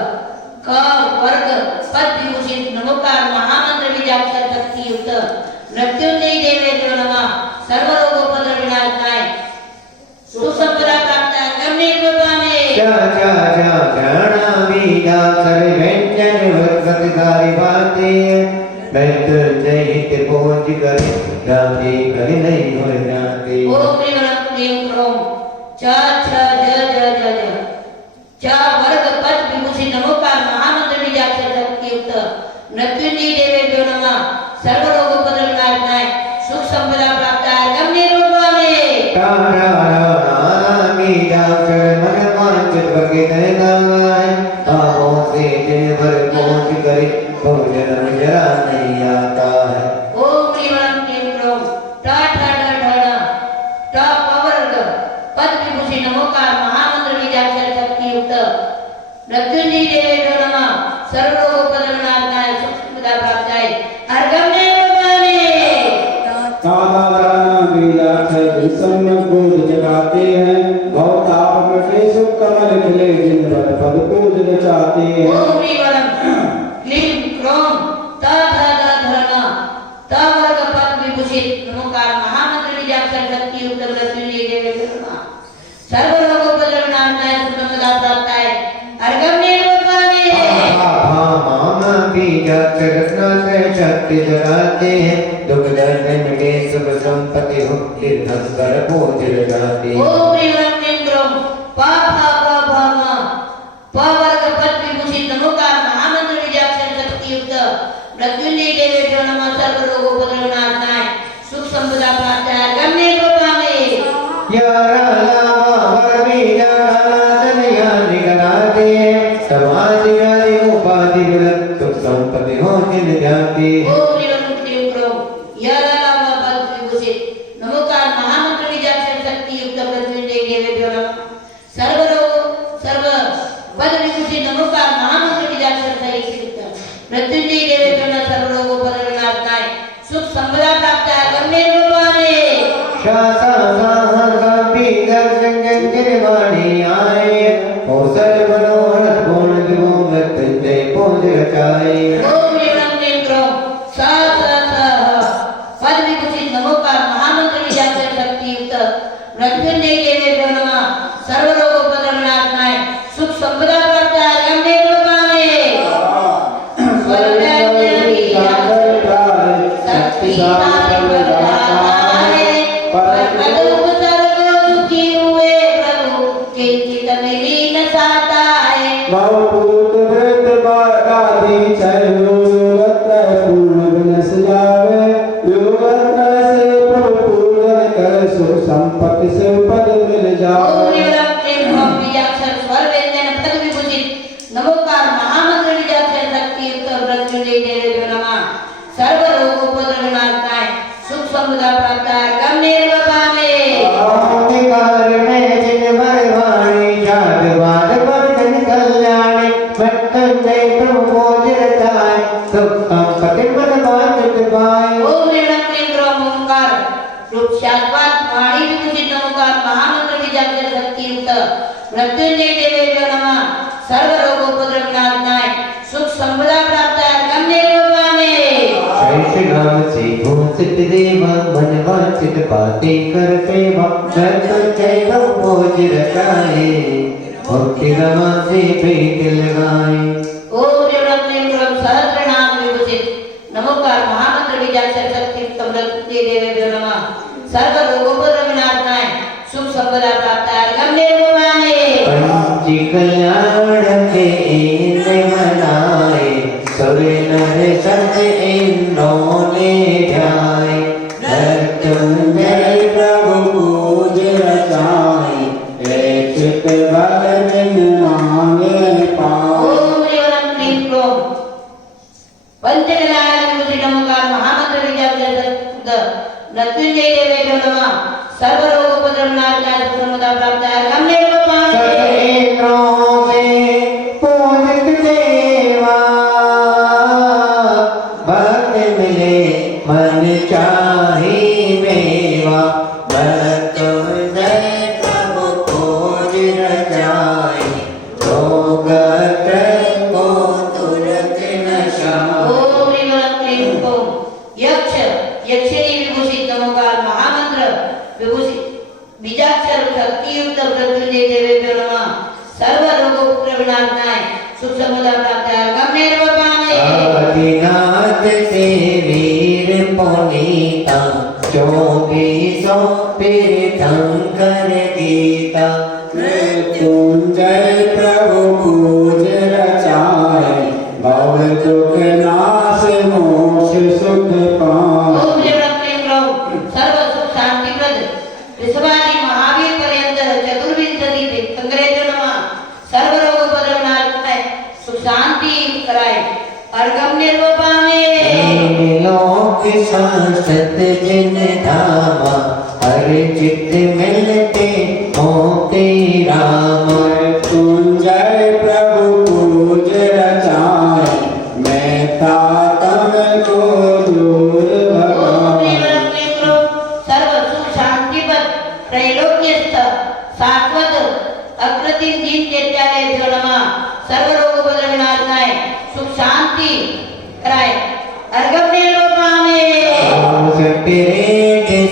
क वर्ग पद विभूषित ओंकार महामंत्र बीजाक्षर शक्ति युक्त मृत्युंजय देवेभ्यो नमः सर्व रोग उपद्रव विनाशनाय सुख संपदा प्राप्ति गम्य रूपामे। जाना बीजा सर व्यंजन वर्गतकारी बातें, मृत्युंजय हित पहुंच कर जाते कर नहीं हो जाते। ओम क्लीं ग्लौं च छ ज ज ज ज च वर्ग पद विभूषित ओंकार महामंत्र बीजाक्षर शक्ति युक्त मृत्युंजय देवेभ्यो नमः सर्व रोग उपद्रव विनाशनाय सुख संपदा प्राप्ति गम्य रूपामे। बीजा सर मन वांछित वर्गित नाय, पापों से दिन भर पहुंच करे भोजन जरा नहीं आता है। ओम क्लीं ग्लौं ट ठ ड ढ ण ट वर्ग पद विभूषित ओंकार महामंत्र बीजाक्षर शक्ति युक्त मृत्युंजय देवेभ्यो नमः सर्व रोग उपद्रव विनाशनाय सुख संपदा प्राप्ति गम्य रूपामे। बीजाक्षर सम्यक बोध जगाते हैं, भवताप मिटे सुख कमल खिले जिन पर पद पूजन चाहते हैं। ओम क्लीं ग्लौं त ध ध ध न त वर्ग पद विभूषित ओंकार महामंत्र बीजाक्षर शक्ति युक्त मृत्युंजय देवेभ्यो नमः सर्व रोग उपद्रव विनाशनाय सुख संपदा प्राप्ति गम्य रूपामे। बीजा चरतना से शक्ति जगाते हैं, दुख दर्द मिटे सुख संपत्ति हो कर बोझ लगाते हैं। ओम क्लीं ग्लौं प फ ग भ म प वर्ग पद विभूषित ओंकार महामंत्र बीजाक्षर शक्ति युक्त मृत्युंजय देवेभ्यो नमः सर्व रोग उपद्रव विनाशनाय नमोकार महामंत्र बीजाक्षर शक्ति युक्त मृत्युंजय देवेभ्यो नमः सर्व बल विभूषित नमोकार महामंत्र बीजाक्षर शक्ति युक्त मृत्युंजय देवेभ्यो नमः सर्व रोगों पर विनाशनाय सुख संपदा प्राप्त है गम्य रूपाने शासासाहसापि दर्शनजनवाणी आए ओ सर्वमनोहर पूर्ण विभो मृत्युंजय पूज रचाए ओम ह्रीं क्लीं ग्रौं सा पद विभूषित नमोकार महामंत्र बीजाक्षर शक्ति युक्त मृत्युंजय देवेभ्यो नमः सर्व रोगों पर विनाशनाय सुख संपदा प्राप्त है गम्य रूपाने शक्ति साधन बलधारे परमद उपसर्गो दुखी हुए प्रभु किंचित मिली न साता है बहुभूत वृत बागादि चलो योगत्र पूर्ण विनस जावे योगत्र से प्रभु पूर्ण कर सुख संपत्ति से पद मिल ओम जावे ह्रीं क्लीं ग्रौं बीजाक्षर स्वर व्यंजन पद विभूषित नमोकार महामंत्र बीजाक्षर शक्ति युक्त मृत्युंजय देवेभ्यो नमः सर्व रोग उपद्रव विनाशनाय सुख संपदा प्राप्त है गम्य रूपाने ओंकार में जिन मरवाणी जात बाद बंधन कल्याणी मृत्युंजय प्रभु पूज रचाए सुख संपत्ति मन बांधित पाए ओम ह्रीं क्लीं ग्रौं ओंकार रूप शाश्वत वाणी विभूषित नमोकार महामंत्र बीजाक्षर शक्ति युक्त मृत्युंजय देवेभ्यो नमः सर्व रोग उपद्रव विनाशनाय सुख संपदा प्राप्त है गम्य रूपाने नाम से भूषित देवा मन वांछित पाते कर सेवा मृत्युंजय प्रभु पूज रचाए भक्ति रमा से प्रीत लगाए ओम ह्रीं क्लीं ग्रौं सहस्रनाम विभूषित नमोकार महामंत्र बीजाक्षर शक्ति युक्त मृत्युंजय देवेभ्यो नमः सर्व रोगोपद्रव विनाशनाय सुख संपदा प्राप्त है गम्य रूपाने पंच कल्याण के इंद्र मनाए सुर नर सत इन्होंने ध्याए मृत्युंजय प्रभु पूज रचाए चित बल बिन मांगे पाए ओम ह्रीं क्लीं ग्रौं पंचकल्याण विभूषित नमोकार महामंत्र बीजाक्षर शक्ति मृत्युंजय देवेभ्यो नमः सर्व रोगोपद्रव विनाशनाय सुख संपदा प्राप्त है गम्य रूपाने इंद्रों से पूजित देवा भक्त मिले मन चाही मेवा मृत्युंजय प्रभु पूज रचाए रोग को तुरंत नशाए ओम ह्रीं क्लीं ग्रौं यक्ष यक्षिणी विभूषित नमोकार महामंत्र विभूषित बीजाक्षर शक्ति युक्त मृत्युंजय देवेभ्यो नमः सर्व रोगोपद्रव विनाशनाय सुख संपदा प्राप्त है गम्य रूपाने आदिनाथ से वीर पुनीता चौबीसों तीर्थंकर गीता मृत्युंजय प्रभु पूज रचाए भव दुख नाश मोक्ष सुख पाए ओम ह्रीं क्लीं ग्रौं सर्व सुख शांति प्रद ऋषभादि महावीर पर्यंत चतुर्विंशति तीर्थंकरेभ्यो नमः सर्व रोगोपद्रव विनाशनाय सुख शांति कराए और गम्य रूपाने लोक शाश्वत जिन धामा हर चित्त मिलते मोते रामा मृत्युंजय प्रभु पूज रचाए मैं तातम को दूर ओम भगाए ह्रीं क्लीं ग्रौं सर्व सुख शांति पद त्रैलोक्यस्थ शाश्वत अकृत्रिम दीन चैत्यालयभ्यो नमः सर्व रोगोपद्रव विनाशनाय सुख शांति कराए और गम्य रूपाने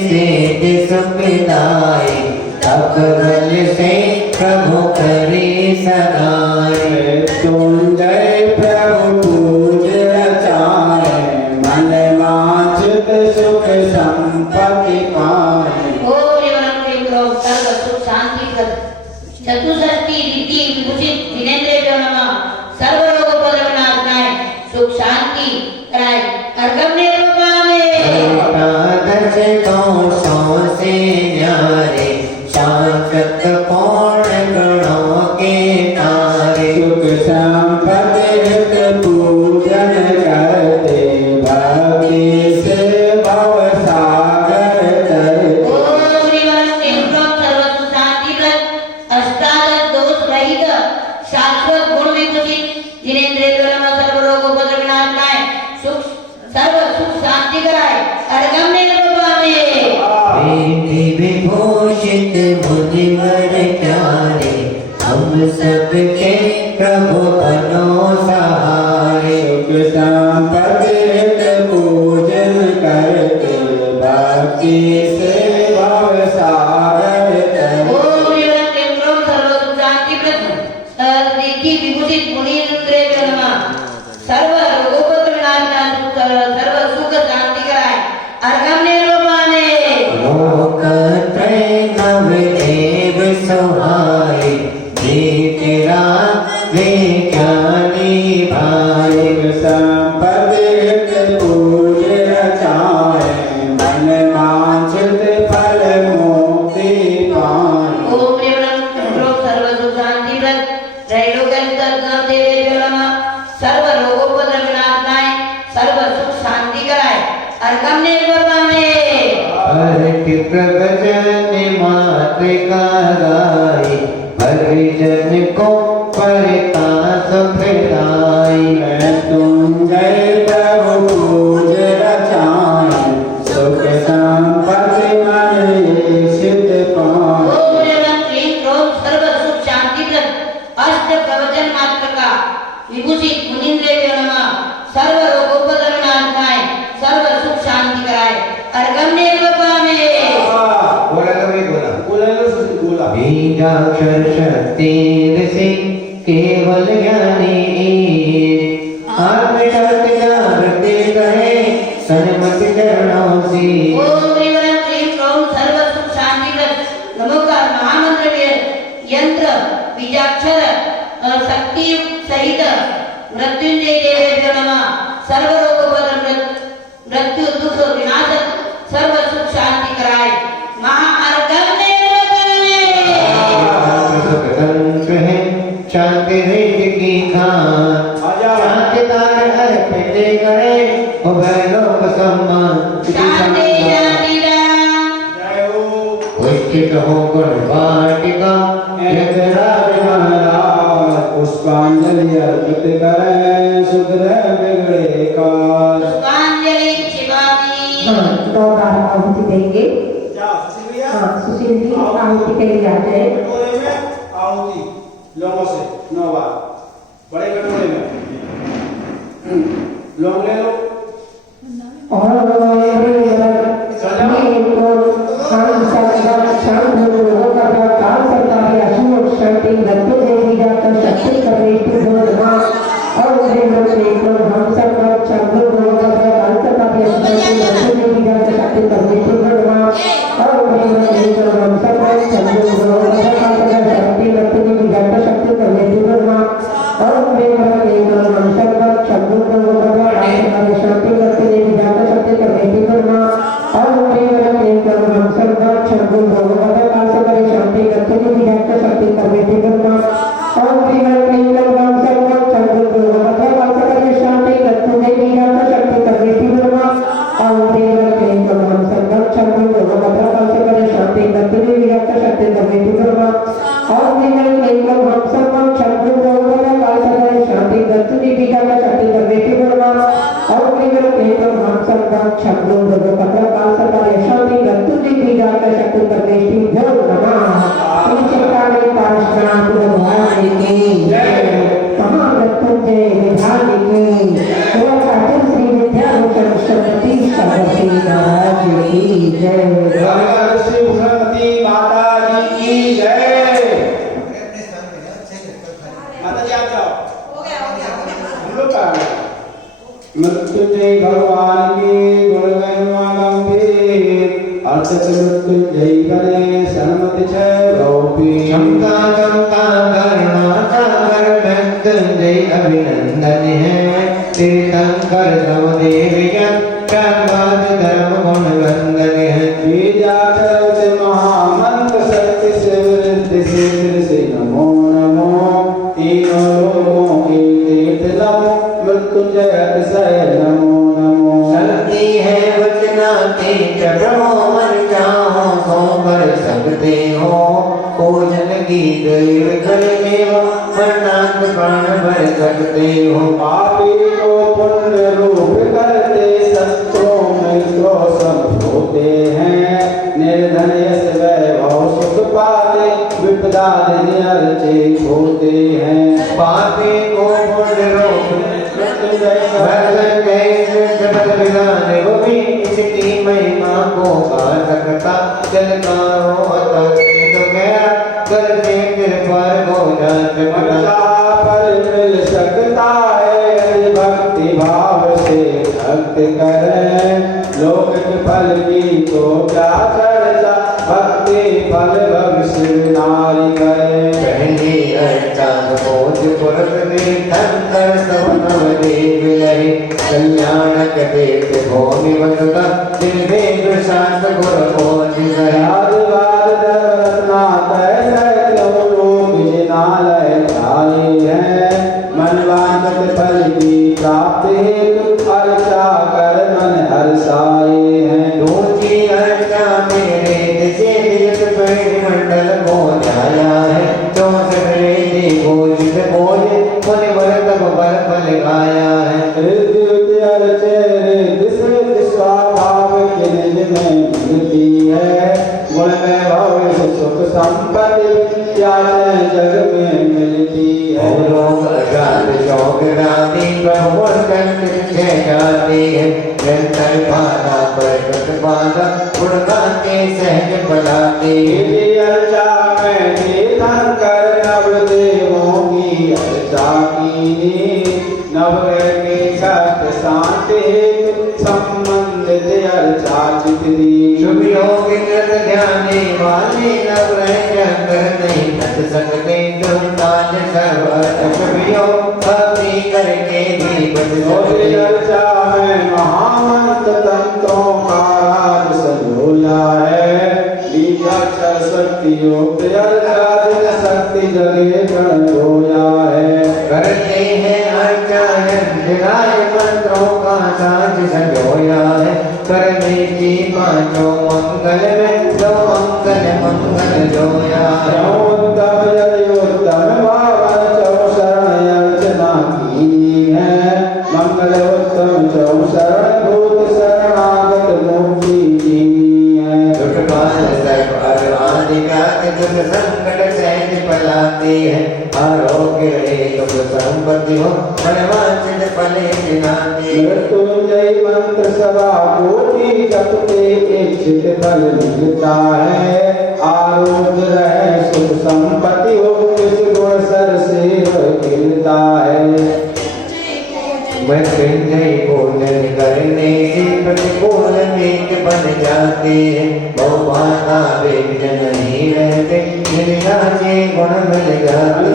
से सुखदाए तब बल से प्रभु करे सगाए मृत्युंजय प्रभु पूज रचाए मन वांछित सुख संपत्ति पाए ओम ह्रीं क्लीं ग्रौं सर्व सुख शांति प्रद चतुष्षष्टि रिद्धि विभूषित जिनेन्द्रेभ्यो नमः सर्व रोगोपद्रव विनाशनाय सुख शांति कराए और गम्य रूपाने दश कोशों से न्यारे शाश्वत पूर्ण गुणों के तारे सुख संपत्ति हित पूजन करते भक्ति से भव सागर तरते पूजित मुनिवर प्यारे, हम सबके प्रभु बनो सहारे। सुख संपत्ति पूजन करते, भक्ति से भव सागर तरते। ओम प्रियवरं प्रेम सर्व शांति प्रद सद्दीति विभूषित मुनीन्द्रे नमः। सर्व रोगोपद्रव विनाशनाय, सर्व सुख शांति कराय, अर्घम निर्वपाने। लोकत्रय नवदेव सहाय, तेरा विज्ञानी भाई। संपत्ति पूज रचाए, मन वांछित फल मुक्ति पाए। ओम प्रियवरं सर्व सुख शांति प्रद त्रैलोक्यंतर्गत देवेभ्यो नमः। सर्व रोगोपद्रव विनाशनाय, सर्व सुख शांति कराय, अर्घम निर्वपाने। हरि प्रवचन मातृका गाई, हरिजन को परितास फैलाई। तुंजय प्रभु पूज रचाए, सुख संपत्ति मन सिद्ध पाए। ओम प्रियवरं क्लीं क्रोम सर्व सुख शांति प्रद अष्ट प्रवचन मात्र का विभूषित मुनीन्द्रेभ्यो नमः। सर्व रोगोपद्रव विनाशनाय, सर्व सुख शांति कराय, अर्घम निर्वपाने। बोला तो भी बोला। बोला बीजाक्षर शक्ति ऋषि केवल ज्ञानी, आत्म शक्ति जागृति करे सन्मति चरणों से। ओम प्रियवरं क्लीं क्रोम सर्व सुख शांति प्रद नमोकार महामंत्र के यंत्र बीजाक्षर शक्ति सहित मृत्युंजय देवेभ्यो नमः। सर्व रोगोपद्रव मृत्यु दुख विनाशक, सर्व सुख शांति कराय, महाअर्घम निर्वपाने। सुखतंत्र है शांति हृद की खान, शांति तार अर्पित करे उभय लोक सम्मान। शांति शांति राम। पुष्टित हो गुण वाटिका, पुष्पांजलि अर्पित करें, सुधरे बिगड़े काज। पुष्पांजलि शिवामी। हाँ, 9 बार आहुति देंगे। हाँ, सुशील जी आहुति के लिए आ जाए। कटोरे में आहुति लोगों से 9 बार, बड़े कटोरे में लौंग ले लो। मृत्युंजय भगवान की गुण महिमा गंभीर, अर्चत मृत्युंजय करे सन्मति छय गौपी। क्षमता क्षमता करुणा सागर मृत्युंजय अभिनंदन है, तीर्थंकर समदेव जगत धर्म गुण वंदन है। बीजाक्षर महामंत्र शक्ति से वृद्धि से नमो नमो, तीनों लोगों के तीर्थ नमो, मृत्युंजय अतिशय नमो नमो। शक्ति है वचनाते प्रभो मन चाहो सो कर सकते हो, पूजन की देव कर देव वर्णांत प्राण भर सकते हो। पापी को पुण्य रूप करते, शत्रुओं में क्रोध होते हैं, निर्धन यश वैभव सुख विदा दिन अर्चित होते हैं। पापी को पुण्य रोग जगत विधान वो भी इसकी महिमा को गा सकता चलता होता तो क्या करते कृपा को ममता पर मिल सकता है यदि भक्ति भाव से भक्त करें। लौकिक फल की तो क्या चर्चा, भक्ति फल भविष्य नारी करें। पहली अर्चन बोध पुरख तीर्थंकर सवनव देव लहि कल्याणक देव भूमि वसुता दिन देव शांत गुर बोध याद वाद रत्नात्रय सैकड़ों लोग जिनालय ठाई है। मनवांछित फल की प्राप्ति हेतु अर्चा कर मन हर्षाए हैं। दूसरी अर्चा मेरे दिशे दियत मंडल को ध्याया है तो सगरे भोजित भोज मन वर्तम बर फल गाया है। स्वभाव के निज में मिलती है। गुण में भविष्य सुख संपत्ति जग में मिलती है। लोग अजात शौक राती प्रभु जाते हैं निरंतर बाधा पर बाधा गुण गाते सहज बढ़ाते। अर्चा में तीर्थंकर नव देवों की अर्चा की नवग्रह के कष्ट शांति संबंधित अर्चा चित दी। शुभ योग कृत ध्याने वाले नवग्रह चक्र नहीं हट सकते जो ताज सर्व शुभ योग भक्ति करके भी बच सकते। अर्चा में महामंत्र तंत्रों का राज संजोया है। बीजाक्षर शक्ति योग अर्चा दिन शक्ति जगे गण जोया है। करते हैं अर्चन विराय मंत्रों का साज संजोया है। करने की पांचों मंगल में दो मंगल मंगल जोया है। उत्तम यदयोत्तम भावन चौ शरण अर्चना की है। मंगल उत्तम चौ शरण भूत शरणागत मुक्ति की है। दुष्ट काल सर्व अरवादि व्याधि दुख संकट सहज पलाते हैं। आरोग्य रहे सुख संपत्ति हो मनवांछित फले दिनाते। मृत्युंजय मंत्र सवा कोटि जपते इच्छित फल मिलता है। आरोग्य रहे सुख संपत्ति हो किस गुण सर से गिरता है। मृत्युंजय भोजन करने से प्रतिकूल मीत बन जाते हैं। बहुबाधा विघ्न नहीं रहते गिरिराजे गुण मिल जाते।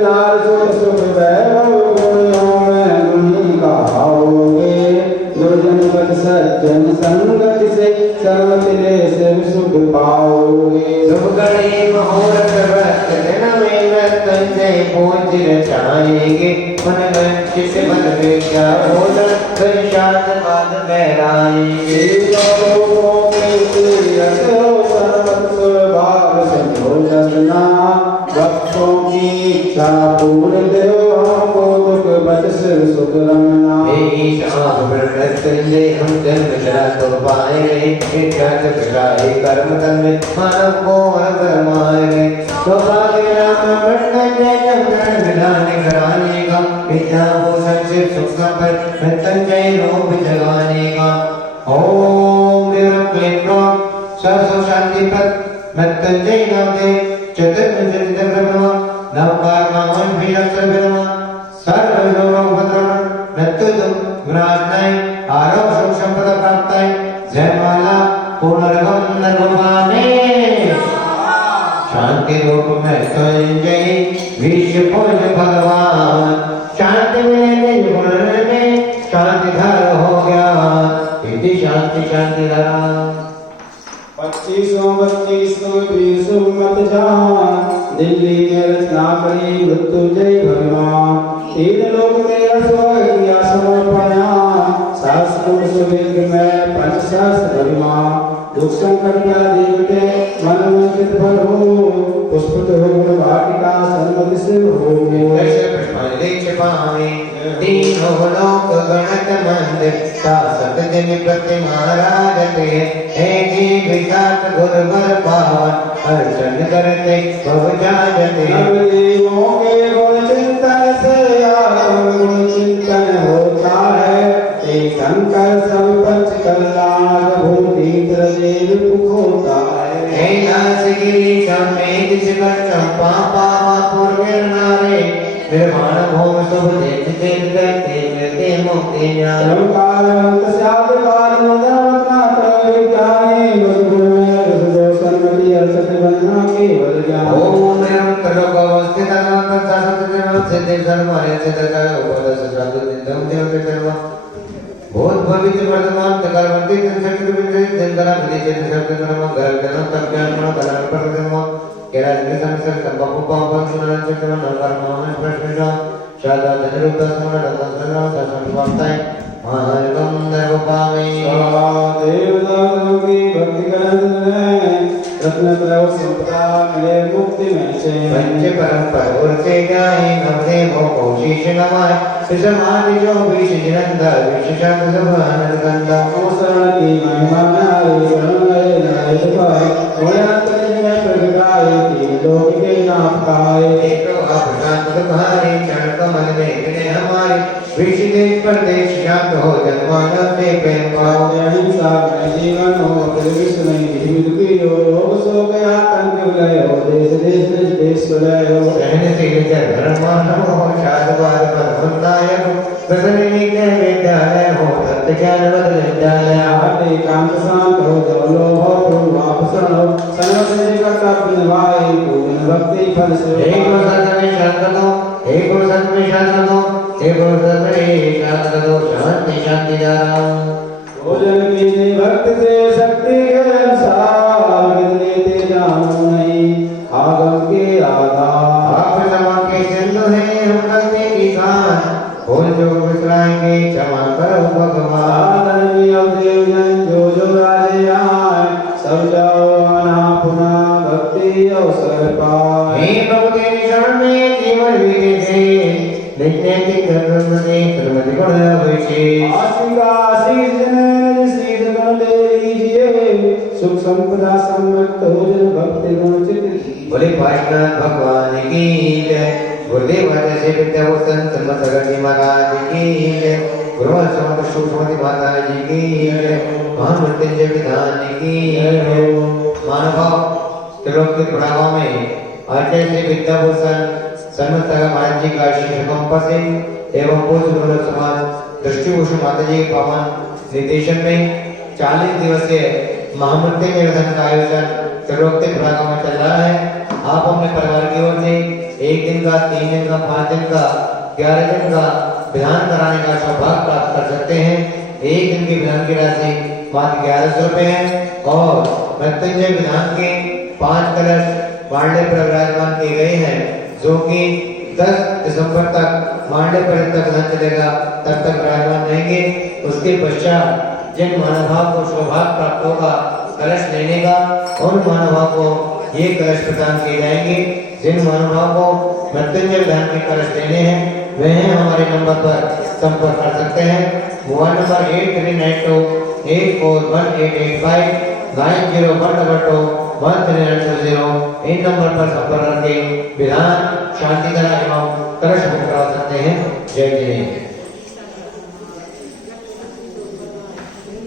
नार सुख सुख वैभव गुणों में गुणी गाओगे। दुर्जन पद सज्जन संगति से सर्वतिले से सुख पाओगे। शुभ घड़ी मुहूर्त व्रत दिन में मृत्युंजय पूज रचाएंगे। मन वंचित बल विद्या बोधन दर्शात बाद बहराएंगे। लोगों में सर्वत स्वभाव संयोजना भक्तों की इच्छा पूर्ण देव हमको दुख बच सिर सुख रमना। मृत्युंजय हम जन्म जरा तो पाए रहे इच्छा चुकाए कर्म तन में मानव को अवरमाए रहे तो भाग्य राम मृत्युंजय चंद्र मिलाने कराने का विद्या हो संचिव सुख संपद मृत्युंजय रोग जगाने का। ओम सर्व शांति पद मृत्युंजय नाम दे चतुर्भुज ब्रह्म नवकार नामन भी अक्षर ब्रह्म सर्व रोग भद्रण मृत्यु विनाशनाय आरोग्य सुख संपदा प्राप्ताय जयमाला पुनर्गम नरमाने। शांति रूप मृत्युंजय विश्व पूज्य भगवान शांति में गुण में शांति धर हो गया। इति शांति शांति धरा 25 मत जान दिल्ली में रचना करी मृत्युंजय भगवान। तीन लोग तेरा स्वर्ग या समर्पणा शास्त्र सुविग में पंचशास्त्र भगवान। दुख संकट का देवते मन मंकित फल हो पुष्पित हो वाटिका सन्मति से तीनों लोक गणत मंदिर शासक दिन प्रति महाराज हे जी विकास गुरु वर पावन अर्चन करते भव जाते नवदेवों के गुण चिंतन से आत्म चिंतन होता है। ते शंकर सब पंच कल्याण भूति त्रदेव मुख होता है। हे नासिगिरीशं मेदिशिखण्डं पापापूर्णनारे निर्वाण भौम शुभ देव देव दैते मिलते मुक्ति ज्ञान ओंकारवंत स्याद काल मदवत्नाथ विज्ञानी गुरुसन्मति अर्चत वंदना केवल ज्ञान। ओम निरंतर लोकावस्थित अनंत शाश्वत जन्म सिद्धि सर्वमार्य सिद्धकर उपदस साधु नित्यं देवते सर्व भूत भविष्य वर्तमान तकारवंती संसर्ग विजय दिनकरा विधि चेत शब्द कर्म घर जन्म तप ज्ञान मनो कल्याण पर जन्म केरा जिन संसर्ग संभव पावन सुनन चित्तन नगर मोहन प्रश्न शादा धनुरूप समण रतन दर्शन पाताय महागम नरपावे देवताओं की भक्ति करने रत्न प्रभु संपदा मिले मुक्ति में से पंच परम परवर से गाए नवदे भो शीश नमाय समाधि जो विष जिनंदा विशेषण सुभान गंधा शरण की महिमा नारी शरण नाय दुखाए गोयांतर में प्रगटाए तीन लोक के नाथ खाए। एक आप शांत तुम्हारे चरण कमल में गिने हमारे विष देश परदेश शांत हो जनमानव में प्रेम भाव अहिंसा में जीवन हो फिर विश्व में जीव दुखी हो रोग सो गया तंग विलय हो देश देश देश विलय हो सहनशील धर्म हो शादवाद पदमनायक प्रसन्नी के विद्यालय हो तत्व ज्ञान बदल विद्यालय आते कांत शांत हो जवलो हो प्रभु आप शरण हो सर्वसे कर्तव्य निभाए पूजन भक्ति फल से हे गुरु सत्य में शांत दो हे गुरु सत्य में शांत दो हे गुरु सत्य में शांत दो शांति शांति दाराम भोजन कीजिए भक्ति से शक्ति के अनुसार गिन लेते जानो नहीं आगम के आधार आप क्षमा के सिंधु हैं हम करते की खान भूल जो बिसराएंगे क्षमा करो भगवान आदरणीय देव जन जो जो राजे आए सब जाओ आना पुनः भक्ति अवसर पाए। हे प्रभु तेरी शरण में जीवन बीते थे नित्य कर्म ने कर्म गुण अभिषेक आशीर्वाद आशीष जन सीध गुण ले लीजिए सुख संपदा सम्मत हो जन भक्ति गुण चित बोले पार्षनाथ भगवान की जय गुरुदेव जैसे विद्याभूषण संत महाराज की जय गुरु समर्थ सुषमति माता जी की जय महामृत्युंजय विधान की जय मानव त्रिलोक के बढ़ावा में आज जैसे विद्याभूषण संत महाराज जी का शीर्षक से एवं पूज्य गुरु समाज दृष्टिभूषण माता जी के पावन निर्देशन में 40 दिवसीय महामृत्युंजय विधान का आयोजन त्रिलोक के बढ़ावा में चल रहा है। आप अपने परिवार की ओर से 1 दिन का 3 दिन का 5 दिन का 11 दिन का विधान कराने का सौभाग्य प्राप्त कर सकते हैं। 1 दिन के विधान की राशि मात्र 1100 रुपए है और मृत्युंजय विधान के 5 कलश मांडे पर विराजमान किए गए हैं जो कि 10 दिसंबर तक मांडे पर्यंत विधान चलेगा तब तक विराजमान रहेंगे। उसके पश्चात जिन महानुभाव को सौभाग्य प्राप्त होगा कलश लेने का उन महानुभाव को ये कलश प्रदान किए जाएंगे। जिन महानुभाव को मृत्युंजय विधान के कलश लेने हैं वह हमारे नंबर पर संपर्क कर सकते हैं। मोबाइल नंबर 8392841885 9012221390 इन नंबर पर संपर्क करके विधान शांति कला एवं कलश बुक करा सकते हैं। जय जय।